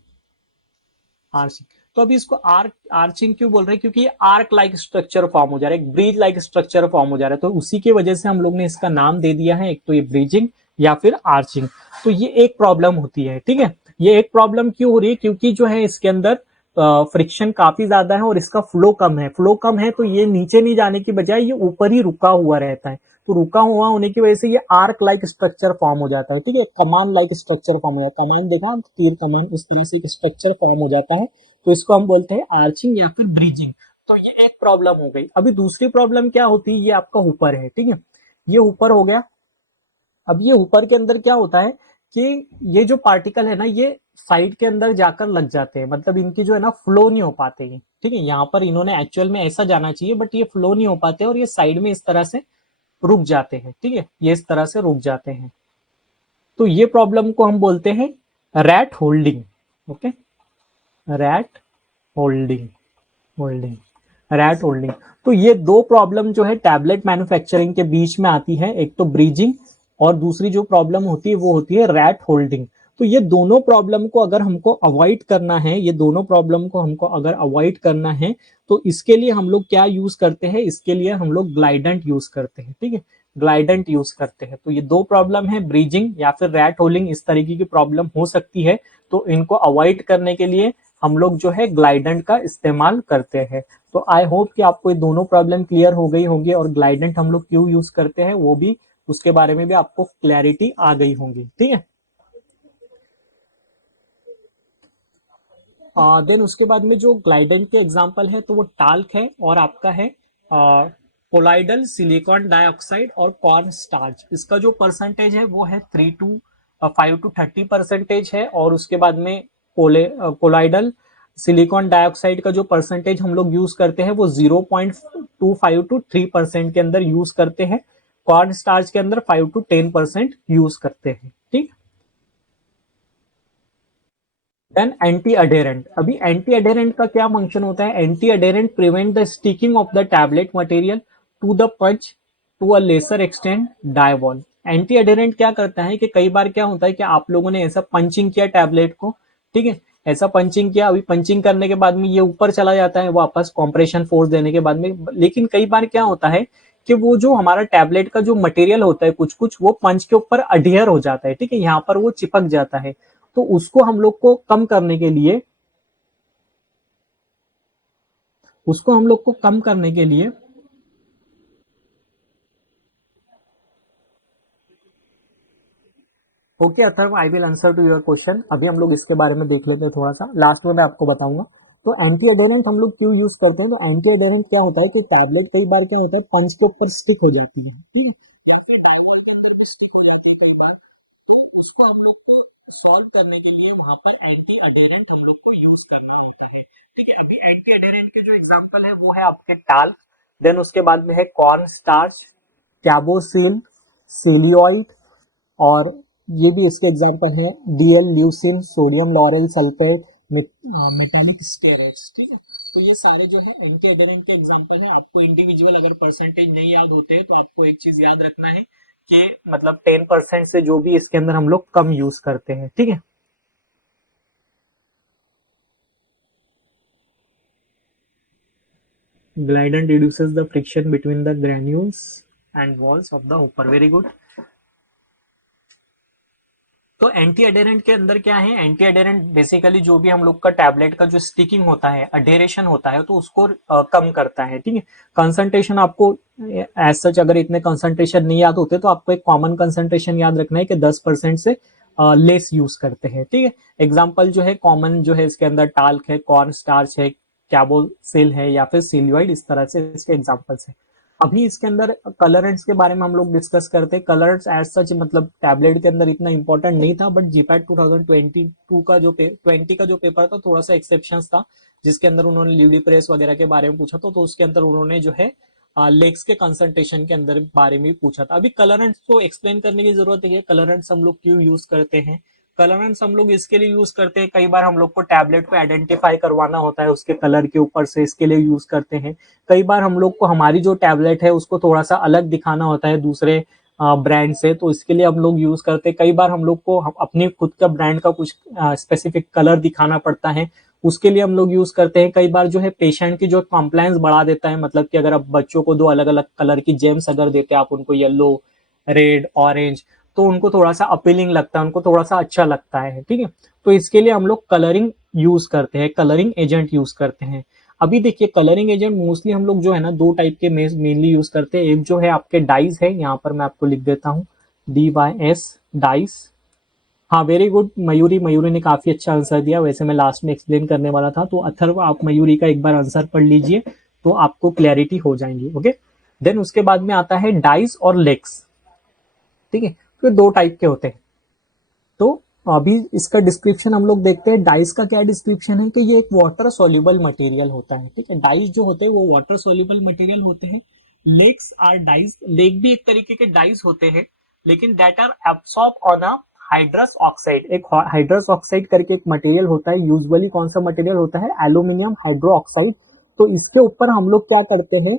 आर्चिंग। तो अभी इसको आर्क, आर्चिंग क्यों बोल रहे हैं, क्योंकि ये आर्क लाइक स्ट्रक्चर फॉर्म हो जा रहा है, एक ब्रिज लाइक स्ट्रक्चर फॉर्म हो जा रहा है, तो उसी की वजह से हम लोग ने इसका नाम दे दिया है, एक तो ये ब्रिजिंग या फिर आर्चिंग। तो ये एक प्रॉब्लम होती है, ठीक है। ये एक प्रॉब्लम क्यों हो रही है, क्योंकि जो है इसके अंदर फ्रिक्शन काफी ज्यादा है और इसका फ्लो कम है। फ्लो कम है तो ये नीचे नहीं जाने की बजाय ये ऊपर ही रुका हुआ रहता है, तो रुका हुआ होने की वजह से ये आर्क लाइक स्ट्रक्चर फॉर्म हो जाता है, ठीक है, कमान लाइक स्ट्रक्चर फॉर्म हो जाता है। कमान देखा, तीर कमान, इस तरह से एक स्ट्रक्चर फॉर्म हो जाता है, तो इसको हम बोलते हैं आर्चिंग या फिर ब्रिजिंग। तो ये एक प्रॉब्लम हो गई। अभी दूसरी प्रॉब्लम क्या होती है, ये आपका ऊपर है, ठीक है, ये ऊपर हो गया। अब ये ऊपर के अंदर क्या होता है कि ये जो पार्टिकल है ना, ये साइड के अंदर जाकर लग जाते हैं, मतलब इनकी जो है ना फ्लो नहीं हो पाते हैं, ठीक है। यहाँ पर इन्होंने एक्चुअल में ऐसा जाना चाहिए, बट ये फ्लो नहीं हो पाते और ये साइड में इस तरह से रुक जाते हैं, ठीक है, ये इस तरह से रुक जाते हैं। तो ये प्रॉब्लम को हम बोलते हैं rat holding. Okay, rat holding, holding, rat holding. तो ये दो प्रॉब्लम जो है टैबलेट मैन्युफैक्चरिंग के बीच में आती है, एक तो ब्रीजिंग और दूसरी जो प्रॉब्लम होती है वो होती है रैट होल्डिंग। तो ये दोनों प्रॉब्लम को अगर हमको अवॉइड करना है, ये दोनों प्रॉब्लम को हमको अगर अवॉइड करना है, तो इसके लिए हम लोग क्या यूज करते हैं, इसके लिए हम लोग ग्लाइडेंट यूज करते हैं, ठीक है, ग्लाइडेंट यूज करते हैं। तो ये दो प्रॉब्लम है, ब्रीजिंग या फिर रैट होल्डिंग, इस तरीके की प्रॉब्लम हो सकती है। तो इनको अवॉइड करने के लिए हम लोग जो है ग्लाइडेंट का इस्तेमाल करते हैं। तो आई होप कि आपको ये दोनों प्रॉब्लम क्लियर हो गई होंगी, और ग्लाइडेंट हम लोग क्यों यूज करते हैं वो भी, उसके बारे में भी आपको क्लैरिटी आ गई होंगी, ठीक है। देन उसके बाद में जो ग्लाइडेंट के एग्जांपल है, तो वो टाल्क है और आपका है कोलाइडल सिलिकॉन डाइऑक्साइड और कॉर्न स्टार्च। इसका जो परसेंटेज है वो है 5 to 30% है। और उसके बाद में कोलाइडल सिलिकॉन डाइऑक्साइड का जो परसेंटेज हम लोग यूज करते हैं वो 0.25 to 3% के अंदर यूज करते हैं। कॉर्न स्टार्च के अंदर 5 to 10% यूज करते हैं, ठीक। Then anti adherent. अभी एंटी अडेरेंट का क्या फंक्शन होता है, anti adherent prevent the sticking of the tablet material to the punch to a lesser extent die wall. Anti adherent क्या करता है कि कई बार क्या होता है कि आप लोगों ने ऐसा पंचिंग किया टैबलेट को, ठीक है, ऐसा पंचिंग किया, अभी पंचिंग करने के बाद में ये ऊपर चला जाता है वापस कॉम्प्रेशन फोर्स देने के बाद में। लेकिन कई बार क्या होता है कि वो जो हमारा टैबलेट का जो मटेरियल होता है कुछ कुछ, वो पंच के ऊपर अडियर हो जाता है, ठीक है, यहाँ पर वो चिपक जाता है। तो उसको हम लोग को कम करने के लिए, उसको हम लोग को कम करने के लिए, okay Atharva, I will answer to your question. अभी हम लोग इसके बारे में देख लेते हैं थोड़ा सा, लास्ट में मैं आपको बताऊंगा। तो एंटी एडेरेंट हम लोग क्यों यूज करते हैं, तो एंटी एडेरेंट क्या होता है कि टैबलेट कई बार क्या होता है पंच के ऊपर स्टिक हो जाती है, ठीक है, या फिर डायवॉल के अंदर भी स्टिक हो जाती है कई बार। तो उसको हम लोग को सॉल्व करने के लिए वहां पर एंटी अडेरेंट हम लोग को यूज करना होता है, ठीक है। अभी एंटी अडेरेंट के जो एग्जांपल है वो है आपके टाल्क, देन उसके बाद में है कॉर्न स्टार्च, कैबोसिल, सिलियॉइड, और ये भी इसके एग्जांपल है DL leucine, sodium lauryl sulphate, metallic steroids, ठीक है। तो ये सारे जो है एंटी एडेरेंट के एग्जांपल है। आपको इंडिविजुअल अगर परसेंटेज नहीं याद होते हैं तो आपको एक चीज याद रखना है कि मतलब 10% से जो भी इसके अंदर हम लोग कम यूज करते हैं, ठीक है। Glidant reduces the friction between the granules and walls of the hopper. Very good. तो एंटी अडेरेंट के अंदर क्या है, एंटी अडेरेंट बेसिकली जो भी हम लोग का टैबलेट का जो स्टिकिंग होता है, अडेरेशन होता है, तो उसको कम करता है, ठीक है। कंसंट्रेशन आपको एज सच अगर इतने कंसंट्रेशन नहीं याद होते तो आपको एक कॉमन कंसंट्रेशन याद रखना है कि 10% से लेस यूज करते हैं, ठीक है। एग्जाम्पल जो है कॉमन जो है इसके अंदर टाल्क है, कॉर्न स्टार्च है, कैबोसिल है, या फिर सिलियॉइड, इस तरह से इसके एग्जाम्पल्स है। अभी इसके अंदर कलरेंट्स के बारे में हम लोग डिस्कस करते हैं। कलरेंट्स एज सच मतलब टैबलेट के अंदर इतना इंपॉर्टेंट नहीं था, बट जीपैट 2022 का जो 20 का जो पेपर था थोड़ा सा एक्सेप्शन था, जिसके अंदर उन्होंने ल्यूडी प्रेस वगैरह के बारे में पूछा था, तो उसके अंदर उन्होंने जो है लेग्स के कंसंट्रेशन के अंदर बारे में पूछा था। अभी कलरेंट्स को एक्सप्लेन करने की जरूरत है, कलरेंट्स हम लोग क्यों यूज करते हैं। कलरेंट्स हम लोग इसके लिए यूज करते हैं, कई बार हम लोग को टैबलेट को आइडेंटिफाई करवाना होता है उसके कलर के ऊपर से, इसके लिए यूज करते हैं। कई बार हम लोग को हमारी जो टैबलेट है उसको थोड़ा सा अलग दिखाना होता है दूसरे ब्रांड से, तो इसके लिए हम लोग यूज करते हैं। कई बार हम लोग को अपने खुद का ब्रांड का कुछ स्पेसिफिक कलर दिखाना पड़ता है, उसके लिए हम लोग यूज करते हैं। कई बार जो है पेशेंट की जो कॉम्प्लायंस बढ़ा देता है, मतलब कि अगर आप बच्चों को दो अलग अलग कलर की जेम्स अगर देते हैं आप उनको, येलो, रेड, ऑरेंज, तो उनको थोड़ा सा अपीलिंग लगता है, उनको थोड़ा सा अच्छा लगता है, ठीक है। तो इसके लिए हम लोग कलरिंग यूज करते हैं, कलरिंग एजेंट यूज करते हैं। अभी देखिए कलरिंग एजेंट मोस्टली हम लोग जो है ना दो टाइप के मेनली यूज करते हैं। एक जो है आपके डाइस है, यहाँ पर मैं आपको लिख देता हूँ, DYS, डाइस। हाँ वेरी गुड मयूरी, मयूरी ने काफी अच्छा आंसर दिया। वैसे मैं लास्ट में एक्सप्लेन करने वाला था, तो अथर्व आप मयूरी का एक बार आंसर पढ़ लीजिए तो आपको क्लैरिटी हो जाएंगी, ओके। देन उसके बाद में आता है डाइस और लेग्स, ठीक है। तो दो टाइप के होते हैं। तो अभी इसका डिस्क्रिप्शन हम लोग देखते हैं। डाइस का क्या डिस्क्रिप्शन है कि ये एक वाटर सोल्यूबल मटेरियल होता है, ठीक है। डाइस जो होते हैं वो वाटर सोल्यूबल मटेरियल होते हैं। लेक्स आर डाइस, लेक भी एक तरीके के डाइस होते हैं, लेकिन that are absorb on a hydrous oxide. एक हाइड्रस ऑक्साइड करके एक मटेरियल होता है, यूजुअली कौन सा मटेरियल होता है, एल्यूमिनियम हाइड्रो ऑक्साइड। तो इसके ऊपर हम लोग क्या करते हैं,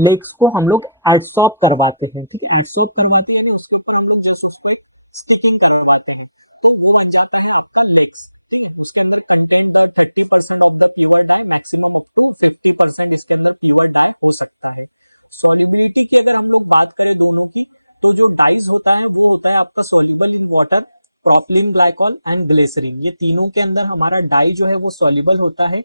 लेक्स को हम लोग एब्सॉर्ब करवाते हैं, ठीक है। एब्सॉर्ब करवाते हैं तो उसके ऊपर हम लोग जैसे उस पर स्टिकिंग करवाते हैं, तो वो बन जाता है आपका लेक्स, ठीक है। उसके अंदर कंटेंट जो 30% of the pure dye, maximum up to 50% इसके अंदर प्योर डाई हो सकता है। सॉल्युबिलिटी की अगर हम लोग बात करें दोनों की, तो जो डाइस होता है वो होता है आपका soluble in water, propylene glycol and glycerin. ये तीनों के अंदर हमारा डाई जो है वो सॉल्युबल होता है।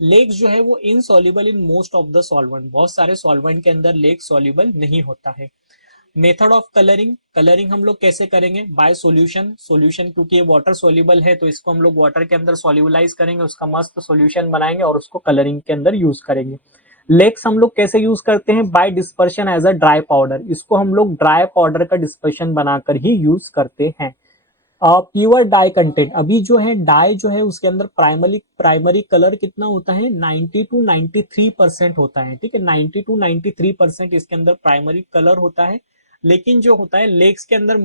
लेक्स जो है वो insoluble in most of the solvent, बहुत सारे सॉल्वेंट के अंदर लेक सॉल्युबल नहीं होता है। मेथड ऑफ कलरिंग, कलरिंग हम लोग कैसे करेंगे, बाय सॉल्यूशन। सॉल्यूशन क्योंकि ये वाटर सॉल्युबल है तो इसको हम लोग वाटर के अंदर सॉल्युबलाइज करेंगे, उसका मस्त सॉल्यूशन बनाएंगे और उसको कलरिंग के अंदर यूज करेंगे। लेक्स हम लोग कैसे यूज करते हैं, by dispersion as a dry powder. इसको हम लोग ड्राई पाउडर का डिस्पर्शन बनाकर ही यूज करते हैं। प्योर डाई कंटेंट, अभी जो है डाई जो है उसके अंदर प्राइमरी कलर कितना होता है, 90 टू 93% होता है, ठीक है। 90 टू 93% इसके अंदर प्राइमरी कलर होता है। लेकिन जो होता है लेक्स के अंदर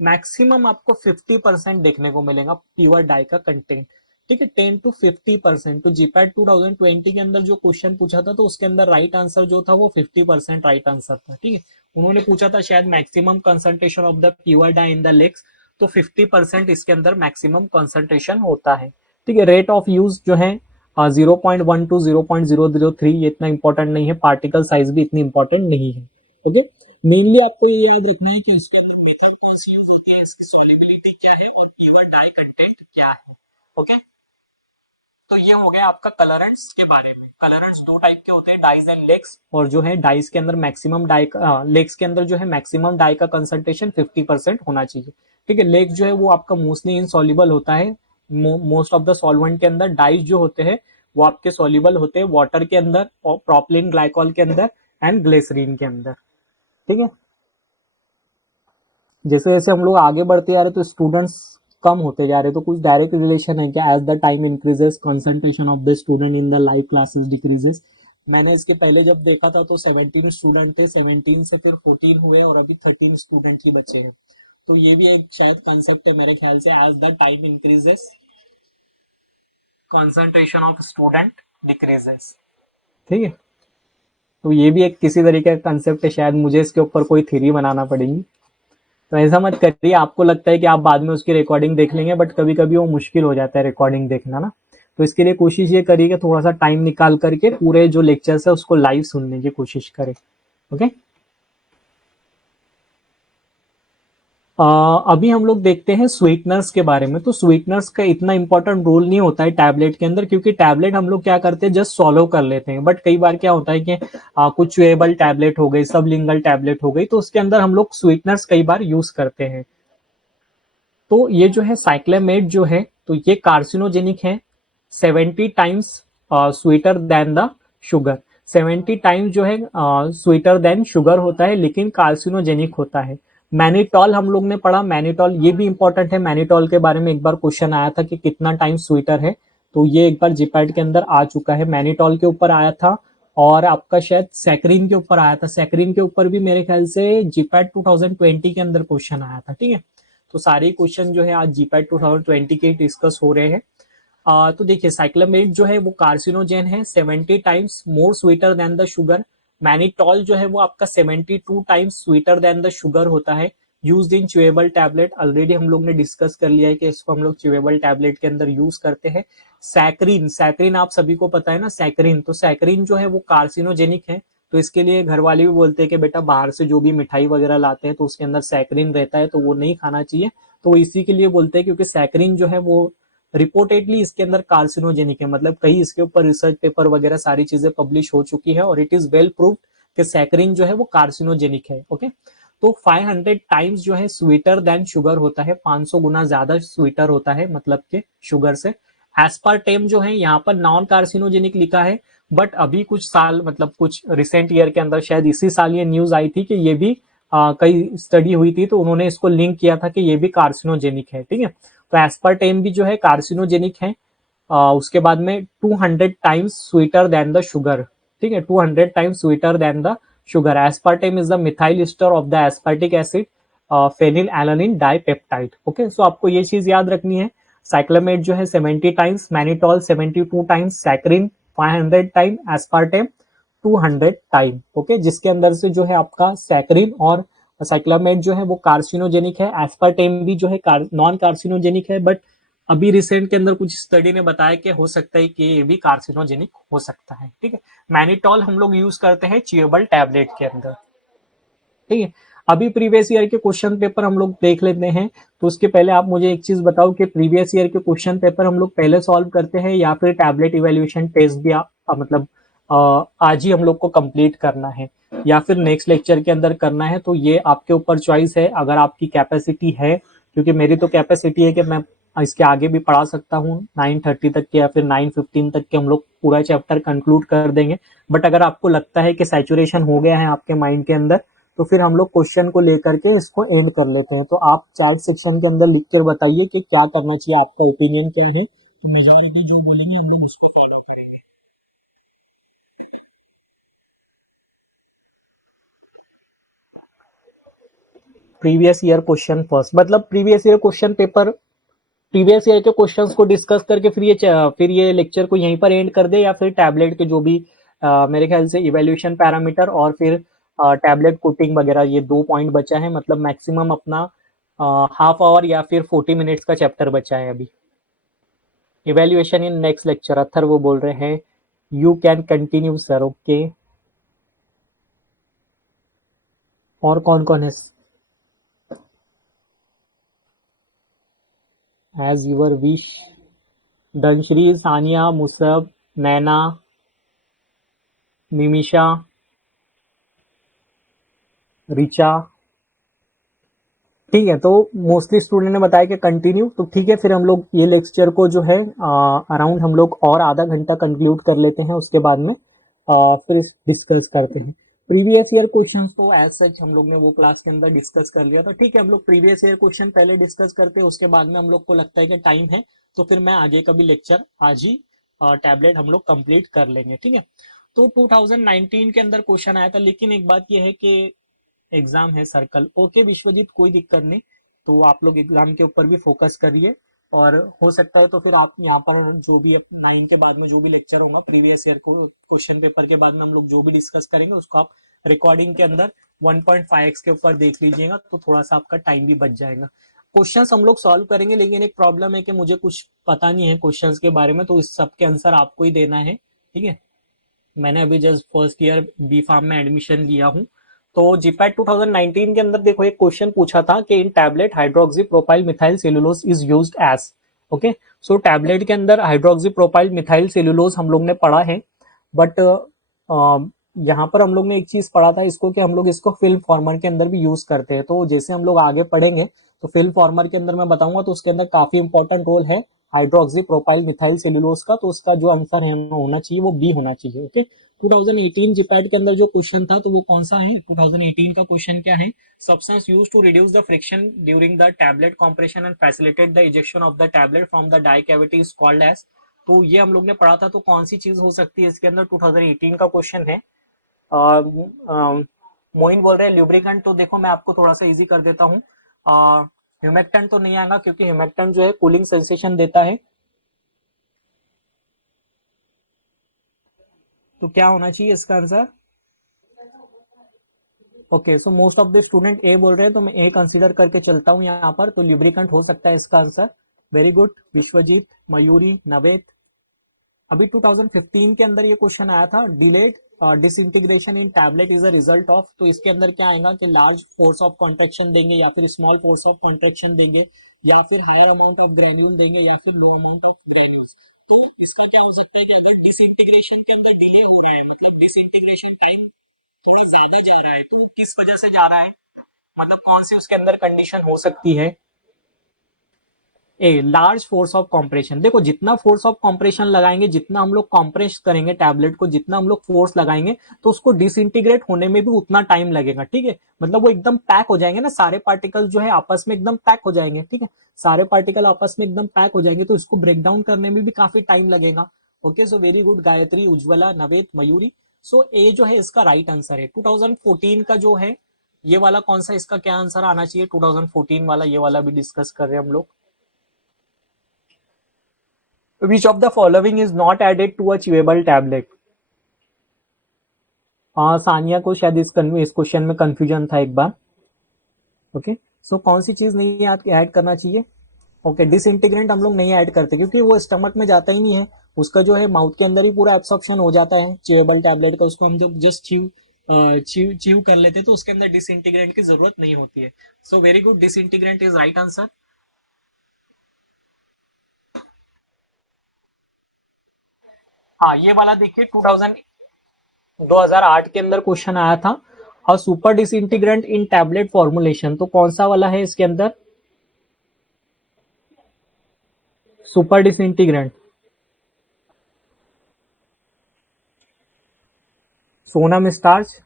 मैक्सिमम आपको 50% देखने को मिलेगा प्योर डाई का कंटेंट, ठीक है। 10 टू 50%। तो जीपैट 2020 के अंदर जो क्वेश्चन पूछा था तो उसके अंदर राइट आंसर जो था वो 50% राइट आंसर था, ठीक है। उन्होंने पूछा था शायद maximum concentration of the pure dye in the lakes, तो 50% इसके अंदर मैक्सिमम कंसंट्रेशन होता है, ठीक है। रेट ऑफ यूज जो है 0.1 टू 0.003, ये इतना इंपॉर्टेंट नहीं है। पार्टिकल साइज भी इतनी इंपॉर्टेंट नहीं है, ओके। मेनली आपको ये याद रखना है कि उसके अंदर मेथड कौन सी यूज होती है, इसकी सॉल्युबिलिटी क्या है और प्योर डाई कंटेंट क्या है, ओके। तो ये हो गया आपका कलरेंट्स के बारे में। कलरेंट्स दो टाइप के होते हैं, डाइज एंड लेक्स। और जो है डाइज के अंदर मैक्सिमम डाई, लेक्स के अंदर जो है मैक्सिमम डाई का कंसंट्रेशन 50% होना चाहिए, ठीक है। लेक्स जो है वो आपका मोस्टली इनसॉल्युबल होता है। मोस्ट ऑफ द सॉल्वेंट के अंदर डाइज जो होते हैं वो आपके सॉल्युबल होते हैं वाटर के अंदर और प्रोपिलीन ग्लाइकॉल के अंदर एंड ग्लिसरीन के अंदर, ठीक है। जैसे जैसे हम लोग आगे बढ़ते जा रहे तो स्टूडेंट्स कम होते जा रहे, तो कुछ डायरेक्ट रिलेशन है क्या, as the time increases concentration of the student in the live classes decreases. मैंने इसके पहले जब देखा था तो 17 स्टूडेंट थे, 17 से फिर 14 हुए और अभी 13 स्टूडेंट ही बचे हैं। तो ये भी एक शायद कंसेप्ट है मेरे ख्याल से, as the time increases concentration of student decreases, ठीक है। तो ये भी एक किसी तरीके का कंसेप्ट है, शायद मुझे इसके ऊपर कोई थ्योरी बनाना पड़ेगी। तो ऐसा मत करिए, आपको लगता है कि आप बाद में उसकी रिकॉर्डिंग देख लेंगे, बट कभी कभी वो मुश्किल हो जाता है रिकॉर्डिंग देखना ना। तो इसके लिए कोशिश ये करिए कि थोड़ा सा टाइम निकाल करके पूरे जो लेक्चर्स है उसको लाइव सुनने की कोशिश करें, ओके। अभी हम लोग देखते हैं स्वीटनर्स के बारे में। तो स्वीटनर्स का इतना इंपॉर्टेंट रोल नहीं होता है टैबलेट के अंदर, क्योंकि टैबलेट हम लोग क्या करते हैं जस्ट सॉल्व कर लेते हैं। बट कई बार क्या होता है कि कुछ चुएबल टैबलेट हो गई, सबलिंगल टैबलेट हो गई, तो उसके अंदर हम लोग स्वीटनर्स कई बार यूज करते हैं। तो ये जो है साइक्लेमेट जो है तो ये कार्सिनोजेनिक है, 70 times sweeter than the sugar. 70 times जो है स्वीटर देन शुगर होता है, लेकिन कार्सिनोजेनिक होता है। मैनिटॉल हम लोग ने पढ़ा, मैनिटॉल ये भी इंपॉर्टेंट है। मैनिटॉल के बारे में एक बार क्वेश्चन आया था कि कितना टाइम स्वीटर है, तो ये एक बार जीपैट के अंदर आ चुका है। मैनिटॉल के ऊपर आया था और आपका शायद सैक्रिन के ऊपर आया था। सैक्रिन के ऊपर भी मेरे ख्याल से जीपैट 2020 के अंदर क्वेश्चन आया था, ठीक है। तो सारे क्वेश्चन जो है आज जीपैट 2020 के डिस्कस हो रहे हैं। तो देखिए साइक्लोमेट जो है वो कार्सिनोजेन है, 70 times more sweeter than the sugar. Mannitol जो है वो आपका 72 times sweeter than the sugar होता है। Use in chewable tablet, already हम लोग ने डिस्कस कर लिया है कि इसको हम लोग च्यूएबल टैबलेट के अंदर यूज करते हैं। सैक्रिन, सैक्रिन आप सभी को पता है ना, सैक्रिन। तो सैक्रिन जो है वो कार्सिनोजेनिक है। तो इसके लिए घर वाले भी बोलते हैं कि बेटा बाहर से जो भी मिठाई वगैरह लाते हैं तो उसके अंदर सैक्रिन रहता है, तो वो नहीं खाना चाहिए। तो वो इसी के लिए बोलते हैं क्योंकि सैक्रिन जो है वो रिपोर्टेडली इसके अंदर कार्सिनोजेनिक है, मतलब कई इसके ऊपर रिसर्च पेपर वगैरह सारी चीजें पब्लिश हो चुकी है और इट इज वेल प्रूव्ड कि सैक्रिन जो है वो कार्सिनोजेनिक है, ओके। तो 500 टाइम्स जो है स्वीटर देन शुगर होता है, 500 गुना ज्यादा स्वीटर होता है मतलब के शुगर से। एस्पार्टेम जो है यहाँ पर नॉन कार्सिनोजेनिक लिखा है, बट अभी कुछ साल मतलब कुछ रिसेंट ईयर के अंदर शायद इसी साल ये न्यूज आई थी कि ये भी कई स्टडी हुई थी, तो उन्होंने इसको लिंक किया था कि ये भी कार्सिनोजेनिक है, ठीक है। तो एस्पार्टेम भी जो है कार्सिनोजेनिक है। उसके बाद में 200 times sweeter than the sugar, ठीक है, 200 times sweeter than the sugar. Aspartame is the methyl ester of the aspartic acid phenylalanine dipeptide. Okay, so आपको ये चीज याद रखनी है। साइक्लोमेट जो है 70 times, mannitol 72 times, saccharine 500 time, aspartame 200 time. Okay, जिसके अंदर से जो है आपका सैक्रिन और साइक्लोमेट जो है वो कार्सिनोजेनिक है। एस्पार्टेम भी जो है नॉन कार्सिनोजेनिक है, बट अभी रिसेंट के अंदर कुछ स्टडी ने बताया कि हो सकता है कि ये भी कार्सिनोजेनिक हो सकता है, ठीक है। मैनिटॉल हम लोग यूज करते हैं च्यूएबल टैबलेट के अंदर, ठीक है। अभी प्रीवियस ईयर के क्वेश्चन पेपर हम लोग देख लेते हैं। तो उसके पहले आप मुझे एक चीज बताओ कि प्रीवियस ईयर के क्वेश्चन पेपर हम लोग पहले सॉल्व करते हैं या फिर टैबलेट इवेल्युएशन टेस्ट भी मतलब आज ही हम लोग को कंप्लीट करना है या फिर नेक्स्ट लेक्चर के अंदर करना है, तो ये आपके ऊपर चॉइस है। अगर आपकी कैपेसिटी है, क्योंकि मेरी तो कैपेसिटी है कि मैं इसके आगे भी पढ़ा सकता हूँ 9:30 तक के या फिर 9:15 तक के हम लोग पूरा चैप्टर कंक्लूड कर देंगे। बट अगर आपको लगता है कि सैचुरेशन हो गया है आपके माइंड के अंदर, तो फिर हम लोग क्वेश्चन को लेकर के इसको एंड कर लेते हैं। तो आप चैट सेक्शन के अंदर लिख कर बताइए कि क्या करना चाहिए, आपका ओपिनियन क्या है। तो मेजॉरिटी जो बोलेंगे हम लोग उसको फॉलो करेंगे। प्रीवियस ईयर क्वेश्चन फर्स्ट, मतलब previous year question paper, previous year के क्वेश्चंस को डिस्कस करके फिर ये लेक्चर को यहीं पर एंड कर दे, या फिर टैबलेट के जो भी मेरे ख्याल से इवैल्यूएशन पैरामीटर और फिर टैबलेट कोटिंग वगैरह, ये 2 पॉइंट बचा है। मतलब मैक्सिमम अपना हाफ आवर या फिर 40 मिनट्स का चैप्टर बचा है अभी। Evaluation in next lecture, Athar वो बोल रहे हैं you can continue sir. Okay, और कौन कौन है? As your wish. Dhanashree, Sania, Musab, Naina, Nimisha, Richa, ठीक है। तो मोस्टली स्टूडेंट ने बताया कि कंटिन्यू, तो ठीक है, फिर हम लोग ये लेक्चर को जो है अराउंड हम लोग और आधा घंटा कंक्लूड कर लेते हैं। उसके बाद में फिर डिस्कस करते हैं प्रीवियस ईयर क्वेश्चंस। तो एज सच हम लोग ने वो क्लास के अंदर डिस्कस कर लिया था, ठीक है। हम लोग प्रीवियस ईयर क्वेश्चन पहले डिस्कस करते हैं, उसके बाद में हम लोग को लगता है कि टाइम है, तो फिर मैं आगे का भी लेक्चर आज ही टैबलेट हम लोग कंप्लीट कर लेंगे, ठीक है। तो 2019 के अंदर क्वेश्चन आया था, लेकिन एक बात यह है कि एग्जाम है सर्कल। ओके विश्वजीत, कोई दिक्कत नहीं। तो आप लोग एग्जाम के ऊपर भी फोकस करिए, और हो सकता है तो फिर आप यहाँ पर जो भी 9 के बाद में जो भी लेक्चर होगा प्रीवियस ईयर को क्वेश्चन पेपर के बाद में हम लोग जो भी डिस्कस करेंगे उसको आप रिकॉर्डिंग के अंदर 1.5x के ऊपर देख लीजिएगा, तो थोड़ा सा आपका टाइम भी बच जाएगा। क्वेश्चंस हम लोग सॉल्व करेंगे, लेकिन एक प्रॉब्लम है कि मुझे कुछ पता नहीं है क्वेश्चंस के बारे में, तो इस सब के आंसर आपको ही देना है, ठीक है। मैंने अभी just first year B pharm में एडमिशन लिया हूँ। तो जीपैट 2019 के अंदर देखो एक क्वेश्चन पूछा था कि in tablet hydroxy propyl methyl cellulose is used as. Okay, so tablet के अंदर हाइड्रोक्सी प्रोपाइल मिथाइल सेलुलोज हम लोग ने पढ़ा है, बट यहाँ पर हम लोग ने एक चीज पढ़ा था इसको, कि हम लोग इसको फिल्म फॉर्मर के अंदर भी यूज करते हैं। तो जैसे हम लोग आगे पढ़ेंगे तो फिल्म फॉर्मर के अंदर मैं बताऊंगा, तो उसके अंदर काफी इंपॉर्टेंट रोल है हाइड्रोक्सी प्रोपाइल मिथाइल सेलुलोज का। तो उसका जो आंसर है होना चाहिए वो बी होना चाहिए। ओके, 2018 जीपैट के अंदर जो क्वेश्चन था तो वो कौन सा है? 2018 का क्वेश्चन क्या है? Substance used to reduce the friction during the tablet compression and facilitate the ejection of the tablet from the die cavity is called as. तो ये हम लोग ने पढ़ा था, तो कौन सी चीज हो सकती है इसके अंदर? 2018 का क्वेश्चन है। मोइन बोल रहे हैं ल्यूब्रिकेंट। तो देखो मैं आपको थोड़ा सा इजी कर देता हूँ। ह्यूमेक्टेंट तो नहीं आएगा, क्योंकि ह्यूमेक्टेंट जो है कूलिंग सेंसेशन देता है। तो क्या होना चाहिए इसका answer? Okay, so most of the student A बोल रहे हैं, तो मैं ए कंसीडर करके चलता हूँ यहाँ पर। तो ल्यूब्रिकेंट हो सकता है इसका आंसर। Very good Vishwajeet, Mayuri, Naved. अभी 2015 के अंदर ये क्वेश्चन आया था, delayed disintegration in tablet is a result of. तो इसके अंदर क्या आएगा कि लार्ज फोर्स ऑफ कॉन्ट्रेक्शन देंगे, या फिर स्मॉल फोर्स ऑफ कॉन्ट्रेक्शन देंगे, या फिर हायर अमाउंट ऑफ ग्रेन्यूल देंगे, या फिर लो अमाउंट ऑफ ग्रेन्यूल्स। तो इसका क्या हो सकता है कि अगर डिसइंटीग्रेशन के अंदर डिले हो रहा है, मतलब डिसइंटीग्रेशन टाइम थोड़ा ज्यादा जा रहा है, तो किस वजह से जा रहा है, मतलब कौन सी उसके अंदर कंडीशन हो सकती है? A large force of compression, देखो जितना फोर्स ऑफ कॉम्प्रेशन लगाएंगे, जितना हम लोग कॉम्प्रेस करेंगे टैबलेट को, जितना हम लोग फोर्स लगाएंगे तो उसको डिसइंटीग्रेट होने में भी उतना टाइम लगेगा, ठीक है। मतलब वो एकदम पैक हो जाएंगे ना, सारे पार्टिकल जो है आपस में एकदम पैक हो जाएंगे, ठीक है, सारे पार्टिकल आपस में एकदम पैक हो जाएंगे, तो इसको ब्रेक डाउन करने में भी काफी टाइम लगेगा। Okay, so very good Gayatri, Ujjwala, Naved, Mayuri. So A जो है इसका राइट आंसर है। 2014 का जो है ये वाला कौन सा, इसका क्या आंसर आना चाहिए 2014 वाला, ये वाला भी डिस्कस कर रहे हैं हम लोग। Which of the following is not added to a chewable tablet? हाँ, सानिया को शायद इस क्वेश्चन में कंफ्यूजन था एक बार। ओके, सो कौन सी चीज नहीं ऐड करना चाहिए? ओके, डिसइंटीग्रेंट हम लोग नहीं ऐड करते क्योंकि वो स्टमक में जाता ही नहीं है, उसका जो है माउथ के अंदर ही पूरा एब्सॉर्प्शन हो जाता है च्यूएबल टैबलेट का, उसको हम जब जस्ट च्यू कर लेते हैं तो उसके अंदर डिसइंटीग्रेंट की जरूरत नहीं होती है। सो very good, disintegrant is right answer. हाँ, ये वाला देखिए 2008 के अंदर क्वेश्चन आया था, और सुपर डिसइंटीग्रेंट इन टैबलेट फॉर्मुलेशन, तो कौन सा वाला है इसके अंदर super disintegrant? Sonam starch,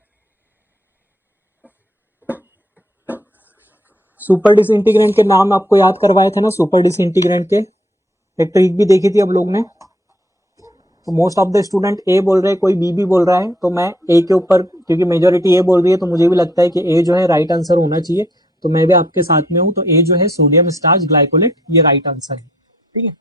super disintegrant के नाम आपको याद करवाए थे ना, सुपर डिसइंटीग्रेंट के एक ट्रिक भी देखी थी हम लोग ने। तो most of the student A बोल रहे हैं, कोई बी भी बोल रहा है, तो मैं ए के ऊपर, क्योंकि मेजोरिटी ए बोल रही है तो मुझे भी लगता है कि ए जो है राइट आंसर होना चाहिए, तो मैं भी आपके साथ में हूं। तो ए जो है सोडियम स्टार्च ग्लाइकोलेट, ये राइट आंसर है, ठीक है।